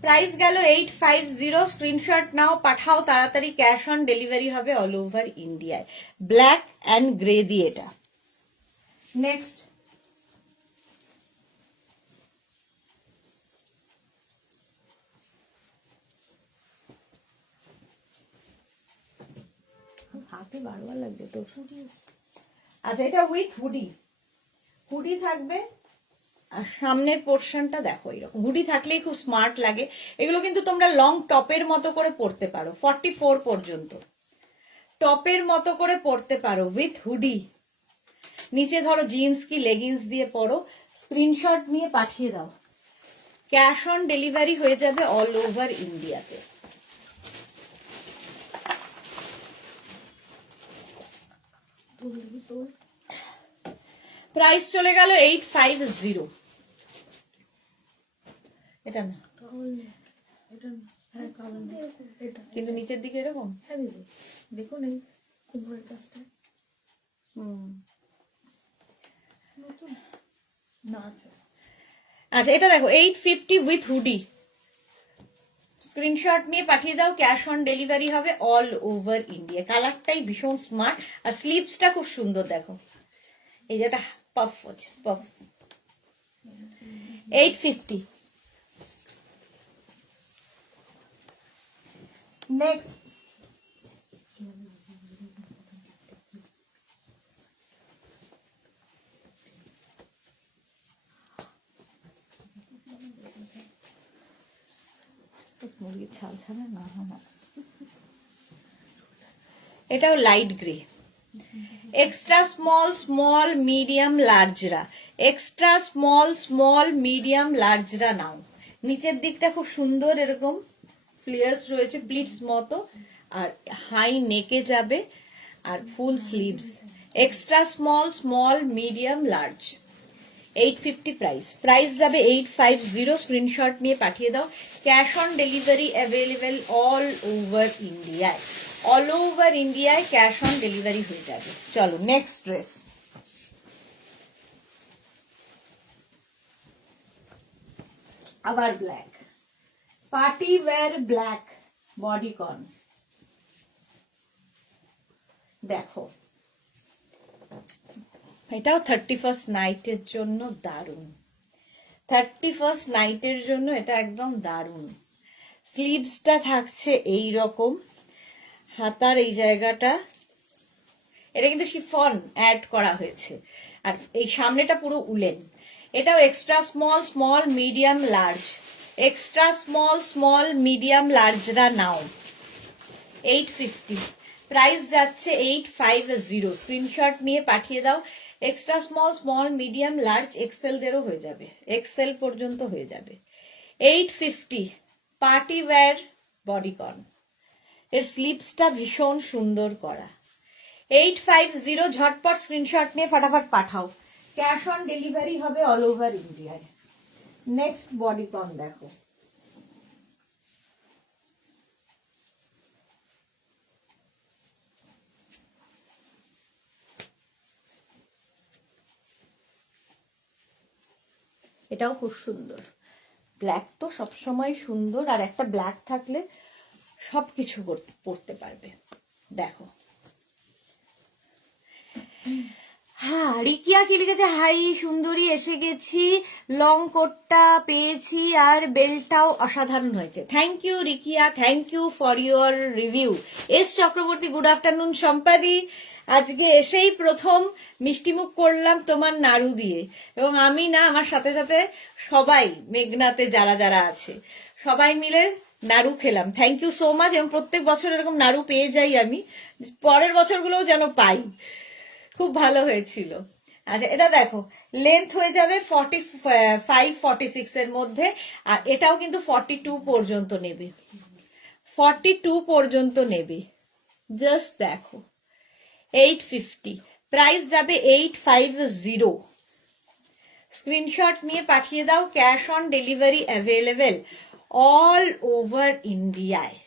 প্রাইস গেল 850, স্ক্রিনশট নাও, পাঠাও তাড়াতাড়ি, ক্যাশ অন ডেলিভারি হবে অল ওভার ইন্ডিয়ায়। ব্ল্যাক অ্যান্ড গ্রে দিয়ে এটা। নেক্সট হাতে বারবার লাগছে তো। আচ্ছা এটা উইথ হুডি, হুডি থাকবে, আর সামনের পোর্শনটা দেখো এরকম, হুডি থাকলেই খুব স্মার্ট লাগে। এগুলো কিন্তু তোমরা লং টপের মতো করে পরতে পারো, 44 পর্যন্ত টপের মতো করে পরতে পারো উইথ হুডি। নিচে ধরো জিন্স কি লেগিংস দিয়ে পরো, স্ক্রিনশট নিয়ে পাঠিয়ে দাও, ক্যাশ অন ডেলিভারি হয়ে যাবে অল ওভার ইন্ডিয়াতে। প্রাইস চলে গেল 850। এটা না, কিন্তু নিচের দিকে এরকম, হ্যাঁ দিদি দেখুন এই কুমড়োর কাজটা নতুন না আছে। আচ্ছা এটা দেখো 850 উইথ হুডি, স্ক্রিনশট নিয়ে পাঠিয়ে দাও, ক্যাশ অন ডেলিভারি হবে অল ওভার ইন্ডিয়া। কালারটাই ভীষণ স্মার্ট, আর স্লিভসটা খুব সুন্দর দেখো, এই যেটা পাফ আছে, পাফ। 850। নেক্সট মুরগির ছাল ছাড়া না, এটাও light grey, extra small small medium লার্জরা, এক্সট্রা স্মল স্মল মিডিয়াম লার্জরা নাও। নিচের দিকটা খুব সুন্দর এরকম ফ্লিয়ার্স রয়েছে প্লিটস মতো, আর হাই নেকে যাবে, আর full sleeves. Extra small small medium large, 850 price যাবে 850। স্ক্রিনশট নিয়ে পাঠিয়ে দাও। Cash on delivery available all over ইন্ডিয়ায়, অল ওভার ইন্ডিয়ায় ক্যাশ অন ডেলিভারি হয়ে যাবে। চলো নেক্সট ড্রেস। আবার black, party wear black bodycon. দেখো এটাও 31st নাইটের জন্য দারুণ, 31st নাইটের জন্য এটা একদম দারুণ। স্লিভসটা থাকছে এই রকম, হাতার এই জায়গাটা এটা কিন্তু শিফন অ্যাড করা হয়েছে, আর এই সামনেটা পুরো উলেন। এটাও extra small small medium large, extra small small medium লার্জরা নাও। 850 প্রাইস যাচ্ছে 850। স্ক্রিনশট নিয়ে পাঠিয়ে দাও। Extra small small medium large এক্সেলদেরও হয়ে যাবে, এক্সেল পর্যন্ত হয়ে যাবে। 850 পার্টি ওয়্যার বডিকন, এর স্লিভসটা ভীষণ সুন্দর করা। 850 ঝটপট স্ক্রিনশট নিয়ে ফাটাফাট পাঠাও। ক্যাশ অন ডেলিভারি হবে অল ওভার ইন্ডিয়ায়। নেক্সট বডিকন দেখো, এটাও খুব সুন্দর। ব্ল্যাক তো সবসময় সুন্দর, আর একটা ব্ল্যাক থাকলে সবকিছু পরতে পারবে। দেখো হ্যাঁ, রিকিয়া কি লিখেছে, হাই সুন্দরী এসে গেছি, লং কোটটা পেয়েছি আর বেল্টটাও অসাধারণ হয়েছে। Thank you Rikiya, thank you for your review. S Chakraborty good afternoon. সম্পাদি আজকে এসেই প্রথম মিষ্টিমুখ করলাম তোমার নাড়ু দিয়ে, এবং আমি না, আমার সাথে সাথে সবাই মেঘনাতে যারা যারা আছে সবাই মিলে নাড়ু খেলাম। থ্যাংক ইউ সো মাচ, এবং প্রত্যেক বছর এরকম নাড়ু পেয়ে যাই আমি, পরের বছরগুলোও যেন পাই। খুব ভালো হয়েছিল। আচ্ছা এটা দেখো, লেন্থ হয়ে যাবে 45-46 এর মধ্যে, আর এটাও কিন্তু 42 পর্যন্ত নেবে, 42 পর্যন্ত নেবে। জাস্ট দেখো 850 প্রাইস যাবে 850। স্ক্রিনশট নিয়ে পাঠিয়ে দাও। Cash on delivery available all over ইন্ডিয়ায়।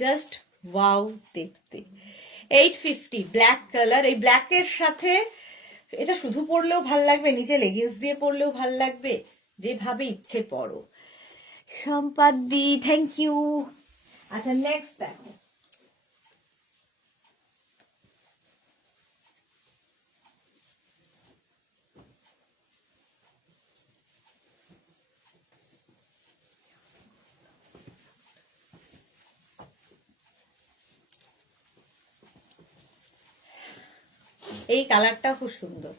জাস্ট ওয়াও দেখতে। 850 ব্ল্যাক কালার, এই ব্ল্যাকের সাথে এটা শুধু পরলেও ভাল লাগবে, নিচে লেগিংস দিয়ে পরলেও ভাল লাগবে, যেভাবে ইচ্ছে পরো। সম্পাদি থ্যাংক ইউ। আচ্ছা নেক্সট দেখো, এই কালারটা খুব সুন্দর।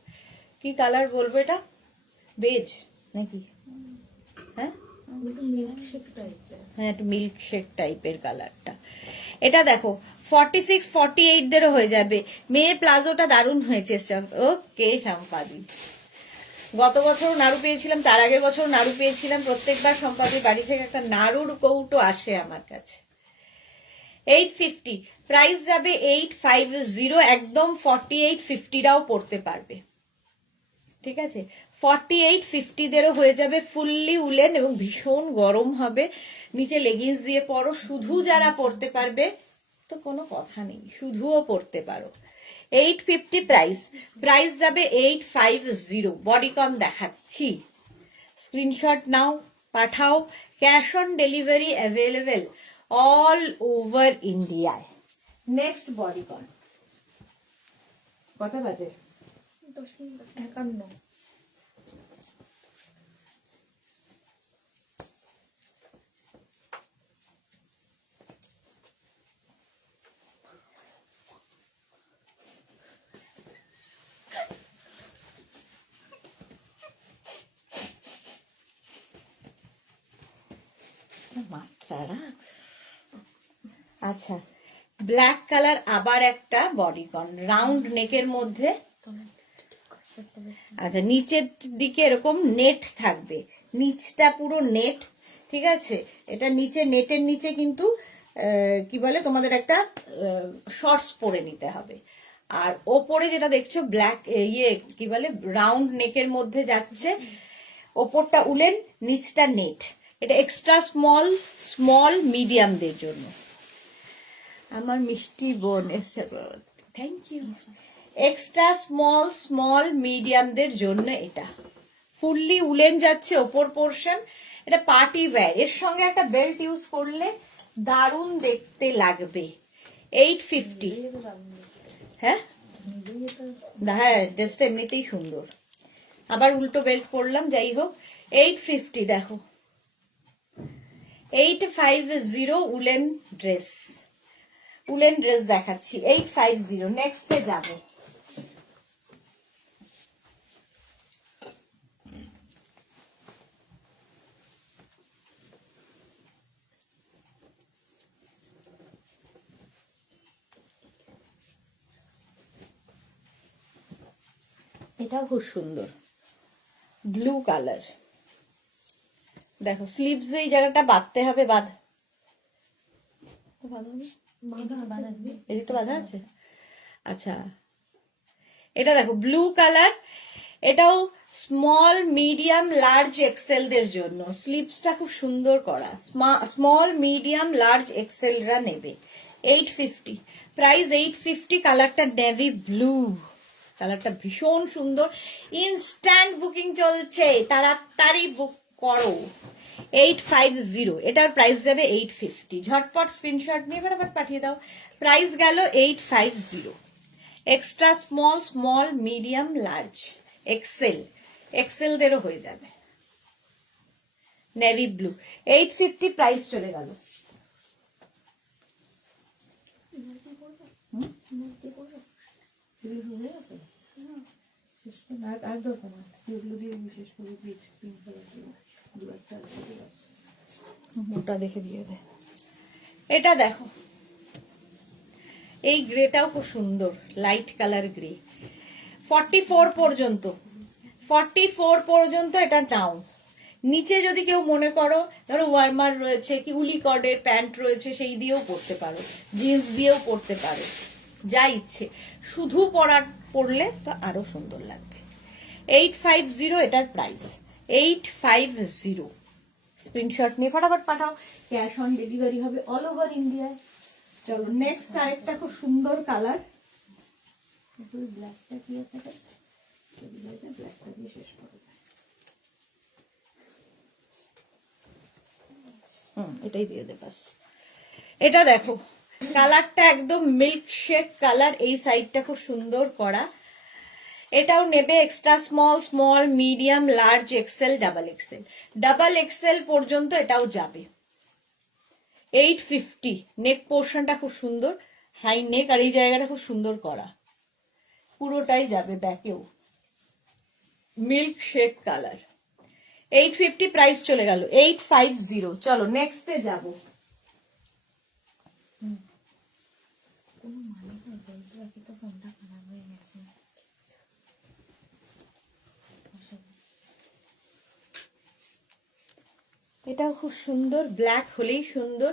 কি কালার বলবো এটা, বেজ নাকি? হ্যাঁ হ্যাঁ, একটু মিল্ক শেক টাইপের কালারটা। এটা দেখো 46-48 দেরও হয়ে যাবে। মেয়ের প্লাজোটা দারুণ হয়েছে। ওকে সম্পাদি, গত বছর নাড়ু পেয়েছিলাম, তার আগের বছর নাড়ু পেয়েছিলাম। প্রত্যেকবার সম্পাদির বাড়ি থেকে একটা নাড়ুর কৌটো আসে আমার কাছে। 850 প্রাইস যাবে 850, একদম 48-50রাও পড়তে পারবে। ঠিক আছে, 48-50 দেরও হয়ে যাবে। ফুললি উলেন এবং ভীষণ গরম হবে, নিচে লেগিংস দিয়ে পরো। শুধু যারা পরতে পারবে তো কোনো কথা নেই, শুধুও পরতে পারো। 850 প্রাইস যাবে 850। বডিকন দেখাচ্ছি, স্ক্রিনশট নাও পাঠাও। Cash on delivery available all over ইন্ডিয়ায়। Next bodycon. কটা বাজে? 10:51। মাত্রারা। আচ্ছা ব্ল্যাক কালার আবার একটা বডিকন রাউন্ড নেকের মধ্যে। আচ্ছা, নিচের দিকে এরকম নেট থাকবে, নিচটা পুরো নেট, ঠিক আছে। এটা নিচে নেটের নিচে কিন্তু কি বলে তোমাদের একটা শর্টস পরে নিতে হবে। আর ওপরে যেটা দেখছো ব্ল্যাক কি বলে রাউন্ড নেকের মধ্যে যাচ্ছে, ওপরটা উলেন, নিচটা নেট। এটা এক্সট্রা স্মল মিডিয়ামদের জন্য। আমার মিষ্টি বোন এসে, থ্যাংক ইউ। এক্সট্রা স্মল মিডিয়ামদের জন্য এটা ফুললি উলেন যাচ্ছে ওপর পোর্শন। এটা পার্টি ওয়্যার, এর সঙ্গে একটা বেল্ট ইউজ করলে দারুণ দেখতে লাগবে। 850। হ্যাঁ হ্যাঁ, ড্রেসটা এমনিতেই সুন্দর, আবার উল্টো বেল্ট পরলাম, যাই হোক। 850 দেখো, 850 উলেন ড্রেস দেখাচ্ছি। 850। নেক্সটে যাবো। এটাও খুব সুন্দর, ব্লু কালার। দেখো স্লিভস এই জায়গাটা বাঁধতে হবে, বাঁধা আছে। আচ্ছা, এটা দেখো ব্লু কালার, এটাও স্মল মিডিয়াম লার্জ এক্সেলদের জন্য। স্লিভসটা খুব সুন্দর করা, স্মল মিডিয়াম লার্জ এক্সেলরা নেবে। 850 প্রাইস। 850। কালারটা নেভি ব্লু, কালারটা ভীষণ সুন্দর। ইনস্ট্যান্ট বুকিং চলছে, তাড়াতাড়ি বুক করো। 850। এটার প্রাইস যাবে 850। ঝটপট স্ক্রিনশট নিয়ে আবার পাঠিয়ে দাও। প্রাইস গেল 850। এক্সট্রা স্মল মিডিয়াম লার্জ এক্সেলদেরও হয়ে যাবে। নেভি ব্লু 850 প্রাইস চলে গেল। মোটা দেখে দিয়ে দে। এটা দেখো, এই গ্রেটাও খুব সুন্দর, লাইট কালার গ্রে। 44 পর্যন্ত, 44 পর্যন্ত এটা নাও। নিচে যদি কেউ মনে করো ধরো ওয়ার্মার রয়েছে কি উলি কর্ডের প্যান্ট রয়েছে, সেই দিয়েও পরতে পারো, জিন্স দিয়েও পরতে পারো, যা ইচ্ছে। শুধু পরলে তো আরো সুন্দর লাগবে। 850 এটার প্রাইস। 850। স্ক্রিনশট নিয়ে ফটাফট পাঠাও, ক্যাশ অন ডেলিভারি হবে অল ওভার ইন্ডিয়ায়। চলো নেক্সট আরেকটা খুব সুন্দর কালার। ব্ল্যাকটা কি আছে, ব্ল্যাকটা দিয়ে শেষ করে এটাই দিয়ে দে বাস। এটা দেখো, কালারটা একদম মিল্ক শেক কালার, এই সাইডটা খুব সুন্দর করা। এটাও নেবে extra small medium large XL double XL পর্যন্ত এটাও যাবে। 850। নেক পোর্শনটা খুব সুন্দর, হাই নেক, আর এই জায়গাটা খুব সুন্দর করা, পুরোটাই যাবে ব্যাকেও। Milk shake colour. 850 প্রাইস চলে গেল। 850। চলো নেক্সটে যাব। এটাও খুব সুন্দর, ব্ল্যাক হলেই সুন্দর,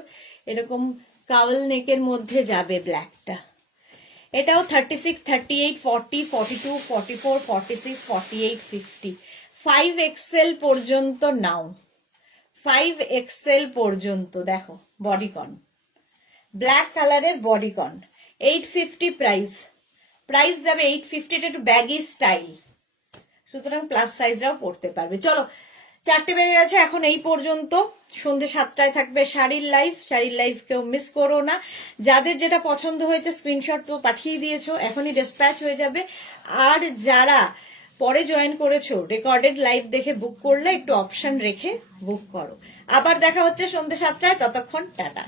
এরকম কাওয়াল নেকের মধ্যে যাবে ব্ল্যাকটা। এটাও 36, 38, 40, 42, 44, 46, 48, 50। 5 এক্সেল পর্যন্ত নাও, 5 এক্সেল পর্যন্ত। দেখো বডিকন, ব্ল্যাক কালারের বডিকন। 850 প্রাইস যাবে 850। এটা একটু ব্যাগি স্টাইল, সুতরাং প্লাস সাইজরাও পড়তে পারবে। চলো 4টে বেজে গেছে, এখন এই পর্যন্ত। সন্ধ্যে 7টায় থাকবে শাড়ির লাইভ কেউ মিস করো না। যাদের যেটা পছন্দ হয়েছে স্ক্রিনশট তো পাঠিয়ে দিয়েছো, এখনই ডিসপ্যাচ হয়ে যাবে। আর যারা পরে জয়েন করেছো রেকর্ডেড লাইভ দেখে বুক করলে একটু অপশন রেখে বুক করো। আবার দেখা হচ্ছে সন্ধ্যে 7টায়, ততক্ষণ টাটা।